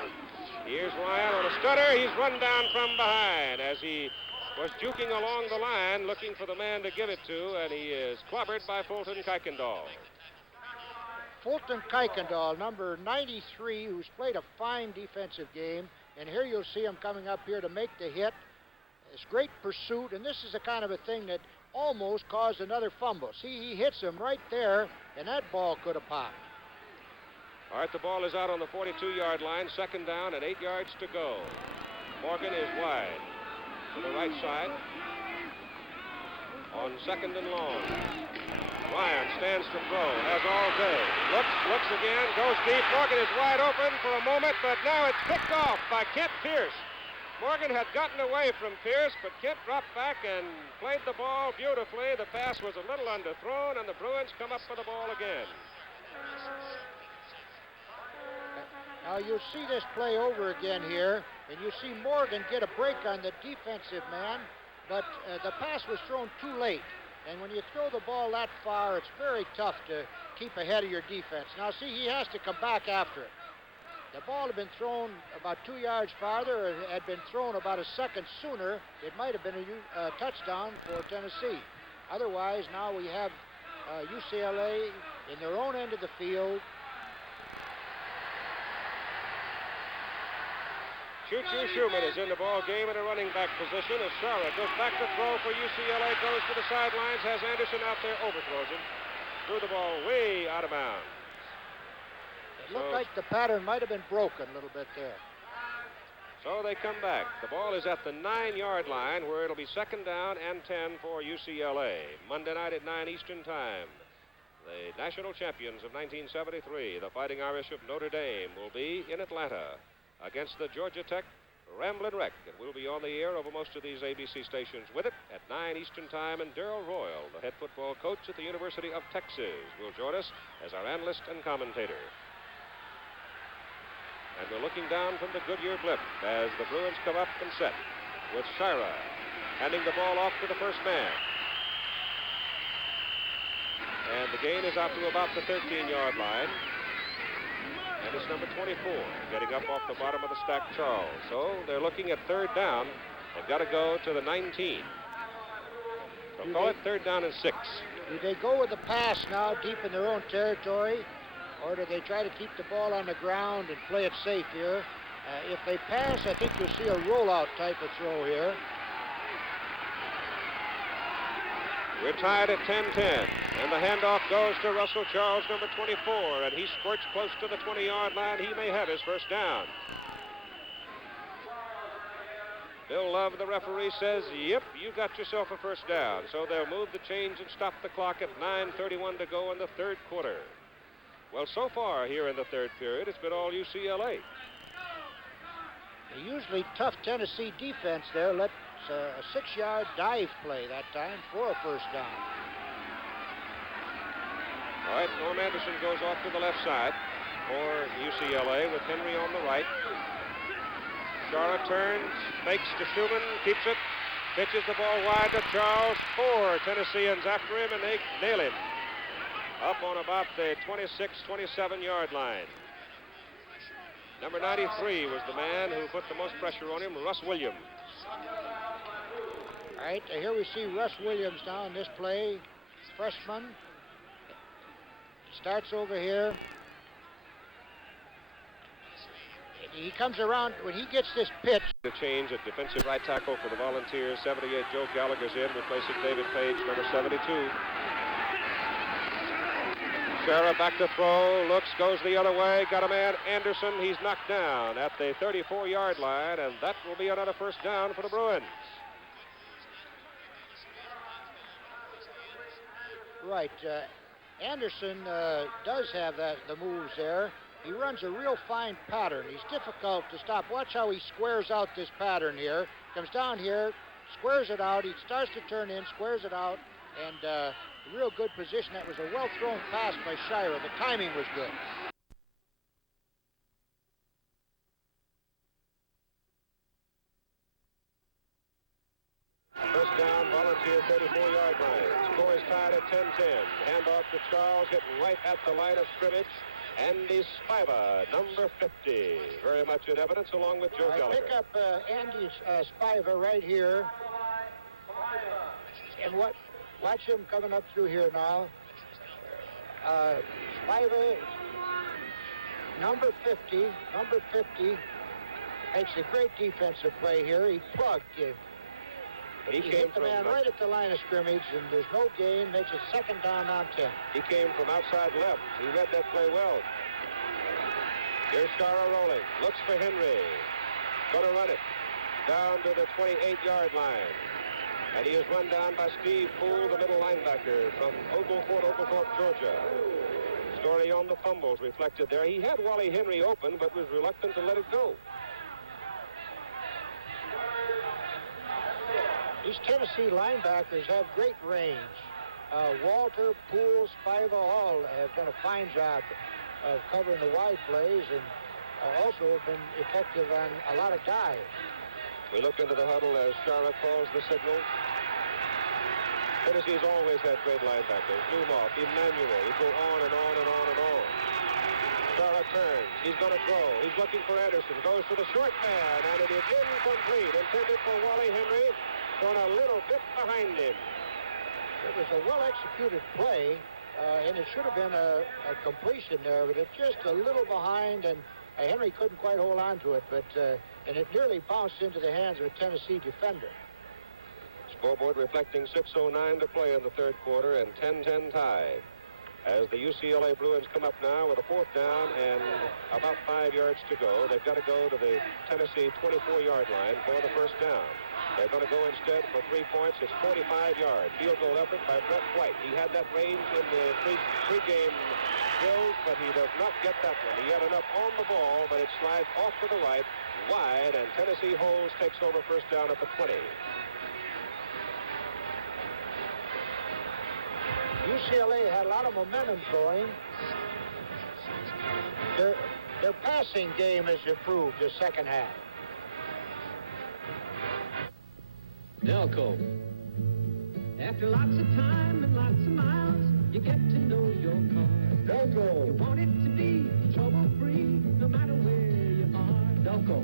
Here's Ryan on a stutter. He's run down from behind as he was juking along the line looking for the man to give it to, and he is clobbered by Fulton Kuykendall. Fulton Kuykendall, number 93, who's played a fine defensive game, and here you'll see him coming up here to make the hit. It's great pursuit, and this is the kind of a thing that almost caused another fumble. See, he hits him right there, and that ball could have popped. All right, the ball is out on the 42-yard line, second down and 8 yards to go. Morgan is wide to the right side on second and long. Ryan stands to throw, has all day. Looks again, goes deep. Morgan is wide open for a moment, but now it's picked off by Kent Pierce. Morgan had gotten away from Pierce, but Kent dropped back and played the ball beautifully. The pass was a little underthrown, and the Bruins come up with the ball again. Now you'll see this play over again here, and you see Morgan get a break on the defensive man, but the pass was thrown too late. And when you throw the ball that far, it's very tough to keep ahead of your defense. Now see, he has to come back after it. The ball had been thrown about 2 yards farther, or had been thrown about a second sooner. It might have been a touchdown for Tennessee. Otherwise, now we have UCLA in their own end of the field. Choo-Choo Schumann is in the ball game in a running back position as Chara goes back to throw for UCLA, goes to the sidelines, has Anderson out there, overthrows him. Threw the ball way out of bounds. looked like the pattern might have been broken a little bit there. So they come back. The ball is at the 9-yard line where it'll be 2nd down and 10 for UCLA. Monday night at 9 Eastern Time. The national champions of 1973, the Fighting Irish of Notre Dame, will be in Atlanta against the Georgia Tech Ramblin' Wreck. And we'll be on the air over most of these ABC stations with it at 9 Eastern Time. And Darrell Royal, the head football coach at the University of Texas, will join us as our analyst and commentator. And we're looking down from the Goodyear blip as the Bruins come up and set with Shira handing the ball off to the first man. And the gain is out to about the 13-yard line. And it's number 24 getting up off the bottom of the stack, Charles. So they're looking at 3rd down. They've got to go to the 19. So call it 3rd down and 6. Do they go with the pass now deep in their own territory? Or do they try to keep the ball on the ground and play it safe here? If they pass, I think you'll see a rollout type of throw here. We're tied at 10-10, and the handoff goes to Russell Charles, number 24, and he squirts close to the 20-yard line. He may have his first down. Bill Love, the referee, says, yep, you got yourself a first down. So they'll move the chains and stop the clock at 9:31 to go in the 3rd quarter. Well, so far here in the 3rd period, it's been all UCLA. The usually tough Tennessee defense there lets a 6-yard dive play that time for a first down. All right, Norm Anderson goes off to the left side for UCLA with Henry on the right. Shara turns, fakes to Schumann, keeps it, pitches the ball wide to Charles. 4 Tennesseans after him, and they nail him up on about the 26, 27-yard line. Number 93 was the man who put the most pressure on him, Russ Williams. All right, here we see Russ Williams now in this play. Freshman. Starts over here. He comes around when he gets this pitch. The change at defensive right tackle for the Volunteers. 78, Joe Gallagher's in, replacing David Page, number 72. Shara back to throw, looks, goes the other way, got a man, Anderson. He's knocked down at the 34-yard line, and that will be another first down for the Bruins. Right, Anderson does have the moves there. He runs a real fine pattern. He's difficult to stop. Watch how he squares out this pattern here. Comes down here, squares it out. He starts to turn in, squares it out, and a real good position. That was a well-thrown pass by Shira. The timing was good. First down, Volunteer 34-yard line. Score is tied at 10-10. Handoff to Charles, hit right at the line of scrimmage. Andy Spiva, number 50. Very much in evidence along with Joe Gallagher. Pick up Andy Spiva right here. And watch him coming up through here now. Spiva, number 50, makes a great defensive play here. He plugged him. He hit the man right at the line of scrimmage, and there's no gain. Makes it second down on 10. He came from outside left. He read that play well. Here's Shara rolling. Looks for Henry. Gonna run it down to the 28-yard line. And he is run down by Steve Poole, the middle linebacker from Oglethorpe, Georgia. Story on the fumbles reflected there. He had Wally Henry open, but was reluctant to let it go. These Tennessee linebackers have great range. Walter, Poole, Spiva, all have done a fine job of covering the wide plays and also have been effective on a lot of dives. We look into the huddle as Shara calls the signal. Tennessee's always had great linebackers. Newmoff, Emmanuel. He go on and on and on and on. Shara turns. He's going to throw. He's looking for Anderson. Goes to the short man, and it is incomplete. Intended for Wally Henry. Thrown a little bit behind him. It was a well-executed play, and it should have been a completion there, but it's just a little behind, and Henry couldn't quite hold on to it, and it nearly bounced into the hands of a Tennessee defender. Scoreboard reflecting 6:09 to play in the 3rd quarter and 10-10 tie. as the UCLA Bruins come up now with a 4th down and about 5 yards to go. They've got to go to the Tennessee 24-yard line for the 1st down. They're going to go instead for 3 points. It's 45 yards. Field goal effort by Brett White. He had that range in the pregame drills, but he does not get that one. He had enough on the ball, but it slides off to the right, wide, and Tennessee holds, takes over 1st down at the 20. UCLA had a lot of momentum going. Their passing game has improved the second half. Delco. After lots of time and lots of miles, you get to know your car. Delco. You want it to be trouble-free, no matter where you are. Delco.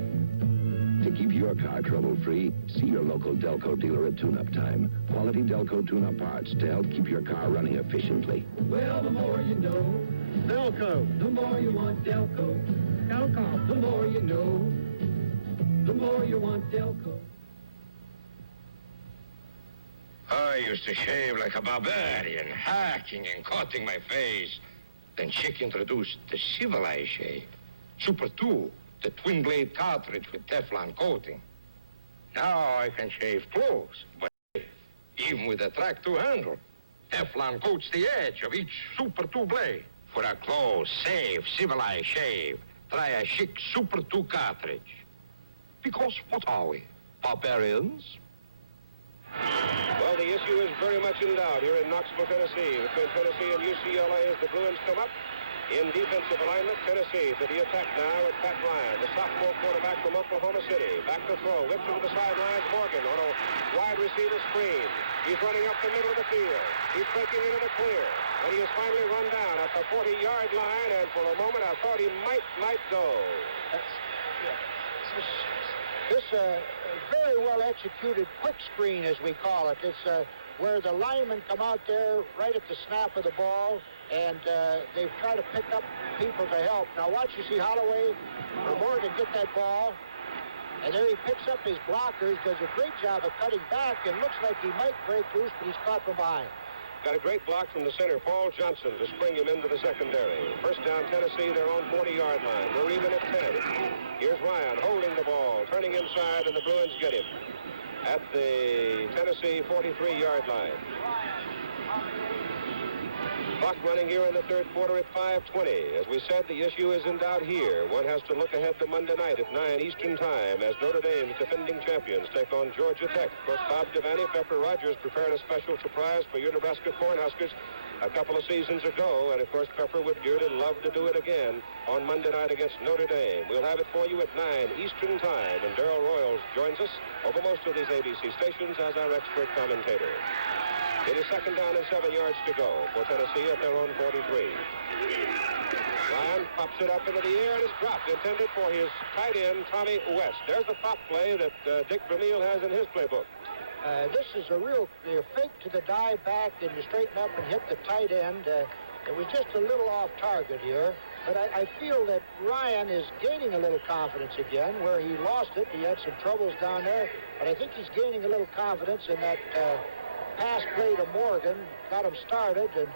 To keep your car trouble-free, see your local Delco dealer at tune-up time. Quality Delco tune-up parts to help keep your car running efficiently. Well, the more you know. Delco. The more you want Delco. Delco. The more you know. The more you want Delco. I used to shave like a barbarian, hacking and cutting my face. Then Chick introduced the civilized shave. Super 2, the twin-blade cartridge with Teflon coating. Now I can shave close, but even with a track 2 handle, Teflon coats the edge of each Super 2 blade. For a close, safe, civilized shave, try a Chic Super 2 cartridge. Because what are we, barbarians? Well, the issue is very much in doubt here in Knoxville, Tennessee, between Tennessee and UCLA as the Bruins come up. In defensive alignment, Tennessee to the attack now with Pat Ryan, the sophomore quarterback from Oklahoma City. Back to throw, whips to the sidelines, Morgan on a wide receiver screen. He's running up the middle of the field. He's breaking into the clear. And he is finally run down at the 40-yard line, and for a moment I thought he might go. This very well executed quick screen, as we call it. It's where the linemen come out there right at the snap of the ball, and they try to pick up people to help. Now watch, you see Holloway or Morgan get that ball, and there he picks up his blockers, does a great job of cutting back, and looks like he might break loose, but he's caught from behind. Got a great block from the center, Paul Johnson, to spring him into the secondary. 1st down, Tennessee, their own 40-yard line. We're even at 10. Here's Ryan holding the ball, turning inside, and the Bruins get him at the Tennessee 43-yard line. Clock running here in the 3rd quarter at 5:20. As we said, the issue is in doubt here. One has to look ahead to Monday night at 9 Eastern Time as Notre Dame's defending champions take on Georgia Tech. Of course, Bob Devaney, Pepper Rogers prepared a special surprise for your Nebraska Cornhuskers a couple of seasons ago, and of course, Pepper would dearly love to do it again on Monday night against Notre Dame. We'll have it for you at 9 Eastern Time, and Darrell Royals joins us over most of these ABC stations as our expert commentator. It is 2nd down and 7 yards to go for Tennessee at their own 43. Ryan pops it up into the air and it's dropped, intended for his tight end, Tommy West. There's the pop play that Dick Vermeil has in his playbook. This is a real fake to the dive back, and you straighten up and hit the tight end. It was just a little off target here, but I feel that Ryan is gaining a little confidence again where he lost it. He had some troubles down there, but I think he's gaining a little confidence in that pass play to Morgan, got him started, and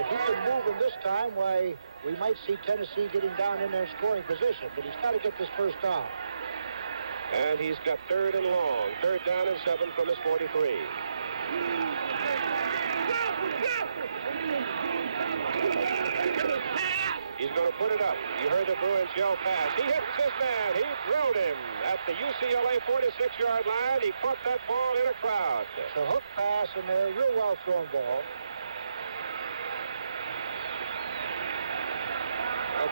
if he can move him this time, why, we might see Tennessee getting down in their scoring position, but he's got to get this 1st down. And he's got 3rd and long, 3rd down and 7 from his 43. He's going to put it up. You heard the Bruins yell pass. He hits his man. He drilled him at the UCLA 46-yard line. He caught that ball in a crowd. It's a hook pass, and a real well-thrown ball.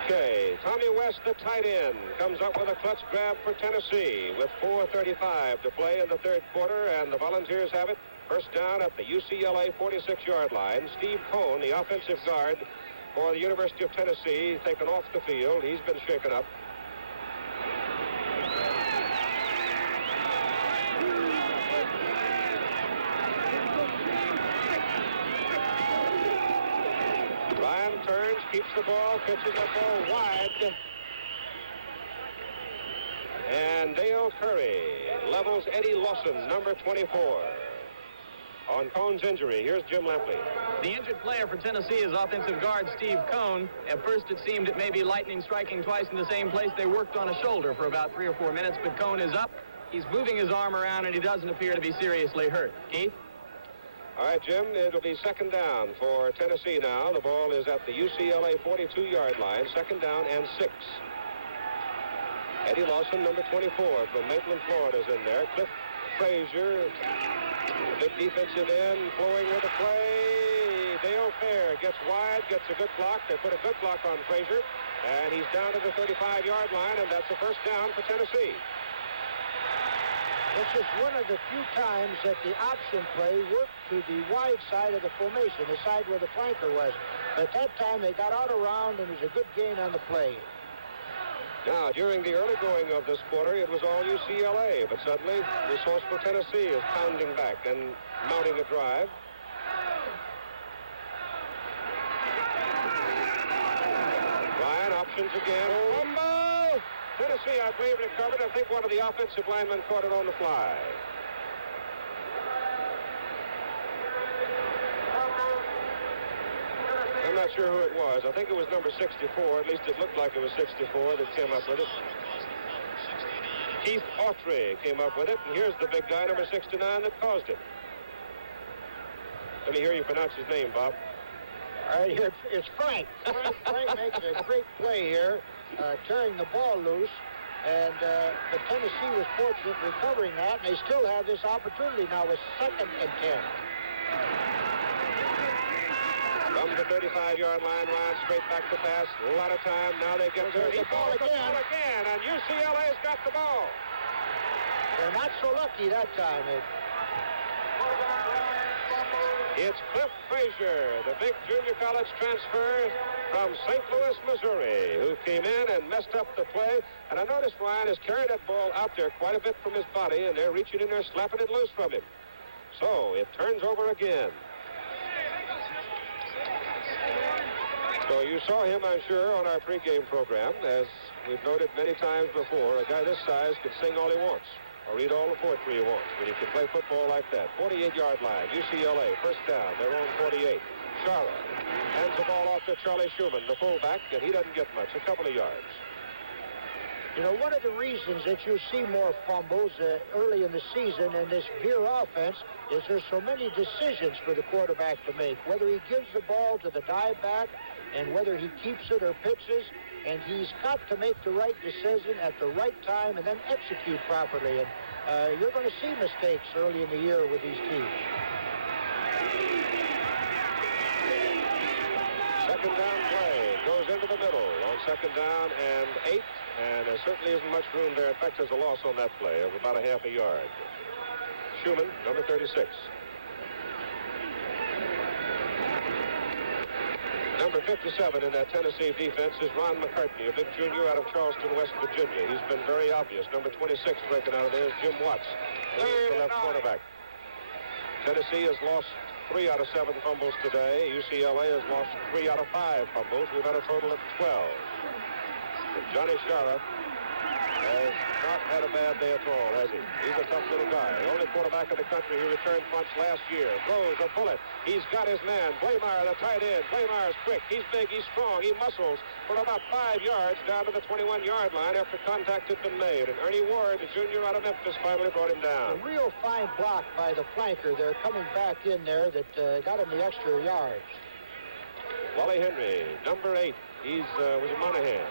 Okay, Tommy West, the tight end, comes up with a clutch grab for Tennessee with 4:35 to play in the 3rd quarter, and the Volunteers have it. 1st down at the UCLA 46-yard line. Steve Cohn, the offensive guard for the University of Tennessee, taken off the field. He's been shaken up. Ryan turns, keeps the ball, pitches that ball wide. And Dale Curry levels Eddie Lawson, number 24. On Cohn's injury, here's Jim Lampley. The injured player for Tennessee is offensive guard Steve Cohn. At first, it seemed it may be lightning striking twice in the same place. They worked on a shoulder for about 3 or 4 minutes, but Cohn is up. He's moving his arm around, and he doesn't appear to be seriously hurt. Keith? All right, Jim, it'll be second down for Tennessee now. The ball is at the UCLA 42-yard line. Second down and 6. Eddie Lawson, number 24 from Maitland, Florida, is in there. Cliff Frazier, big defensive end, flowing with a play. Dale Fair gets wide, gets a good block. They put a good block on Frazier, and he's down to the 35-yard line, and that's a first down for Tennessee. This is one of the few times that the option play worked to the wide side of the formation, the side where the flanker was. At that time, they got out around, and it was a good gain on the play. Now, during the early going of this quarter, it was all UCLA, but suddenly, resourceful Tennessee is pounding back and mounting a drive. Ryan options again. Fumble! Tennessee, I believe, recovered. I think one of the offensive linemen caught it on the fly. I'm not sure who it was. I think it was number 64. At least it looked like it was 64 that came up with it. Keith Autry came up with it, and here's the big guy, number 69, that caused it. Let me hear you pronounce his name, Bob. All right, it's Frank. Frank makes a great play here, tearing the ball loose, and the Tennessee was fortunate recovering that, and they still have this opportunity now with 2nd and 10. From the 35-yard line, Ryan straight back to pass. A lot of time. Now they get there. He falls the ball again, and UCLA's got the ball. They're not so lucky that time. It's Cliff Frazier, the big junior college transfer from St. Louis, Missouri, who came in and messed up the play. And I noticed Ryan has carried that ball out there quite a bit from his body, and they're reaching in there, slapping it loose from him. So it turns over again. So you saw him, I'm sure, on our pregame program. As we've noted many times before, a guy this size can sing all he wants or read all the poetry he wants, but he can play football like that. 48-yard line, UCLA, first down, their own 48. Shara hands the ball off to Charlie Schumann, the fullback, and he doesn't get much, a couple of yards. You know, one of the reasons that you see more fumbles early in the season in this Veer offense is there's so many decisions for the quarterback to make, whether he gives the ball to the dive back and whether he keeps it or pitches, and he's got to make the right decision at the right time and then execute properly. And you're going to see mistakes early in the year with these teams. Second down play goes into the middle on second down and 8, and there certainly isn't much room there. In fact, there's a loss on that play of about a half a yard. Schumann, number 36. Number 57 in that Tennessee defense is Ron McCartney, a big junior out of Charleston, West Virginia. He's been very obvious. Number 26 breaking out of there is Jim Watts, the left cornerback. Tennessee has lost 3 out of 7 fumbles today. UCLA has lost 3 out of 5 fumbles. We've had a total of 12. But Johnny Shara has not had a bad day at all, has he? He's a tough little guy. The only quarterback in the country who returned punts last year. Throws a bullet. He's got his man. Blameyer, the tight end. Blameyer's quick. He's big. He's strong. He muscles for about 5 yards down to the 21-yard line after contact had been made. And Ernie Ward, the junior out of Memphis, finally brought him down. A real fine block by the flanker there coming back in there that got him the extra yards. Wally Henry, number 8. He's was a Monahan.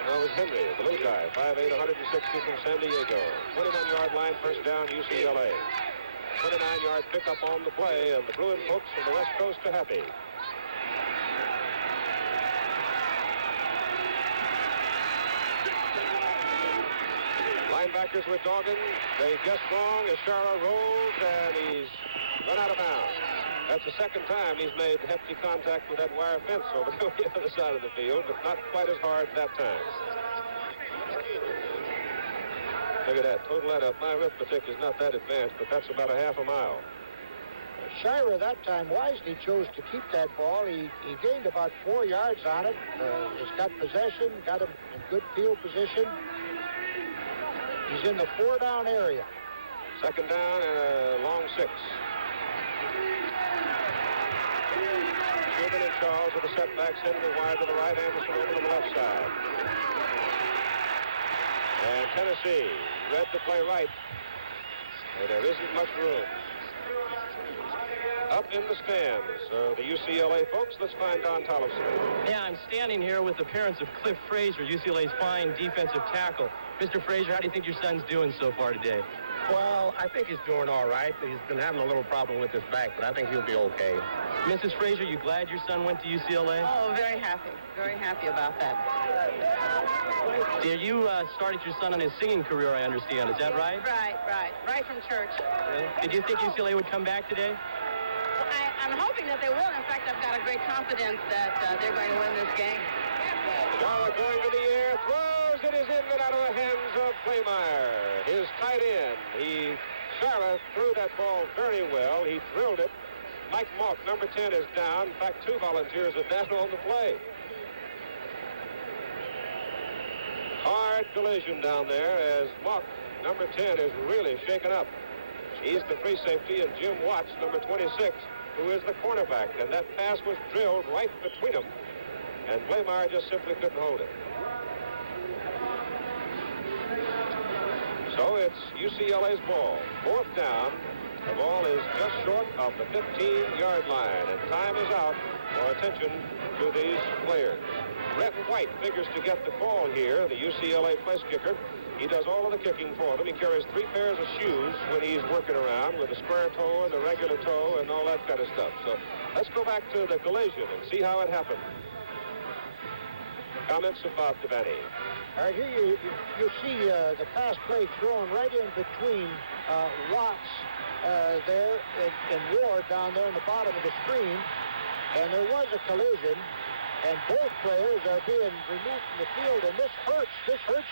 That was Henry, the little guy, 5'8", 160 from San Diego. 21-yard line, first down, UCLA. 29-yard pickup on the play, and the Bruin folks from the West Coast are happy. Linebackers were dogging. They guessed wrong as Shara rolls, and he's run out of bounds. That's the second time he's made hefty contact with that wire fence over the other side of the field, but not quite as hard that time. Look at that. Total that up. My arithmetic is not that advanced, but that's about a half a mile. Shira that time wisely chose to keep that ball. He gained about 4 yards on it. He's got possession, got him in good field position. He's in the 4-down area. Second down and a long 6. into the setbacks. Henry wide to the right, Anderson over to the left side. And Tennessee read to play right. And there isn't much room. Up in the stands, the UCLA folks. Let's find Don Tollefson. Yeah, I'm standing here with the parents of Cliff Frazier, UCLA's fine defensive tackle. Mr. Frazier, how do you think your son's doing so far today? Well, I think he's doing all right. He's been having a little problem with his back, but I think he'll be okay. Mrs. Frazier, you glad your son went to UCLA? Oh, very happy. Very happy about that. Dear, you started your son on his singing career, I understand. Is that right? Right from church. Did you think UCLA would come back today? I'm hoping that they will. In fact, I've got a great confidence that they're going to win this game. Dollar going to the air, throws. It is in and out of the hands of Playmeyer. His tight end. Sarah threw that ball very well. He drilled it. Mike Mock, number 10, is down. In fact, 2 volunteers are down on the play. Hard collision down there as Mock, number 10, is really shaken up. He's the free safety, and Jim Watts, number 26, who is the cornerback. And that pass was drilled right between them, and Playmeyer just simply couldn't hold it. So it's UCLA's ball. 4th down. The ball is just short of the 15-yard line, and time is out for attention to these players. Brett White figures to get the call here, the UCLA place kicker. He does all of the kicking for them. He carries 3 pairs of shoes when he's working around with the square toe and the regular toe and all that kind of stuff. So let's go back to the collision and see how it happened. Comments about Devaney. All right, here you see the pass play thrown right in between Watts there and Ward down there in the bottom of the screen. And there was a collision, and both players are being removed from the field, and this hurts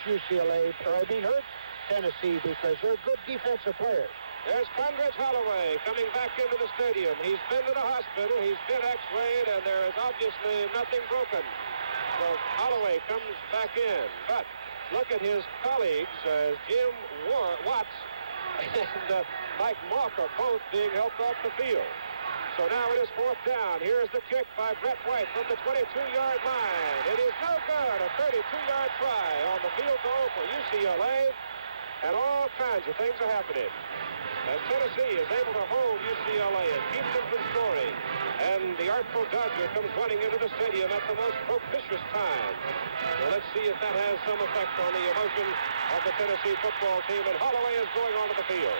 UCLA, hurts Tennessee, because they're good defensive players. There's Condredge Holloway coming back into the stadium. He's been to the hospital, he's been x-rayed, and there is obviously nothing broken. So Holloway comes back in, but look at his colleagues, Jim Watts and Mike Mock are both being helped off the field. So now it is 4th down. Here's the kick by Brett White from the 22-yard line. It is no good. A 32-yard try on the field goal for UCLA, and all kinds of things are happening as Tennessee is able to hold UCLA and keep them from scoring. And the artful Dodger comes running into the stadium at the most propitious time. So let's see if that has some effect on the emotion of the Tennessee football team. And Holloway is going onto the field.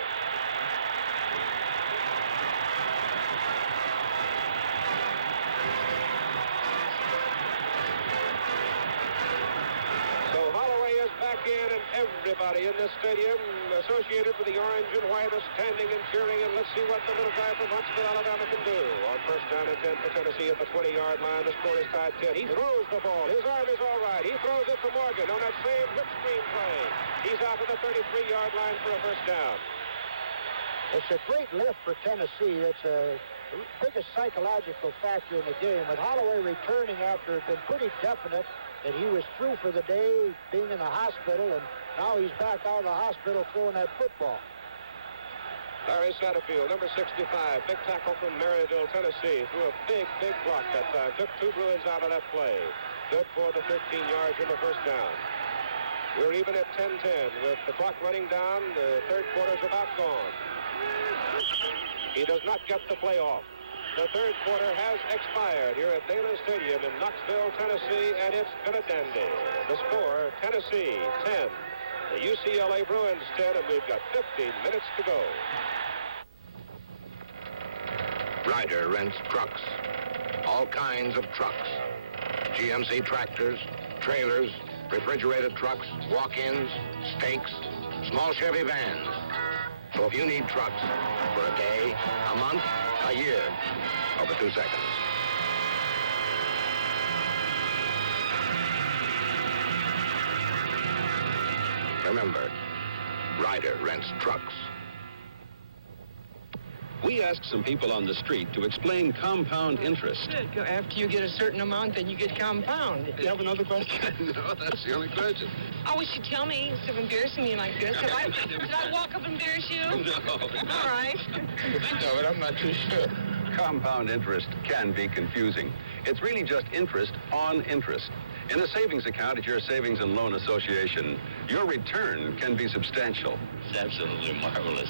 So Holloway is back in, and everybody in this stadium associated with the orange and white are standing and cheering, and let's see what the little guy from Huntsville, Alabama can do. On 1st down and 10 for Tennessee at the 20-yard line. The score is tied 10. He throws the ball. His arm is all right. He throws it to Morgan on that same whip screen play. He's out to the 33-yard line for a 1st down. It's a great lift for Tennessee. It's the biggest psychological factor in the game. With Holloway returning after it had been pretty definite that he was through for the day, being in the hospital, and now he's back out of the hospital throwing that football. Larry Satterfield, number 65, big tackle from Maryville, Tennessee, threw a big block that time. Took 2 Bruins out of that play. Good for the 13 yards in the 1st down. We're even at 10-10 with the clock running down. The 3rd quarter's about gone. He does not get the play off. The 3rd quarter has expired here at Neyland Stadium in Knoxville, Tennessee, and it's been a dandy. The score, Tennessee 10. The UCLA Bruins 10, and we've got 15 minutes to go. Ryder rents trucks, all kinds of trucks. GMC tractors, trailers, refrigerated trucks, walk-ins, stakes, small Chevy vans. So if you need trucks for a day, a month, a year, over 2 seconds. Remember, Ryder rents trucks. We asked some people on the street to explain compound interest. After you get a certain amount, then you get compound. You have another question? No, that's the only question. I wish you'd tell me instead of embarrassing me like this. Did I walk up and embarrass you? No. All right. Think of it, I'm not too sure. Compound interest can be confusing. It's really just interest on interest. In a savings account at your Savings and Loan Association, your return can be substantial. It's absolutely marvelous.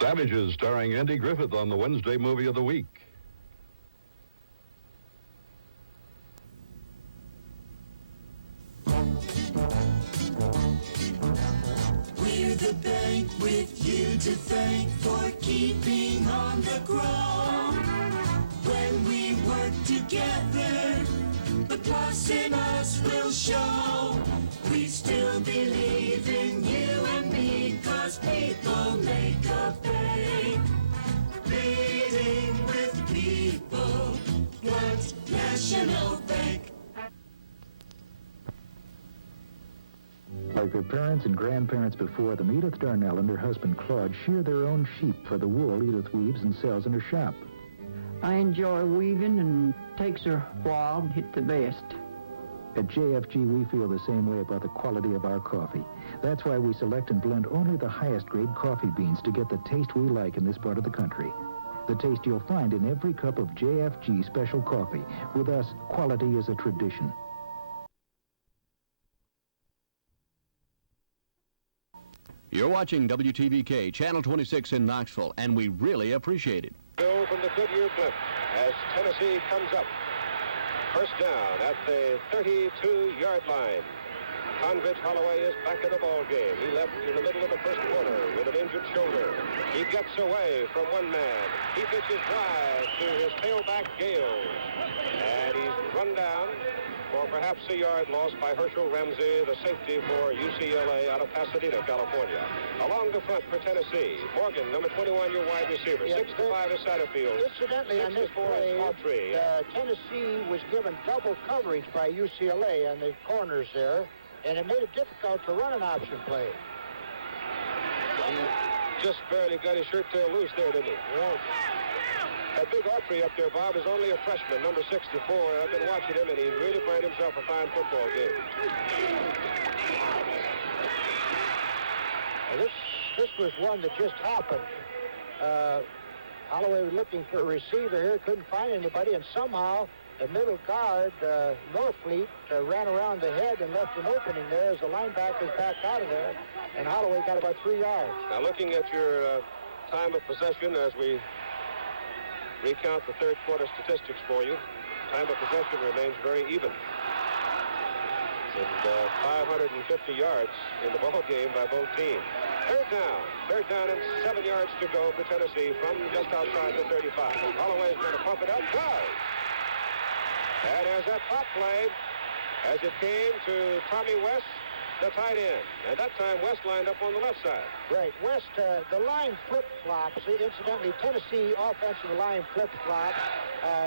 Savages, starring Andy Griffith on the Wednesday Movie of the Week. We're the bank with you to thank for keeping on the ground. When we work together, the plus in us will show. We still believe in you and me, 'cause people make a bank. Leading with people, Blunt National Bank. Like their parents and grandparents before them, Edith Darnell and her husband Claude shear their own sheep for the wool Edith weaves and sells in her shop. I enjoy weaving, and takes her a while to hit the best. At JFG, we feel the same way about the quality of our coffee. That's why we select and blend only the highest grade coffee beans to get the taste we like in this part of the country. The taste you'll find in every cup of JFG special coffee. With us, quality is a tradition. You're watching WTVK, Channel 26 in Knoxville, and we really appreciate it. Go from the Goodyear blimp as Tennessee comes up. First down at the 32-yard line. Condredge Holloway is back in the ball game. He left in the middle of the first quarter with an injured shoulder. He gets away from one man. He pitches drive to his tailback Gales. And he's run down for perhaps a yard lost by Herschel Ramsey, the safety for UCLA out of Pasadena, California. Along the front for Tennessee, Morgan, number 21, your wide receiver. Yes, 6'5" is Satterfield. Incidentally, on this play, Tennessee was given double coverage by UCLA on the corners there, and it made it difficult to run an option play. He just barely got his shirt tail loose there, didn't he? Yeah. That big Autry up there, Bob, is only a freshman, number 64. I've been watching him, and he's really played himself a fine football game. This was one that just happened. Holloway was looking for a receiver here, couldn't find anybody, and somehow the middle guard, Norfleet, ran around the head and left an opening there as the linebackers backed out of there, and Holloway got about 3 yards. Now, looking at your time of possession as we recount the third quarter statistics for you, time of possession remains very even. And 550 yards in the ball game by both teams. Third down and 7 yards to go for Tennessee from just outside the 35. Holloway's going to pump it up. Does. And there's that pop play as it came to Tommy West, the tight end. And that time, West lined up on the left side. Right. West, the line flip-flops. Incidentally, Tennessee offensive line flip-flops.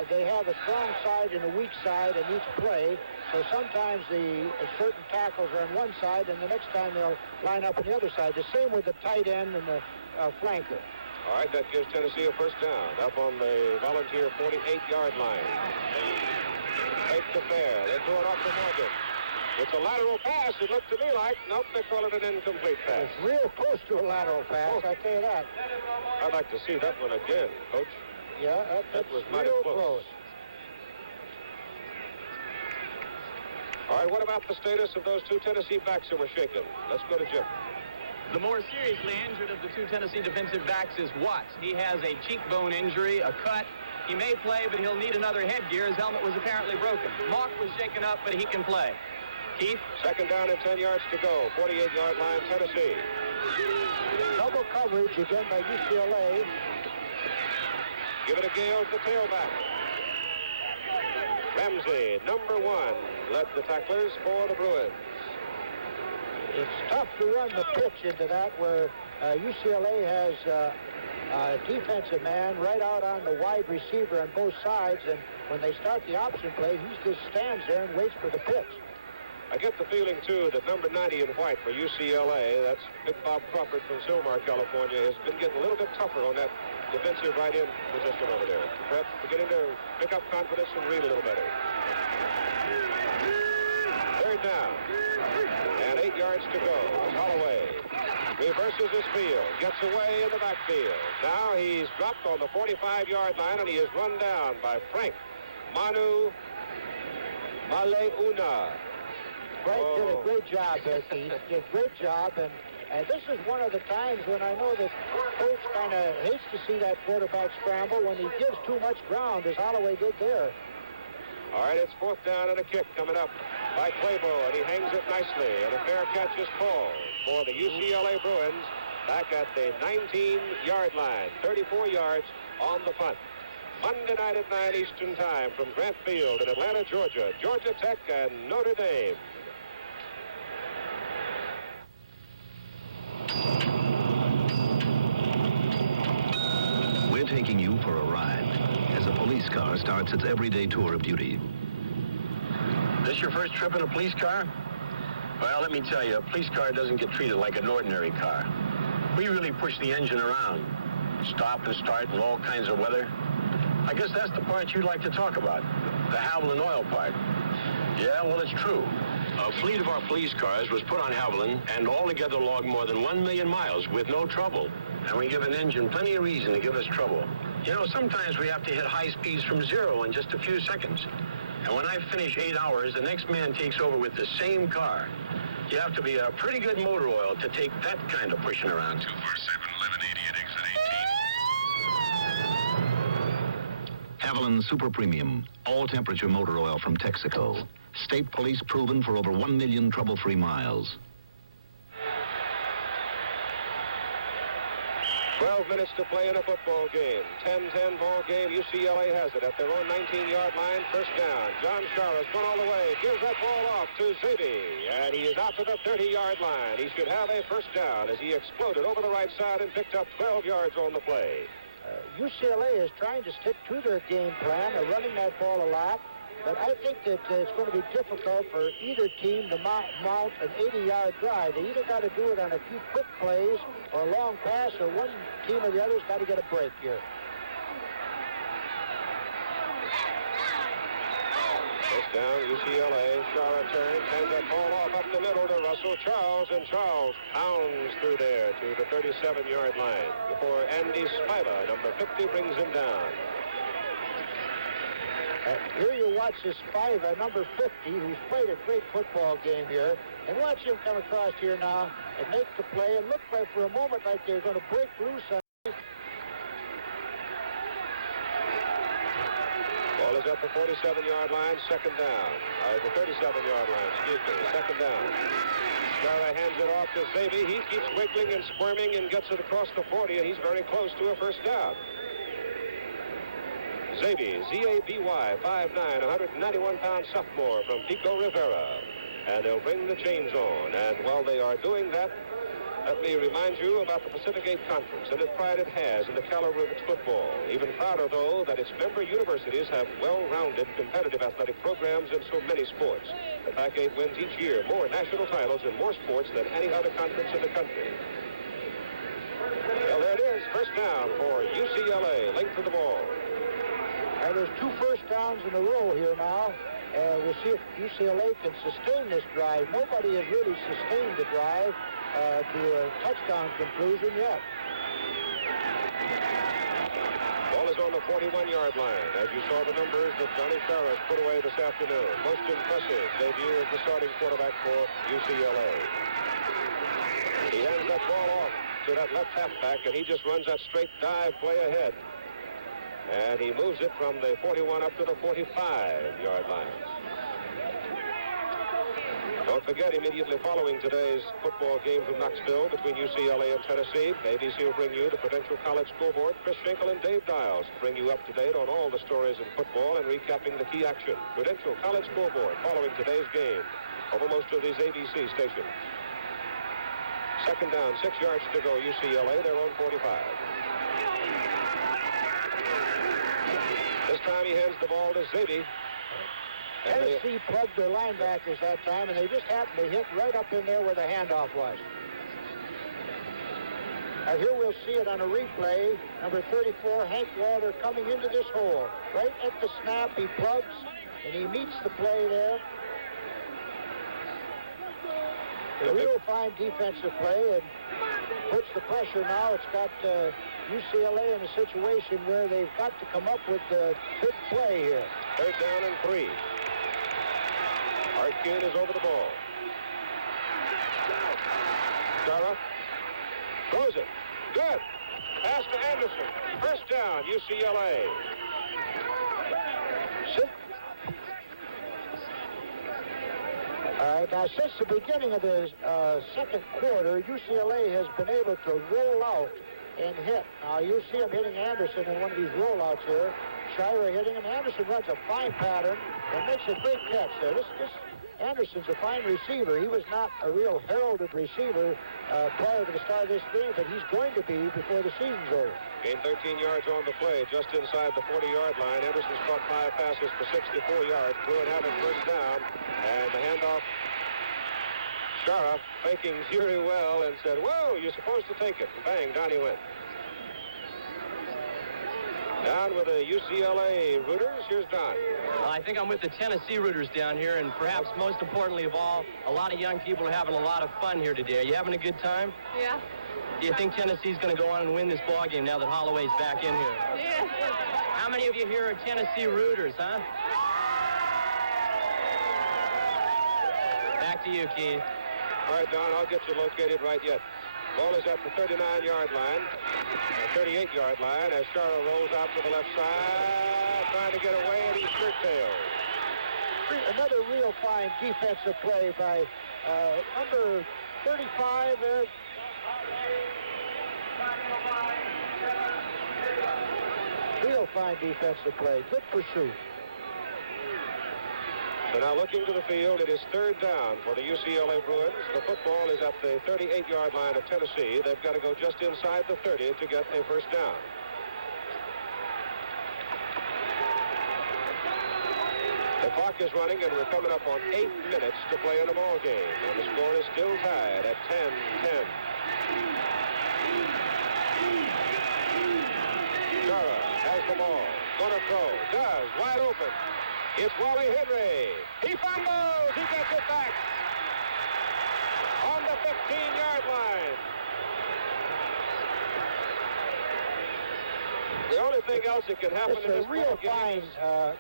They have a strong side and a weak side in each play. So sometimes the certain tackles are on one side, and the next time they'll line up on the other side. The same with the tight end and the flanker. All right, that gives Tennessee a first down up on the Volunteer 48-yard line. Take the fair. They throw it off to Morgan. It's a lateral pass, it looked to me like. Nope, they call it an incomplete pass. It's real close to a lateral pass, I tell you that. I'd like to see that one again, Coach. Yeah, that was mighty close. All right, what about the status of those two Tennessee backs that were shaken? Let's go to Jim. The more seriously injured of the two Tennessee defensive backs is Watts. He has a cheekbone injury, a cut. He may play, but he'll need another headgear. His helmet was apparently broken. Mock was shaken up, but he can play. Keith? Second down and 10 yards to go. 48-yard line, Tennessee. Double coverage again by UCLA. Give it to Gales, the tailback. Ramsey, number 1, led the tacklers for the Bruins. It's tough to run the pitch into that where UCLA has a defensive man right out on the wide receiver on both sides, and when they start the option play, he just stands there and waits for the pitch. I get the feeling, too, that number 90 in white for UCLA, that's Big Bob Crawford from Sylmar, California, has been getting a little bit tougher on that defensive right-end position over there. Perhaps beginning to pick up confidence and read a little better. Third down. And 8 yards to go. Holloway reverses his field, gets away in the backfield. Now he's dropped on the 45-yard line, and he is run down by Frank Manu Maleuna. Frank did a great job there, Keith. Did a great job, and this is one of the times when I know that coach kind of hates to see that quarterback scramble when he gives too much ground, as Holloway did there. All right, it's 4th down and a kick coming up by Quavo, and he hangs it nicely, and a fair catch is called for the UCLA Bruins back at the 19-yard line, 34 yards on the punt. Monday night at 9 Eastern Time from Grant Field in Atlanta, Georgia, Georgia Tech and Notre Dame. We're taking you for a ride as a police car starts its everyday tour of duty. This your first trip in a police car? Well, let me tell you, a police car doesn't get treated like an ordinary car. We really push the engine around. Stop and start in all kinds of weather. I guess that's the part you'd like to talk about, the Haviland oil part. Yeah, well, it's true. A fleet of our police cars was put on Haviland and altogether logged more than 1 million miles with no trouble. And we give an engine plenty of reason to give us trouble. You know, sometimes we have to hit high speeds from 0 in just a few seconds. And when I finish 8 hours, the next man takes over with the same car. You have to be a pretty good motor oil to take that kind of pushing around. 247-1180 at exit 18. Haviland Super Premium, all-temperature motor oil from Texaco. State police proven for over 1 million trouble-free miles. 12 minutes to play in a football game. 10-10 ball game. UCLA has it at their own 19-yard line. First down. John Shara's gone all the way. Gives that ball off to Zaby. And he is out to the 30-yard line. He should have a first down as he exploded over the right side and picked up 12 yards on the play. UCLA is trying to stick to their game plan. They're running that ball a lot. But I think that it's going to be difficult for either team to mount an 80-yard drive. They either got to do it on a few quick plays or a long pass, or one team or the other's got to get a break here. First down, UCLA. Shara turns, hands that ball off up the middle to Russell Charles, and Charles pounds through there to the 37-yard line before Andy Spiva, number 50, brings him down. Here you watch this Spiva, number 50, who's played a great football game here, and watch him come across here now and make the play and look like for a moment like they're going to break loose on him. Ball is at the 47-yard line, second down. The 37-yard line, excuse me, second down. Shara hands it off to Zaby. He keeps wiggling and squirming and gets it across the 40, and he's very close to a first down. Zaby, Z-A-B-Y, 5'9", 191-pound sophomore from Pico Rivera. And they'll bring the chains on. And while they are doing that, let me remind you about the Pacific 8 Conference and the pride it has in the caliber of its football. Even prouder, though, that its member universities have well-rounded competitive athletic programs in so many sports. The Pac-8 wins each year more national titles in more sports than any other conference in the country. Well, there it is. First down for UCLA. Length of the ball. And there's 2 first downs in a row here now. We'll see if UCLA can sustain this drive. Nobody has really sustained the drive to a touchdown conclusion yet. Ball is on the 41-yard line. As you saw the numbers that Johnny Shara's put away this afternoon. Most impressive debut as the starting quarterback for UCLA. He hands that ball off to that left halfback, and he just runs that straight dive play ahead. And he moves it from the 41 up to the 45-yard line. Don't forget, immediately following today's football game from Knoxville between UCLA and Tennessee, ABC will bring you the Prudential College scoreboard. Chris Schenkel and Dave Dials bring you up to date on all the stories in football and recapping the key action. Prudential College scoreboard following today's game over most of these ABC stations. Second down, 6 yards to go, UCLA, their own 45. This time he hands the ball to Zaby. Tennessee plugged their linebackers that time, and they just happened to hit right up in there where the handoff was. Now here we'll see it on a replay. Number 34, Hank Walter, coming into this hole. Right at the snap, he plugs, and he meets the play there. A real fine defensive play, and puts the pressure now. It's got UCLA in a situation where they've got to come up with the big play here. 3rd down and 3. Art Kuhn is over the ball. Shara throws it. Good. Pass to Anderson. 1st down, UCLA. All right, now since the beginning of the second quarter, UCLA has been able to roll out and hit. Now you see him hitting Anderson in one of these rollouts here. Shira hitting him. Anderson runs a fine pattern and makes a great catch there. This Anderson's a fine receiver. He was not a real heralded receiver prior to the start of this game, but he's going to be before the season's over. Gained 13 yards on the play, just inside the 40-yard line. Anderson's caught 5 passes for 64 yards. Bruin had it 1st down, and the handoff. Shara thinking very well and said, "Whoa, you're supposed to take it." Bang, down he went. Down with the UCLA Rooters, here's Don. I think I'm with the Tennessee Rooters down here, and perhaps most importantly of all, a lot of young people are having a lot of fun here today. Are you having a good time? Yeah. Do you think Tennessee's going to go on and win this ball game now that Holloway's back in here? Yeah. How many of you here are Tennessee Rooters, huh? Back to you, Keith. All right, Don, I'll get you located right yet. Ball is at the 39-yard line, 38-yard line, as Shara rolls out to the left side, trying to get away, and he's curtailed. Another real fine defensive play by number 35 there. Real fine defensive play. Good pursuit. So now looking to the field, it is 3rd down for the UCLA Bruins. The football is at the 38-yard line of Tennessee. They've got to go just inside the 30 to get a 1st down. The clock is running, and we're coming up on 8 minutes to play in the ball game. And the score is still tied at 10-10. Shara has the ball. Gonna throw. Does. Wide open. It's Wally Henry. He fumbles. He gets it back on the 15-yard line. The only thing else that can happen in this ball game. It's a real fine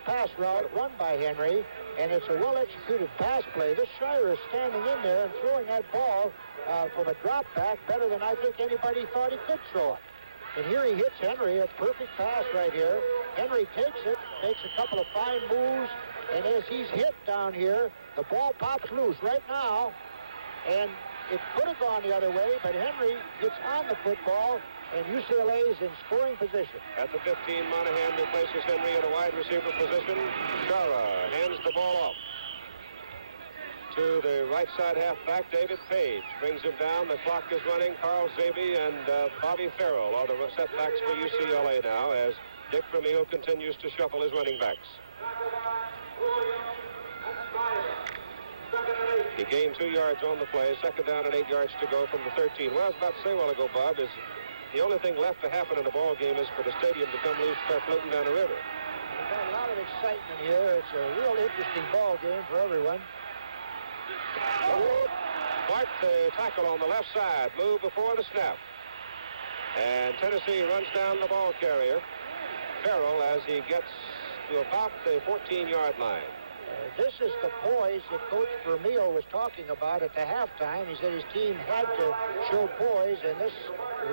pass route run by Henry, and it's a well-executed pass play. This Shire is standing in there and throwing that ball from a drop back better than I think anybody thought he could throw it. And here he hits Henry, a perfect pass right here. Henry takes it, makes a couple of fine moves, and as he's hit down here, the ball pops loose right now, and it could have gone the other way, but Henry gets on the football, and UCLA is in scoring position. At the 15, Monahan replaces Henry in a wide receiver position. Shara hands the ball off to the right side halfback, David Page. Brings him down. The clock is running. Carl Zabe and Bobby Farrell are the setbacks for UCLA now as Dick Vermeil continues to shuffle his running backs. He gained 2 yards on the play. 2nd down and 8 yards to go from the 13. What I was about to say a while ago, Bob, is the only thing left to happen in the ball game is for the stadium to come loose, start floating down the river. We've got a lot of excitement here. It's a real interesting ball game for everyone. Clark, the tackle on the left side, move before the snap. And Tennessee runs down the ball carrier, Farrell, as he gets to about the 14-yard line. This is the poise that Coach Vermeil was talking about at the halftime. He said his team had to show poise, and this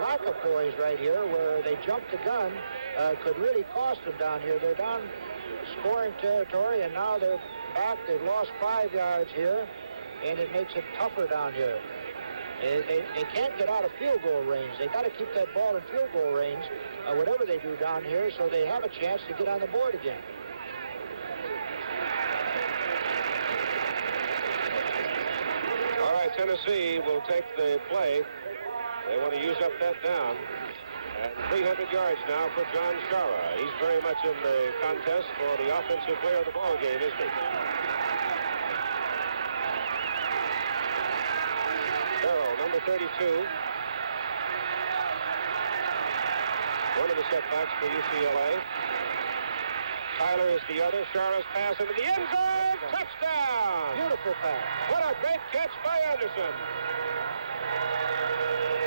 lack of poise right here, where they jumped the gun, could really cost them down here. They're down scoring territory, and now they're back. They've lost 5 yards here, and it makes it tougher down here. They can't get out of field goal range. They got to keep that ball in field goal range, whatever they do down here, so they have a chance to get on the board again. All right, Tennessee will take the play. They want to use up that down. And 300 yards now for John Shara. He's very much in the contest for the offensive player of the ball game, isn't he? Farrell, number 32. One of the setbacks for UCLA. Tyler is the other. Shara's pass into the end zone. Touchdown! Beautiful pass. What a great catch by Anderson.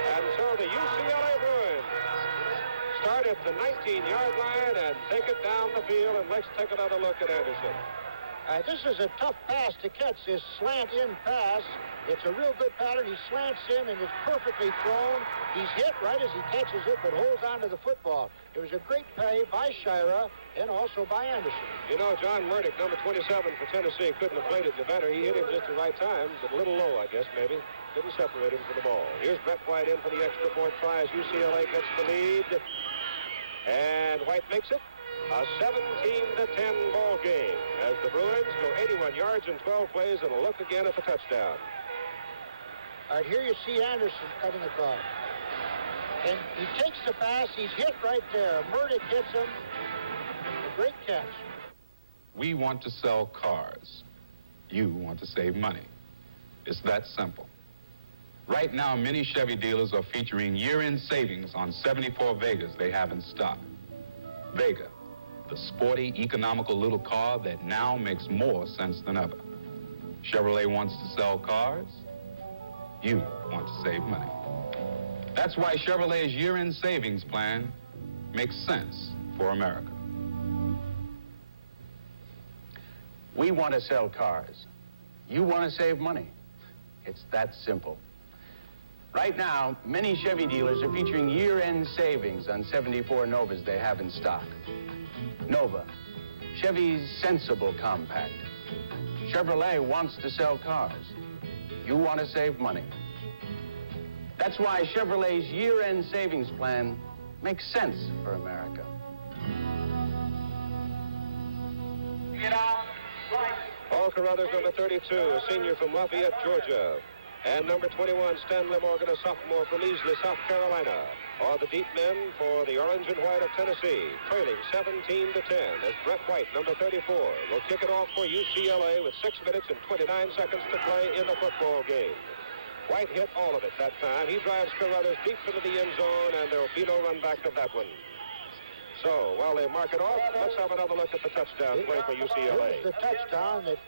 And so the UCLA Bruins start at the 19-yard line and take it down the field, and let's take another look at Anderson. This is a tough pass to catch, this slant-in pass. It's a real good pattern. He slants in, and it's perfectly thrown. He's hit right as he catches it, but holds on to the football. It was a great play by Shira and also by Anderson. You know, John Murdoch, number 27 for Tennessee, couldn't have played it better. He hit him just the right time, but a little low, I guess, maybe. Didn't separate him from the ball. Here's Brett White in for the extra point try as UCLA gets the lead. And White makes it a 17-10 ball game as the Bruins go 81 yards in 12 plays and a look again at the touchdown. All right, here you see Anderson cutting across. And he takes the pass. He's hit right there. Murdoch hits him. A great catch. We want to sell cars. You want to save money. It's that simple. Right now, many Chevy dealers are featuring year-end savings on 74 Vegas they have in stock. Vega, the sporty, economical little car that now makes more sense than ever. Chevrolet wants to sell cars. You want to save money. That's why Chevrolet's year-end savings plan makes sense for America. We want to sell cars. You want to save money. It's that simple. Right now, many Chevy dealers are featuring year-end savings on 74 Novas they have in stock. Nova, Chevy's sensible compact. Chevrolet wants to sell cars. You want to save money. That's why Chevrolet's year-end savings plan makes sense for America. Get out, right. Paul Carruthers, number 32, a senior from Lafayette, Georgia. And number 21, Stanley Morgan, a sophomore from Easley, South Carolina, are the deep men for the Orange and White of Tennessee, trailing 17-10 as Brett White, number 34, will kick it off for UCLA with 6 minutes and 29 seconds to play in the football game. White hit all of it that time. He drives Carruthers deep into the end zone, and there will be no run back of that one. So, while they mark it off, let's have another look at the touchdown play for UCLA. This is the touchdown that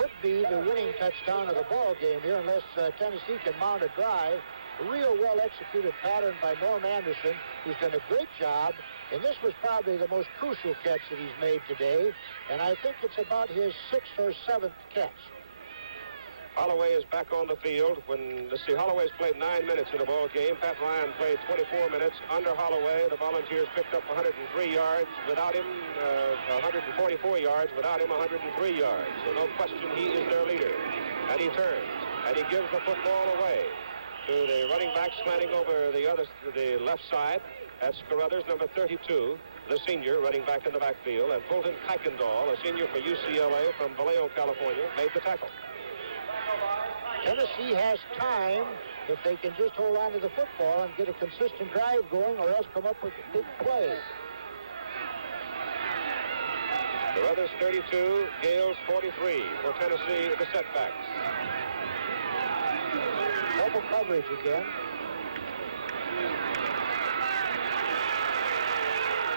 could be the winning touchdown of the ball game here unless Tennessee can mount a drive. A real well-executed pattern by Norm Anderson, who's done a great job, and this was probably the most crucial catch that he's made today, and I think it's about his 6th or 7th catch. Holloway is back on the field. Holloway's played 9 minutes in the ball game. Pat Ryan played 24 minutes. Under Holloway, the Volunteers picked up 103 yards. Without him, 144 yards. Without him, 103 yards. So no question, he is their leader. And he turns, and he gives the football away to the running back slanting over the left side. That's Carruthers, number 32, the senior, running back in the backfield. And Fulton Kuykendall, a senior for UCLA from Vallejo, California, made the tackle. Tennessee has time if they can just hold on to the football and get a consistent drive going, or else come up with a big play. Carruthers 32, Gales 43 for Tennessee, the setbacks. Double coverage again.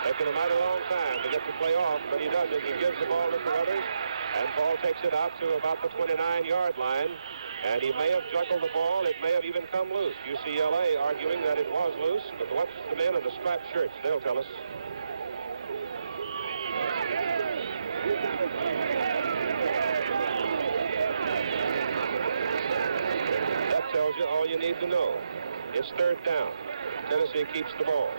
Taking a mighty long time to get the play off, but he does it. He gives the ball to Carruthers, and Paul takes it out to about the 29-yard line. And he may have juggled the ball. It may have even come loose. UCLA arguing that it was loose, but watch the men in the striped shirts. They'll tell us. That tells you all you need to know. It's 3rd down. Tennessee keeps the ball.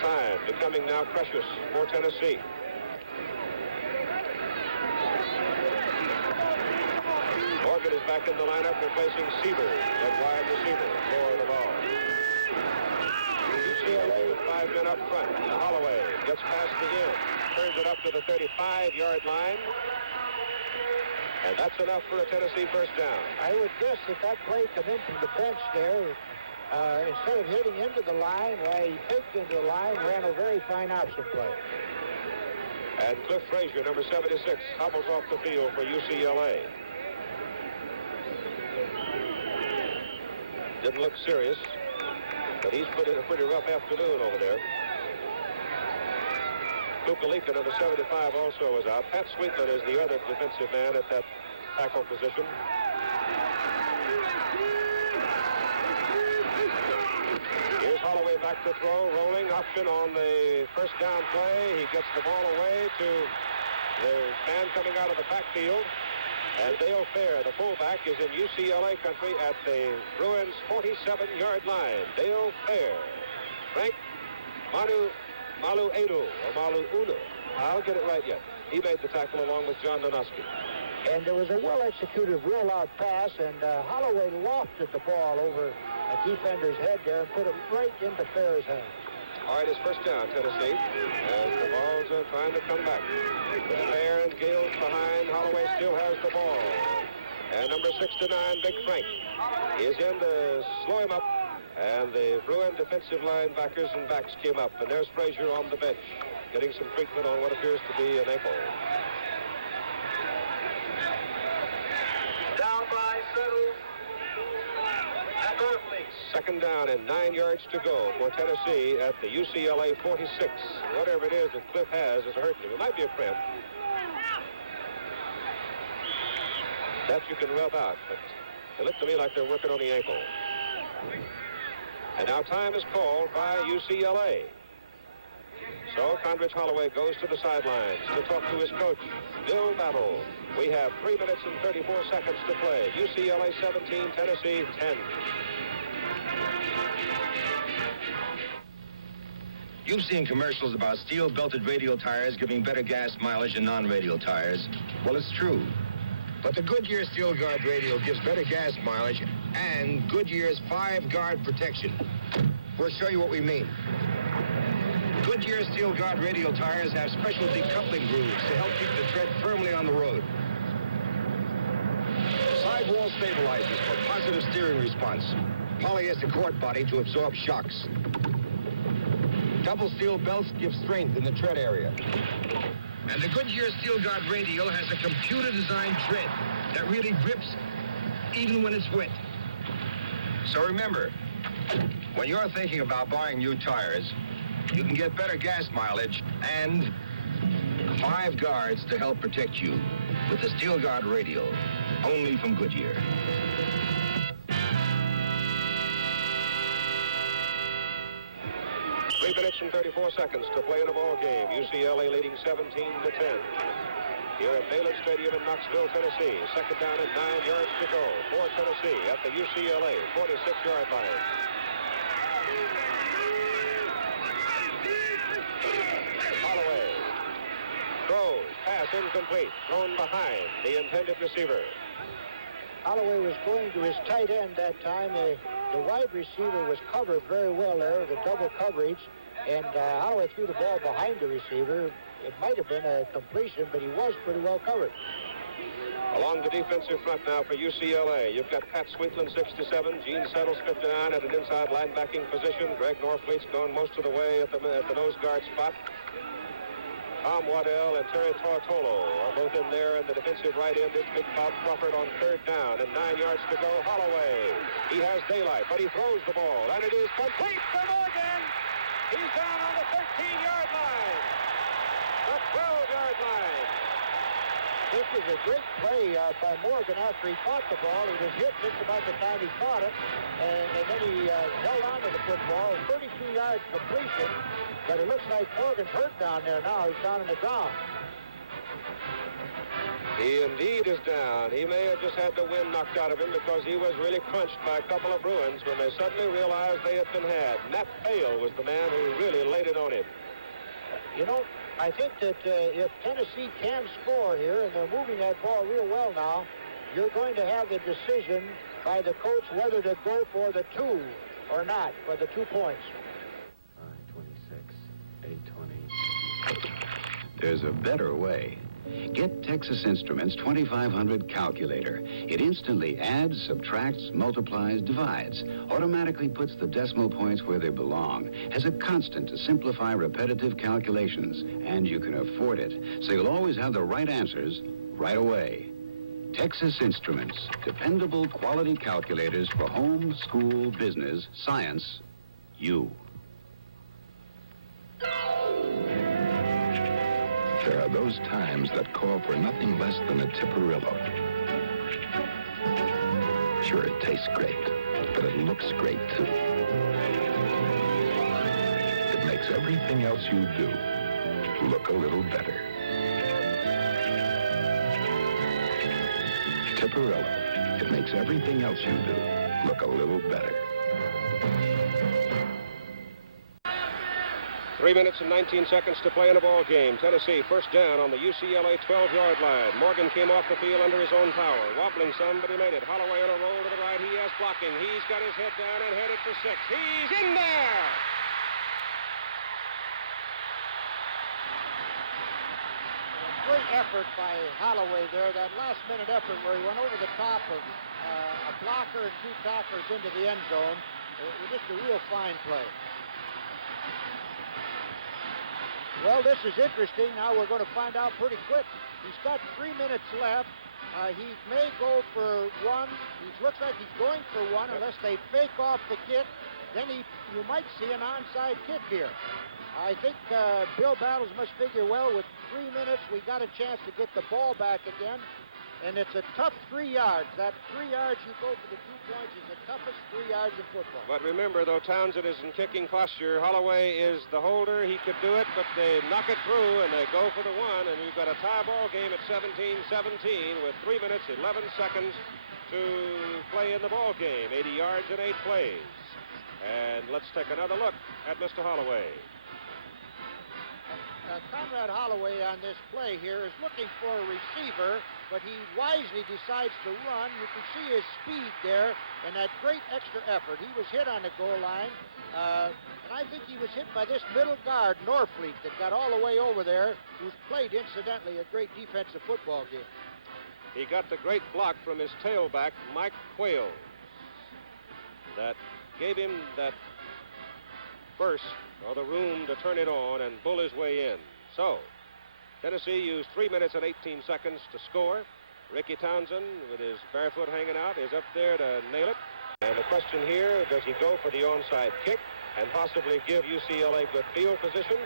Time becoming now precious for Tennessee. Morgan is back in the lineup replacing Siebert, the wide receiver for the ball. UCLA with 5 men up front. Holloway gets past the end, turns it up to the 35-yard line. And that's enough for a Tennessee first down. I would guess that play come in from the bench there. Instead of hitting into the line, he faked into the line, ran a very fine option play. And Cliff Frazier, number 76, hobbles off the field for UCLA. Didn't look serious, but he's put in a pretty rough afternoon over there. Kukalika, number 75, also is out. Pat Sweetland is the other defensive man at that tackle position. Here's Holloway back to throw, rolling, option on the first down play. He gets the ball away to the man coming out of the backfield. And Dale Fair, the fullback, is in UCLA country at the Bruins' 47-yard line. Dale Fair. Frank Maluunu. I'll get it right yet. He made the tackle along with John Donoski. And there was a well-executed rollout pass, and Holloway lofted the ball over a defender's head there and put it right into Fair's hands. All right, it's first down, Tennessee, as the Vols are trying to come back. With Fair and Gales behind, Holloway still has the ball. And number 69, Big Frank, is in to slow him up. And the Bruin defensive linebackers and backs came up. And there's Frazier on the bench, getting some treatment on what appears to be an ankle. Down by Settles. At Northley. Second down and 9 yards to go for Tennessee at the UCLA 46. Whatever it is that Cliff has is hurting him. It might be a cramp. That you can rub out, but it looked to me like they're working on the ankle. And now time is called by UCLA. So Condredge Holloway goes to the sidelines to talk to his coach, Bill Battle. We have 3 minutes and 34 seconds to play. UCLA 17, Tennessee 10. You've seen commercials about steel-belted radial tires giving better gas mileage than non-radial tires. Well, it's true. But the Goodyear Steel Guard radial gives better gas mileage and Goodyear's 5-guard protection. We'll show you what we mean. Goodyear Steel Guard radial tires have special decoupling grooves to help keep the tread firmly on the road. Sidewall stabilizers for positive steering response. Polyester court body to absorb shocks. Double steel belts give strength in the tread area. And the Goodyear Steel Guard radial has a computer-designed tread that really grips even when it's wet. So remember, when you're thinking about buying new tires, you can get better gas mileage and 5 guards to help protect you with the Steel Guard radial, only from Goodyear. 3 minutes and 34 seconds to play in a ball game. UCLA leading 17-10. Here at Neyland Stadium in Knoxville, Tennessee. Second down and 9 yards to go for Tennessee at the UCLA 46-yard line. Holloway throws, pass incomplete, thrown behind the intended receiver. Holloway was going to his tight end that time. The wide receiver was covered very well there, the double coverage, and Holloway threw the ball behind the receiver. It might have been a completion, but he was pretty well covered. Along the defensive front now for UCLA, you've got Pat Sweetland, 67, Gene Settles, 59, at an inside linebacking position. Greg Norfleet's gone most of the way at the nose guard spot. Tom Waddell and Terry Tortolo are both in there, and the defensive right end is Big Bob Crawford on third down, and 9 yards to go. Holloway, he has daylight, but he throws the ball, and it is complete for Morgan. He's down on the 13-yard line, the 12-yard line. This was a great play by Morgan after he caught the ball. He was hit just about the time he caught it, and then he held on to the football. 32-yard completion, but it looks like Morgan's hurt down there now. He's down on the ground. He indeed is down. He may have just had the wind knocked out of him because he was really crunched by a couple of Bruins when they suddenly realized they had been had. Nat Bale was the man who really laid it on him. You know, I think that if Tennessee can score here, and they're moving that ball real well now, you're going to have the decision by the coach whether to go for the 2 or not, for the 2 points. 820. There's a better way. Get Texas Instruments 2500 calculator. It instantly adds, subtracts, multiplies, divides, automatically puts the decimal points where they belong, has a constant to simplify repetitive calculations, and you can afford it, so you'll always have the right answers right away. Texas Instruments, dependable quality calculators for home, school, business, science, you. There are those times that call for nothing less than a Tipperillo. Sure, it tastes great, but it looks great, too. It makes everything else you do look a little better. Tipperillo. It makes everything else you do look a little better. 3 minutes and 19 seconds to play in a ball game. Tennessee first down on the UCLA 12-yard line. Morgan came off the field under his own power. Wobbling some, but he made it. Holloway on a roll to the right. He has blocking. He's got his head down and headed for 6. He's in there! Great effort by Holloway there. That last-minute effort where he went over the top of a blocker and 2 tacklers into the end zone. It was just a real fine play. Well, this is interesting. Now we're going to find out pretty quick. He's got 3 minutes left. He may go for 1. He looks like he's going for 1 unless they fake off the kick. Then you might see an onside kick here. I think Bill Battles must figure, well, with 3 minutes, we got a chance to get the ball back again. And it's a tough 3 yards. That 3 yards you go for the 2 points is the toughest 3 yards in football. But remember, though, Townsend is in kicking posture. Holloway is the holder. He could do it, but they knock it through, and they go for the 1. And you've got a tie ball game at 17-17 with 3 minutes, 11 seconds to play in the ball game. 80 yards and 8 plays. And let's take another look at Mr. Holloway. Conrad Holloway on this play here is looking for a receiver, but he wisely decides to run. You can see his speed there and that great extra effort. He was hit on the goal line, and I think he was hit by this middle guard, Norfleet, that got all the way over there, who's played, incidentally, a great defensive football game. He got the great block from his tailback, Mike Quayle, that gave him that burst or the room to turn it on and bull his way in. So, Tennessee used 3 minutes and 18 seconds to score. Ricky Townsend, with his barefoot hanging out, is up there to nail it. And the question here, does he go for the onside kick and possibly give UCLA good field position?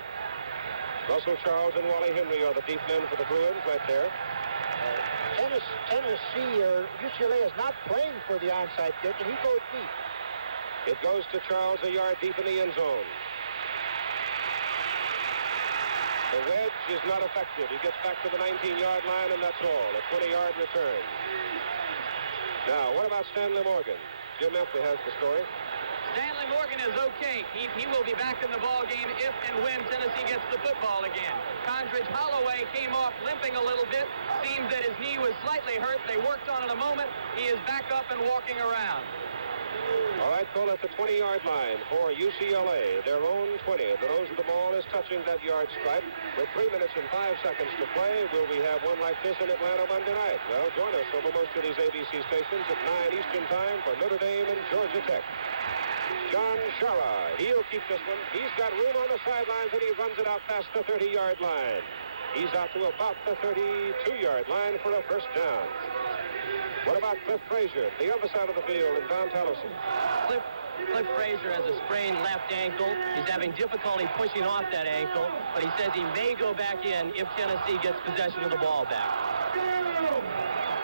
Russell Charles and Wally Henry are the deep men for the Bruins right there. Tennessee or UCLA is not playing for the onside kick, and he goes deep. It goes to Charles a yard deep in the end zone. The wedge is not effective. He gets back to the 19-yard line, and that's all. A 20-yard return. Now, what about Stanley Morgan? Jim Empey has the story. Stanley Morgan is okay. He will be back in the ball game if and when Tennessee gets the football again. Condredge Holloway came off limping a little bit. Seems that his knee was slightly hurt. They worked on it a moment. He is back up and walking around. All right, Cole, at the 20-yard line for UCLA, their own 20. The nose of the ball is touching that yard stripe. With 3 minutes and 5 seconds to play, will we have one like this in Atlanta Monday night? Well, join us over most of these ABC stations at 9 Eastern Time for Notre Dame and Georgia Tech. John Shara, he'll keep this one. He's got room on the sidelines, and he runs it out past the 30-yard line. He's out to about the 32-yard line for a first down. What about Cliff Frazier, the other side of the field, and Don Tallison? Cliff Frazier has a sprained left ankle. He's having difficulty pushing off that ankle, but he says he may go back in if Tennessee gets possession of the ball back.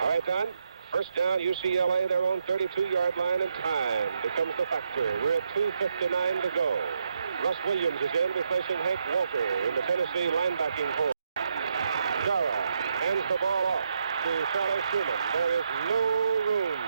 All right, Don. First down, UCLA, their own 32-yard line, and time becomes the factor. We're at 2:59 to go. Russ Williams is in, replacing Hank Walker in the Tennessee linebacking corps. Jara hands the ball off to Charlie Schumann. There is no room.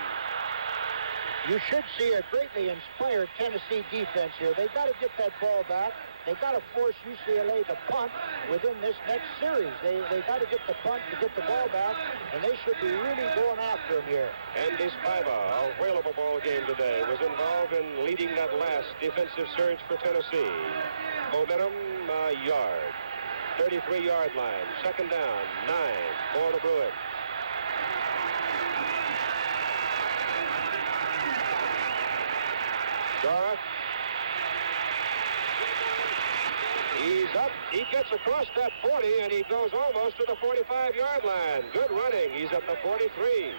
You should see a greatly inspired Tennessee defense here. They've got to get that ball back. They've got to force UCLA to punt within this next series. They've got to get the punt to get the ball back, and they should be really going after him here. Andy Spiva, a whale of a ball game today, was involved in leading that last defensive surge for Tennessee. Momentum, a yard. 33-yard line. Second down, 9 for the Bruins. Dara. He's up. He gets across that 40, and he goes almost to the 45-yard line. Good running. He's at the 43.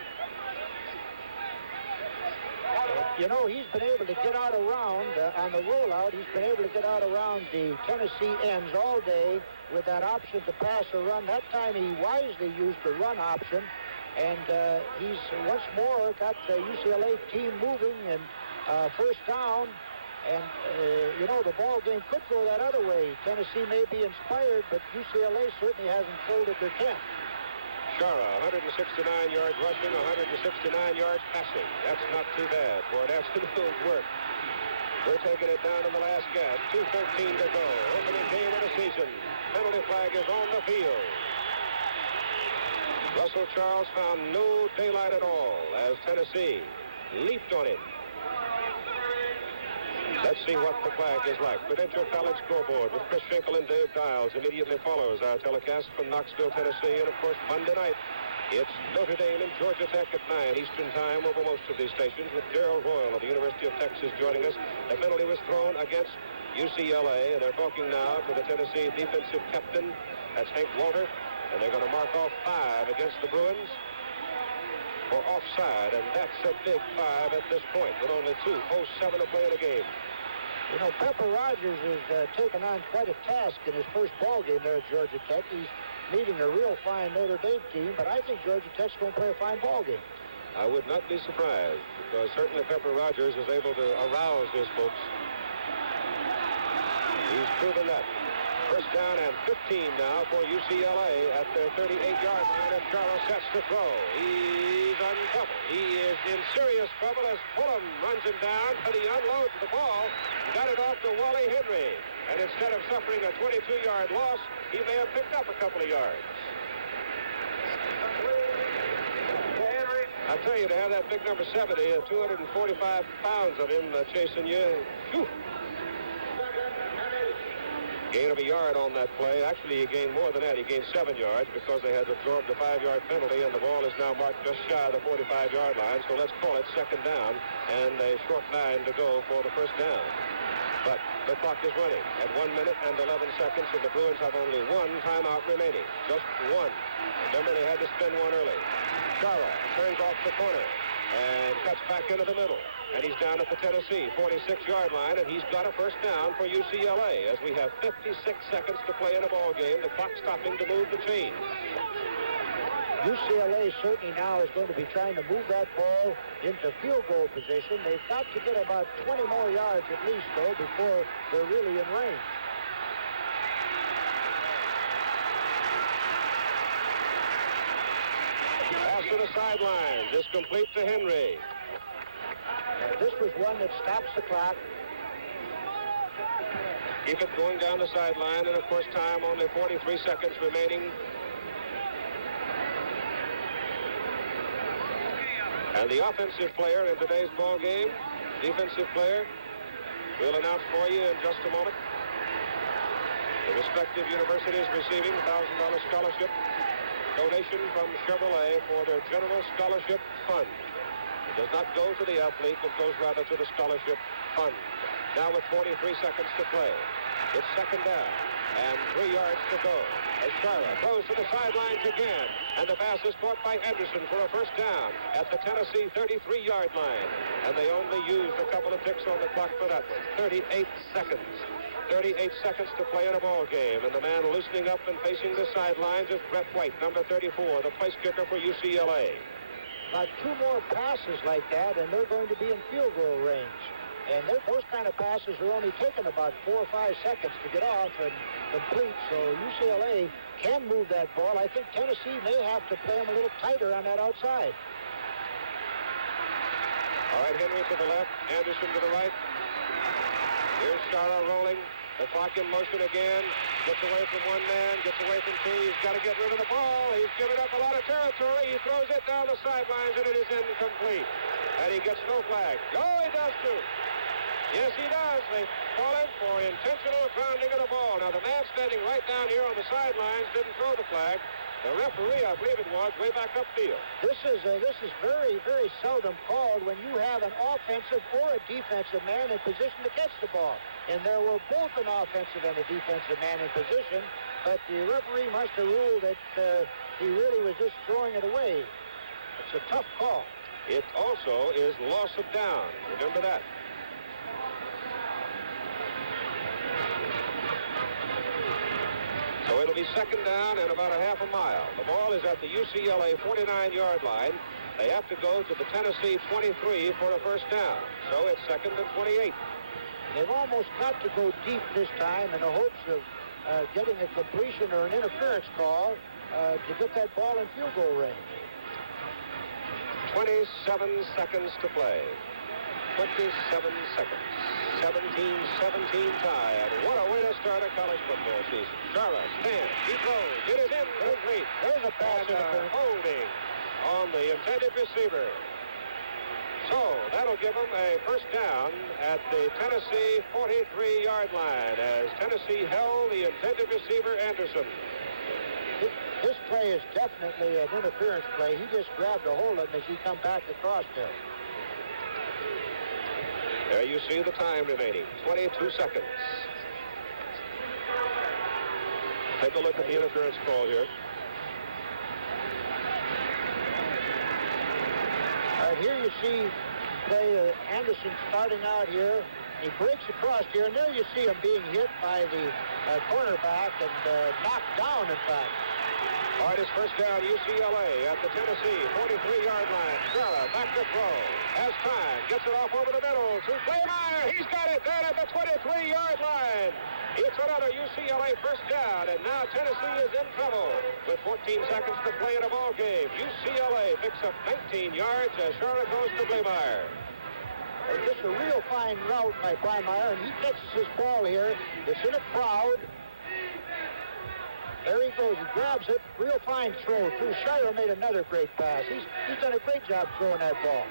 you know, he's been able to get out around, on the rollout, he's been able to get out around the Tennessee ends all day with that option to pass or run. That time he wisely used the run option, and he's once more got the UCLA team moving, and first down, and, you know, the ball game could go that other way. Tennessee may be inspired, but UCLA certainly hasn't folded their tent. Shara, 169 yards rushing, 169 yards passing. That's not too bad for an afternoon work. We're taking it down to the last gasp. 2:13 to go. Opening game of the season. Penalty flag is on the field. Russell Charles found no daylight at all as Tennessee leaped on him. Let's see what the flag is like. Prudential College scoreboard with Chris Schenkel and Dave Dials immediately follows our telecast from Knoxville, Tennessee. And, of course, Monday night, it's Notre Dame and Georgia Tech at 9 Eastern Time over most of these stations, with Darrell Royal of the University of Texas joining us. The penalty was thrown against UCLA. They're talking now to the Tennessee defensive captain. That's Hank Walter. And they're going to mark off 5 against the Bruins for offside. And that's a big 5 at this point with only 2:07 to play in the game. You know, Pepper Rogers has taken on quite a task in his first ball game there at Georgia Tech. He's meeting a real fine Notre Dame team, but I think Georgia Tech's going to play a fine ball game. I would not be surprised, because certainly Pepper Rogers is able to arouse his folks. He's proven that. First down and 15 now for UCLA at their 38-yard line, and Charles sets to throw. He's on trouble. He is in serious trouble as Fulham runs him down, but he unloads the ball, got it off to Wally Henry, and instead of suffering a 22-yard loss, he may have picked up a couple of yards. I tell you, to have that big number 70, 245 pounds of him chasing you, whew. Gain of a yard on that play. Actually, he gained more than that. He gained 7 yards because they had absorbed a 5-yard penalty, and the ball is now marked just shy of the 45-yard line. So let's call it second down, and a short 9 to go for the first down. But the clock is running at 1 minute and 11 seconds, and the Bruins have only one timeout remaining. Just one. Remember, they had to spend one early. Chara turns off the corner and cuts back into the middle. And he's down at the Tennessee 46-yard line, and he's got a first down for UCLA as we have 56 seconds to play in a ball game. The clock stopping to move the chains. UCLA certainly now is going to be trying to move that ball into field goal position. They've got to get about 20 more yards at least, though, before they're really in range. Pass to the sidelines is complete to Henry. This was one that stops the clock. Keep it going down the sideline, and of course time only 43 seconds remaining. And the offensive player in today's ball game, defensive player, we'll announce for you in just a moment. The respective universities receiving $1,000 scholarship donation from Chevrolet for their general scholarship fund. It does not go to the athlete, but goes rather to the scholarship fund. Now with 43 seconds to play. It's second down and 3 yards to go. As Shara throws to the sidelines again, and the pass is caught by Anderson for a first down at the Tennessee 33-yard line. And they only used a couple of ticks on the clock for that one. 38 seconds. 38 seconds to play in a ball game, and the man loosening up and facing the sidelines is Brett White, number 34, the place kicker for UCLA. About 2 more passes like that, and they're going to be in field goal range. And those kind of passes are only taking about 4 or 5 seconds to get off and complete. So UCLA can move that ball. I think Tennessee may have to play them a little tighter on that outside. All right, Henry to the left, Anderson to the right. Here's Shara rolling. The clock in motion again. Gets away from one man, gets away from two. He's got to get rid of the ball. He's given up a lot of territory. He throws it down the sidelines, and it is incomplete. And he gets no flag. Oh, he does too. Yes, he does. They call him for intentional grounding of the ball. Now, the man standing right down here on the sidelines didn't throw the flag. The referee, I believe it was, way back upfield. This is very, very seldom called when you have an offensive or a defensive man in position to catch the ball. And there were both an offensive and a defensive man in position, but the referee must have ruled that he really was just throwing it away. It's a tough call. It also is loss of down. Remember that. So it'll be second down and about a half a mile. The ball is at the UCLA 49-yard line. They have to go to the Tennessee 23 for a first down. So it's second and 28. They've almost got to go deep this time in the hopes of getting a completion or an interference call to get that ball in field goal range. 27 seconds to play. 27 seconds. 17-17 tie. And what a way to start a college football season. Charlotte stands. He throws. It is incomplete. There's a pass interference. Holding on the intended receiver. So that'll give them a first down at the Tennessee 43-yard line as Tennessee held the intended receiver Anderson. This play is definitely an interference play. He just grabbed a hold of him as he come back across there. There you see the time remaining, 22 seconds. Take a look at the interference call here. Here you see play Anderson starting out here. He breaks across here, and there you see him being hit by the cornerback and knocked down, in fact. All right, his first down, UCLA at the Tennessee 43-yard line. Sarah back to throw. Has time. Gets it off over the middle to Vermeil. He's got it there at the 23-yard line. It's another UCLA first down, and now Tennessee is in trouble with 14 seconds to play in a ball game. UCLA picks up 19 yards as Charlotte goes to Vermeil. It's a real fine route by Vermeil, and he catches his ball here. It's in a crowd. There he goes. He grabs it. Real fine throw, too. Shire made another great pass. He's done a great job throwing that ball.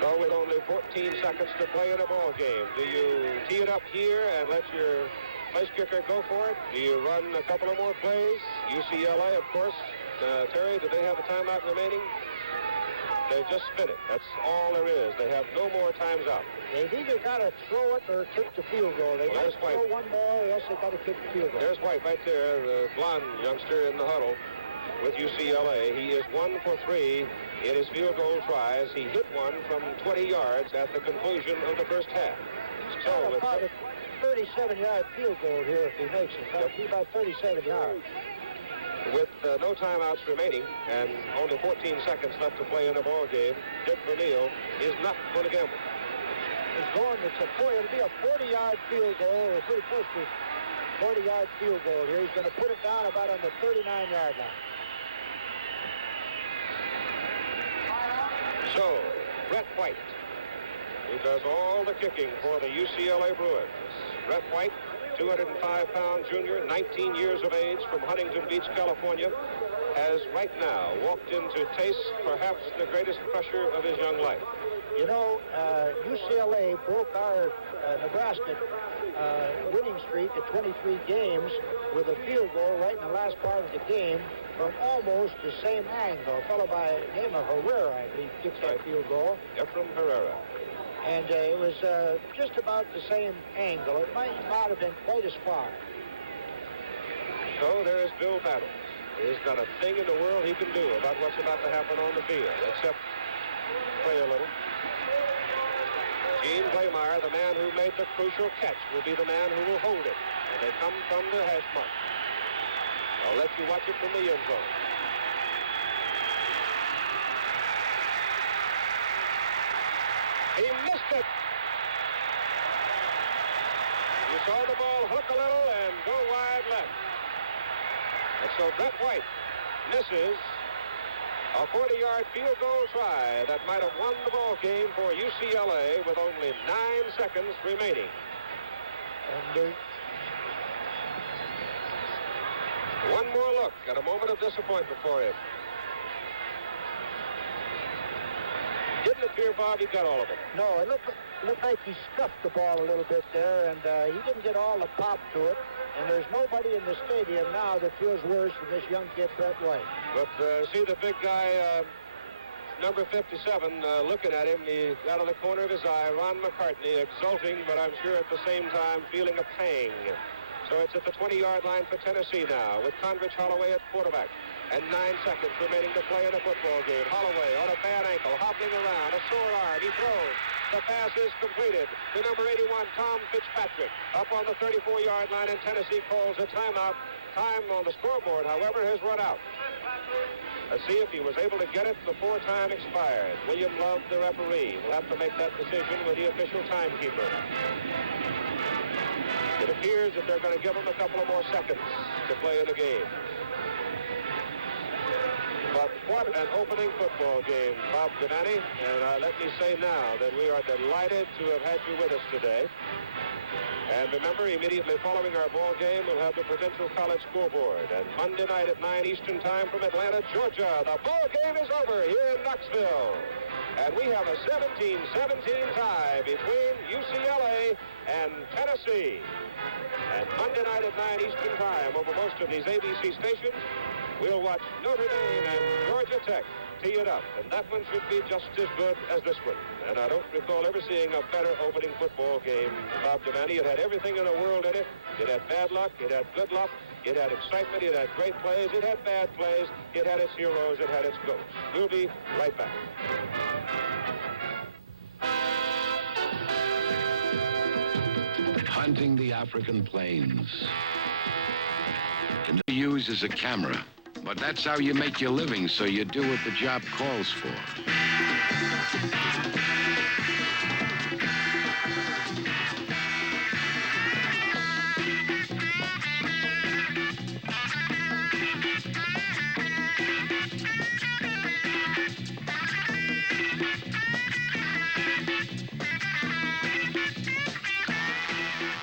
So with only 14 seconds to play in a ball game, do you tee it up here and let your place kicker go for it? Do you run a couple of more plays? UCLA, of course. Terry, do they have a timeout remaining? They just spin it. That's all there is. They have no more times out. They've either got to throw it or kick the field goal. They got to throw one more, or else they got to kick the field goal. There's White right there, the blonde youngster in the huddle with UCLA. He is 1 for 3 in his field goal tries. He hit one from 20 yards at the conclusion of the first half. So with about a 37-yard field goal here if he makes it. That'll be about 37 yards. With no timeouts remaining and only 14 seconds left to play in a ball game, Dick Vermeil is not going to gamble. It'll be a 40-yard field goal, or pretty close to 40-yard field goal here. He's going to put it down about on the 39-yard line. So, Brett White, who does all the kicking for the UCLA Bruins. Brett White, 205-pound junior, 19 years of age, from Huntington Beach, California, has right now walked into taste perhaps the greatest pressure of his young life. You know, UCLA broke our Nebraska winning streak at 23 games with a field goal right in the last part of the game from almost the same angle. A fellow by the name of Herrera, I believe, kicked that field goal. Ephraim Herrera. And it was just about the same angle. It might not have been quite as far. So there's Bill Battle. He's got a thing in the world he can do about what's about to happen on the field, except play a little. Gene Vermeil, the man who made the crucial catch, will be the man who will hold it. And they come from the hash mark. I'll let you watch it from the end zone. He missed it. You saw the ball hook a little and go wide left. And so Brett White misses a 40-yard field goal try that might have won the ball game for UCLA with only 9 seconds remaining. And one more look at a moment of disappointment for him. Didn't appear Bob he got all of it. No, it looked like he scuffed the ball a little bit there, and he didn't get all the pop to it. And there's nobody in the stadium now that feels worse than this young kid, Brett White. But see the big guy, number 57, looking at him. He out of the corner of his eye, Ron McCartney, exulting, but I'm sure at the same time feeling a pang. So it's at the 20-yard line for Tennessee now, with Condredge Holloway at quarterback. and 9 seconds remaining to play in the football game. Holloway on a bad ankle, hobbling around, a sore arm. He throws. The pass is completed to number 81, Tom Fitzpatrick, up on the 34-yard line, and Tennessee calls a timeout. Time on the scoreboard, however, has run out. Let's see if he was able to get it before time expired. William Love, the referee, will have to make that decision with the official timekeeper. It appears that they're going to give him a couple of more seconds to play in the game. But what an opening football game, Bob Devaney. And let me say now that we are delighted to have had you with us today. And remember, immediately following our ball game, we'll have the Prudential College scoreboard. And Monday night at 9 Eastern Time from Atlanta, Georgia, the ball game is over here in Knoxville. And we have a 17-17 tie between UCLA and Tennessee. And Monday night at 9 Eastern Time over most of these ABC stations, we'll watch Notre Dame and Georgia Tech tee it up. And that one should be just as good as this one. And I don't recall ever seeing a better opening football game, Bob Devaney. It had everything in the world in it. It had bad luck. It had good luck. It had excitement. It had great plays. It had bad plays. It had its heroes. It had its ghosts. We'll be right back. Hunting the African plains. And use as a camera. But that's how you make your living, so you do what the job calls for.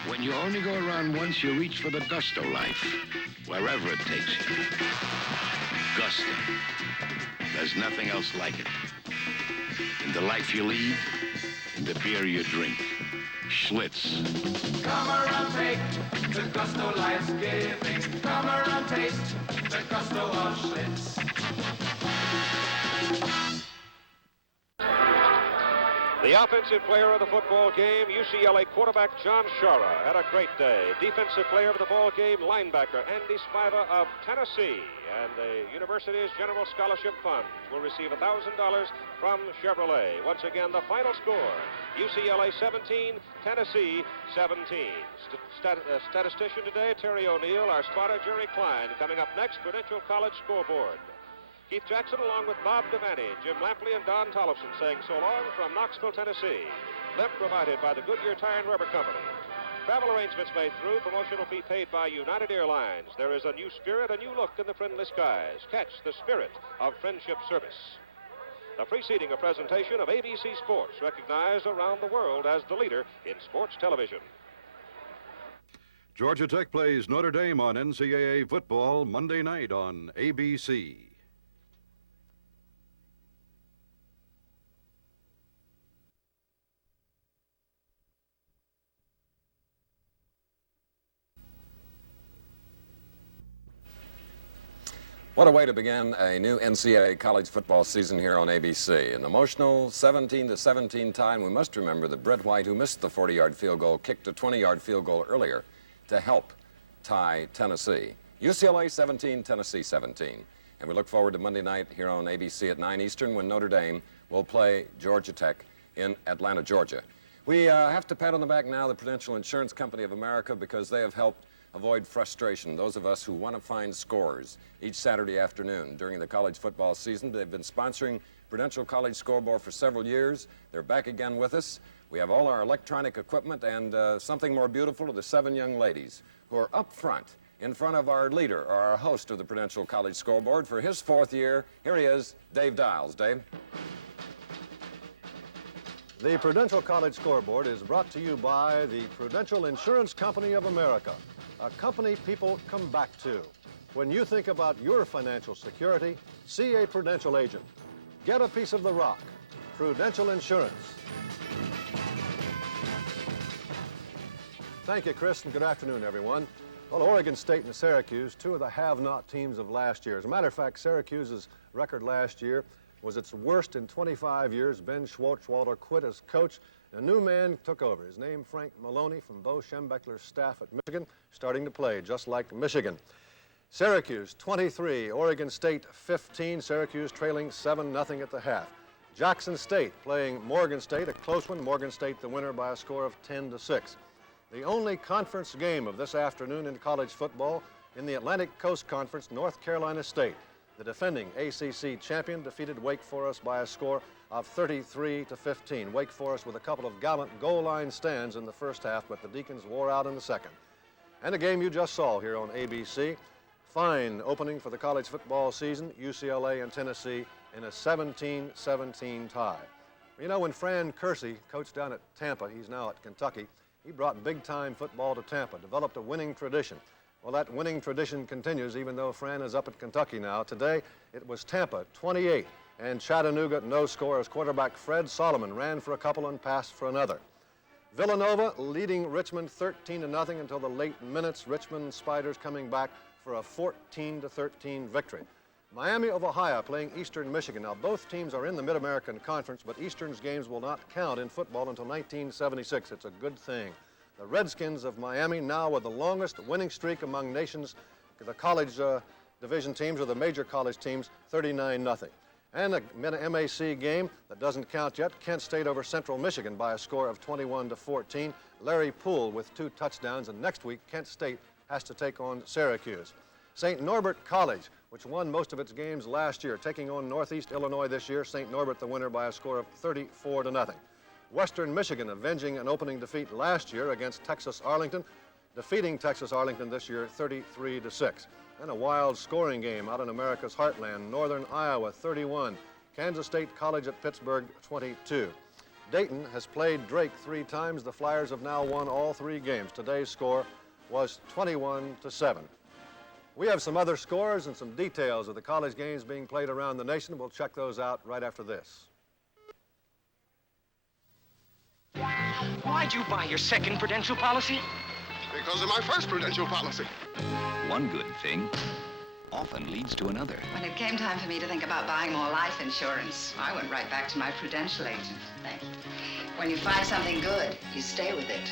When you only go around once, you reach for the gusto life, wherever it takes you. Gusto. There's nothing else like it. In the life you lead, in the beer you drink. Schlitz. Come around, take the gusto life's giving. Come around, taste the gusto of Schlitz. The offensive player of the football game, UCLA quarterback John Shara, had a great day. Defensive player of the ball game, linebacker Andy Spiva of Tennessee. And the university's General Scholarship Fund will receive $1,000 from Chevrolet. Once again, the final score, UCLA 17, Tennessee 17. Statistician today, Terry O'Neill. Our spotter, Jerry Klein. Coming up next, Prudential College scoreboard. Keith Jackson along with Bob Devaney, Jim Lampley, and Don Tollefson saying so long from Knoxville, Tennessee. Lip provided by the Goodyear Tire and Rubber Company. Travel arrangements made through, promotional fee paid by United Airlines. There is a new spirit, a new look in the friendly skies. Catch the spirit of friendship service. The preceding a presentation of ABC Sports, recognized around the world as the leader in sports television. Georgia Tech plays Notre Dame on NCAA football Monday night on ABC. What a way to begin a new NCAA college football season here on ABC. An emotional 17-17 tie, and we must remember that Brett White, who missed the 40-yard field goal, kicked a 20-yard field goal earlier to help tie Tennessee. UCLA 17, Tennessee 17. And we look forward to Monday night here on ABC at 9 Eastern when Notre Dame will play Georgia Tech in Atlanta, Georgia. We have to pat on the back now the Prudential Insurance Company of America because they have helped avoid frustration. Those of us who want to find scores each Saturday afternoon during the college football season. They've been sponsoring Prudential College Scoreboard for several years. They're back again with us. We have all our electronic equipment and something more beautiful to the 7 young ladies who are up front in front of our leader, or our host of the Prudential College Scoreboard for his 4th year. Here he is, Dave Dials. Dave. The Prudential College Scoreboard is brought to you by the Prudential Insurance Company of America, a company people come back to. When you think about your financial security, see a Prudential agent. Get a piece of the rock. Prudential Insurance. Thank you, Chris, and good afternoon, everyone. Well, Oregon State and Syracuse, 2 of the have-not teams of last year. As a matter of fact, Syracuse's record last year was its worst in 25 years. Ben Schwartzwalder quit as coach. A new man took over. His name, Frank Maloney, from Bo Schembechler's staff at Michigan, starting to play just like Michigan. Syracuse 23, Oregon State 15. Syracuse trailing 7-0 at the half. Jackson State playing Morgan State, a close one. Morgan State the winner by a score of 10-6. The only conference game of this afternoon in college football, in the Atlantic Coast Conference, North Carolina State, the defending ACC champion, defeated Wake Forest by a score of 33-15. Wake Forest with a couple of gallant goal line stands in the first half, but the Deacons wore out in the second. And a game you just saw here on ABC. Fine opening for the college football season, UCLA and Tennessee in a 17-17 tie. You know, when Fran Kersey coached down at Tampa, he's now at Kentucky, he brought big-time football to Tampa, developed a winning tradition. Well, that winning tradition continues even though Fran is up at Kentucky now. Today, it was Tampa 28 and Chattanooga no score as quarterback Fred Solomon ran for a couple and passed for another. Villanova leading Richmond 13-0 until the late minutes. Richmond Spiders coming back for a 14-13 victory. Miami of Ohio playing Eastern Michigan. Now, both teams are in the Mid-American Conference, but Eastern's games will not count in football until 1976. It's a good thing. The Redskins of Miami now with the longest winning streak among nations, the college division teams or the major college teams, 39-0. And a MAC game that doesn't count yet, Kent State over Central Michigan by a score of 21-14. Larry Poole with 2 touchdowns, and next week Kent State has to take on Syracuse. St. Norbert College, which won most of its games last year, taking on Northeast Illinois this year. St. Norbert the winner by a score of 34-0. Western Michigan avenging an opening defeat last year against Texas Arlington, defeating Texas Arlington this year 33-6. And a wild scoring game out in America's heartland, Northern Iowa 31, Kansas State College at Pittsburgh 22. Dayton has played Drake 3 times. The Flyers have now won all 3 games. Today's score was 21-7. We have some other scores and some details of the college games being played around the nation. We'll check those out right after this. Why'd you buy your second Prudential policy? Because of my first Prudential policy. One good thing often leads to another. When it came time for me to think about buying more life insurance, I went right back to my Prudential agent. Thank you. When you find something good, you stay with it.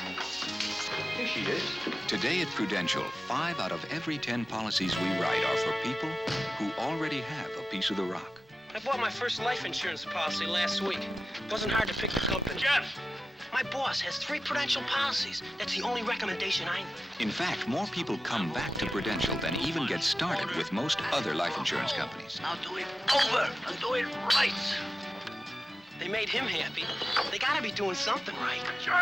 Here she is. Today at Prudential, 5 out of every 10 policies we write are for people who already have a piece of the rock. I bought my first life insurance policy last week. It wasn't hard to pick the company. Jeff! My boss has 3 Prudential policies. That's the only recommendation I need. In fact, more people come back to Prudential than even get started with most other life insurance companies. I'll do it over. I'll do it right. They made him happy. They gotta be doing something right. Sure.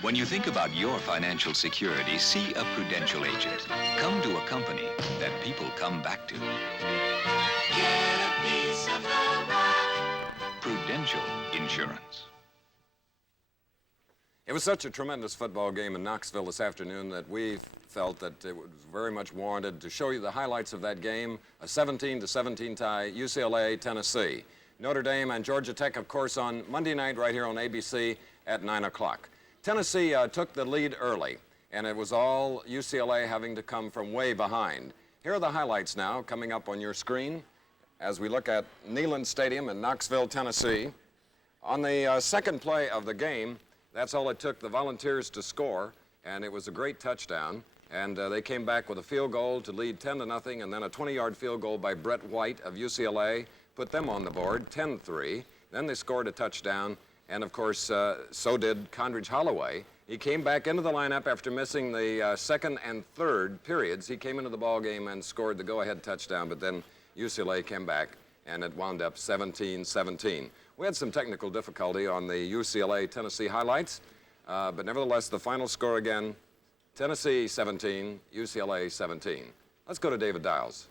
When you think about your financial security, see a Prudential agent. Come to a company that people come back to. Get a piece of the rock. Prudential Insurance. It was such a tremendous football game in Knoxville this afternoon that we felt that it was very much warranted to show you the highlights of that game, a 17-17 tie, UCLA, Tennessee. Notre Dame and Georgia Tech, of course, on Monday night right here on ABC at 9 o'clock. Tennessee took the lead early, and it was all UCLA having to come from way behind. Here are the highlights now coming up on your screen as we look at Neyland Stadium in Knoxville, Tennessee. On the second play of the game, that's all it took the Volunteers to score, and it was a great touchdown. And they came back with a field goal to lead 10-0, and then a 20-yard field goal by Brett White of UCLA put them on the board, 10-3. Then they scored a touchdown, and of course, so did Condredge Holloway. He came back into the lineup after missing the second and third periods. He came into the ball game and scored the go-ahead touchdown, but then UCLA came back, and it wound up 17-17. We had some technical difficulty on the UCLA-Tennessee highlights, but nevertheless, the final score again, Tennessee 17, UCLA 17. Let's go to David Dials.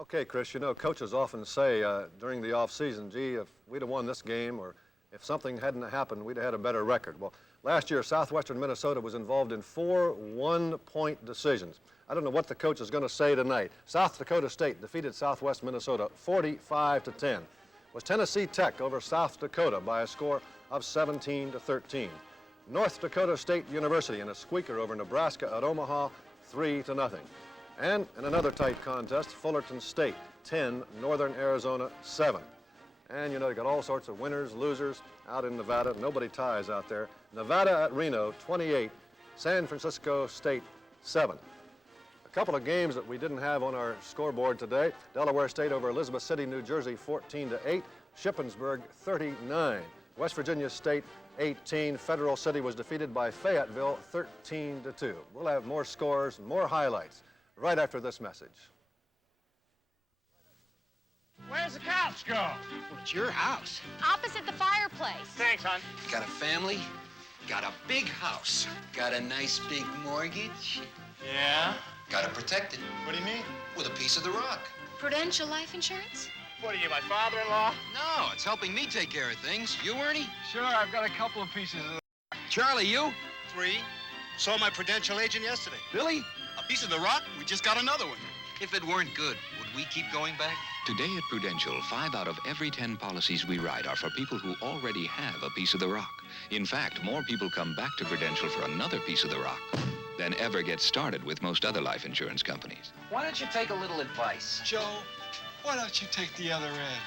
Okay, Chris, you know, coaches often say during the off-season, gee, if we'd have won this game or if something hadn't happened, we'd have had a better record. Well, last year, Southwestern Minnesota was involved in 4 one-point decisions. I don't know what the coach is going to say tonight. South Dakota State defeated Southwest Minnesota 45-10. Was Tennessee Tech over South Dakota by a score of 17-13. North Dakota State University in a squeaker over Nebraska at Omaha, 3-0. And in another tight contest, Fullerton State 10, Northern Arizona 7. And you know, you got all sorts of winners, losers out in Nevada. Nobody ties out there. Nevada at Reno 28, San Francisco State 7. couple of games that we didn't have on our scoreboard today. Delaware State over Elizabeth City, New Jersey, 14-8. Shippensburg, 39. West Virginia State, 18. Federal City was defeated by Fayetteville, 13-2. We'll have more scores and more highlights right after this message. Where's the couch go? Well, it's your house. Opposite the fireplace. Thanks, hon. Got a family? Got a big house. Got a nice big mortgage? Yeah? Got to protect it. What do you mean? With a piece of the rock. Prudential life insurance? What are you, my father-in-law? No, it's helping me take care of things. You, Ernie? Sure, I've got a couple of pieces of the... Charlie, you? 3. Saw my Prudential agent yesterday. Billy? A piece of the rock? We just got another one. If it weren't good, would we keep going back? Today at Prudential, 5 out of every 10 policies we write are for people who already have a piece of the rock. In fact, more people come back to Prudential for another piece of the rock than ever get started with most other life insurance companies. Why don't you take a little advice? Joe, why don't you take the other end?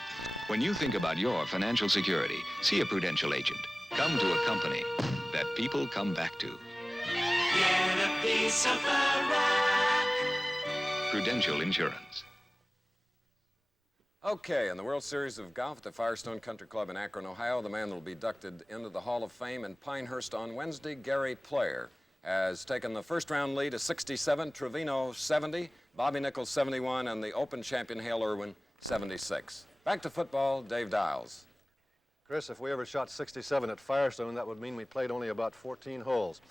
When you think about your financial security, see a Prudential agent. Come to a company that people come back to. Get a piece of the rock. Prudential Insurance. Okay, in the World Series of Golf at the Firestone Country Club in Akron, Ohio, the man that will be inducted into the Hall of Fame in Pinehurst on Wednesday, Gary Player, has taken the first-round lead to 67, Trevino 70, Bobby Nichols 71, and the Open champion Hale Irwin 76. Back to football, Dave Dials. Chris, if we ever shot 67 at Firestone, that would mean we played only about 14 holes.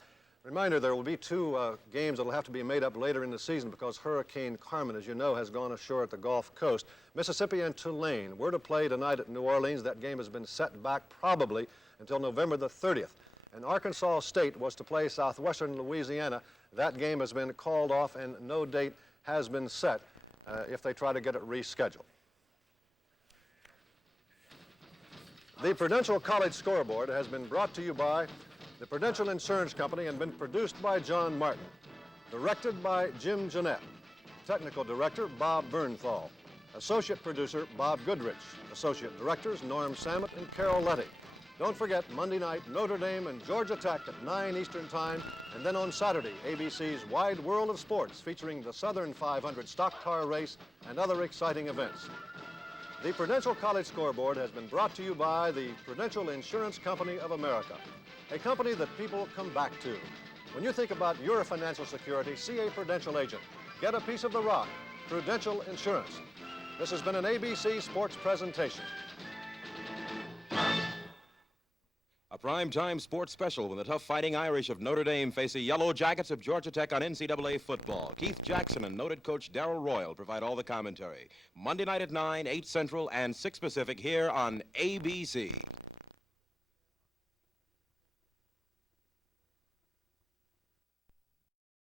Reminder, there will be 2 games that will have to be made up later in the season because Hurricane Carmen, as you know, has gone ashore at the Gulf Coast. Mississippi and Tulane were to play tonight at New Orleans. That game has been set back probably until November the 30th. And Arkansas State was to play Southwestern Louisiana. That game has been called off and no date has been set if they try to get it rescheduled. The Prudential College Scoreboard has been brought to you by the Prudential Insurance Company and been produced by John Martin. Directed by Jim Jeanette. Technical Director Bob Bernthal. Associate Producer Bob Goodrich. Associate Directors Norm Samet and Carol Letty. Don't forget, Monday night, Notre Dame and Georgia Tech at 9 Eastern Time, and then on Saturday, ABC's Wide World of Sports featuring the Southern 500 stock car race and other exciting events. The Prudential College Scoreboard has been brought to you by the Prudential Insurance Company of America, a company that people come back to. When you think about your financial security, see a Prudential agent. Get a piece of the rock. Prudential Insurance. This has been an ABC Sports presentation. A primetime sports special when the tough fighting Irish of Notre Dame face the Yellow Jackets of Georgia Tech on NCAA football. Keith Jackson and noted coach Darrell Royal provide all the commentary. Monday night at 9, 8 Central, and 6 Pacific here on ABC.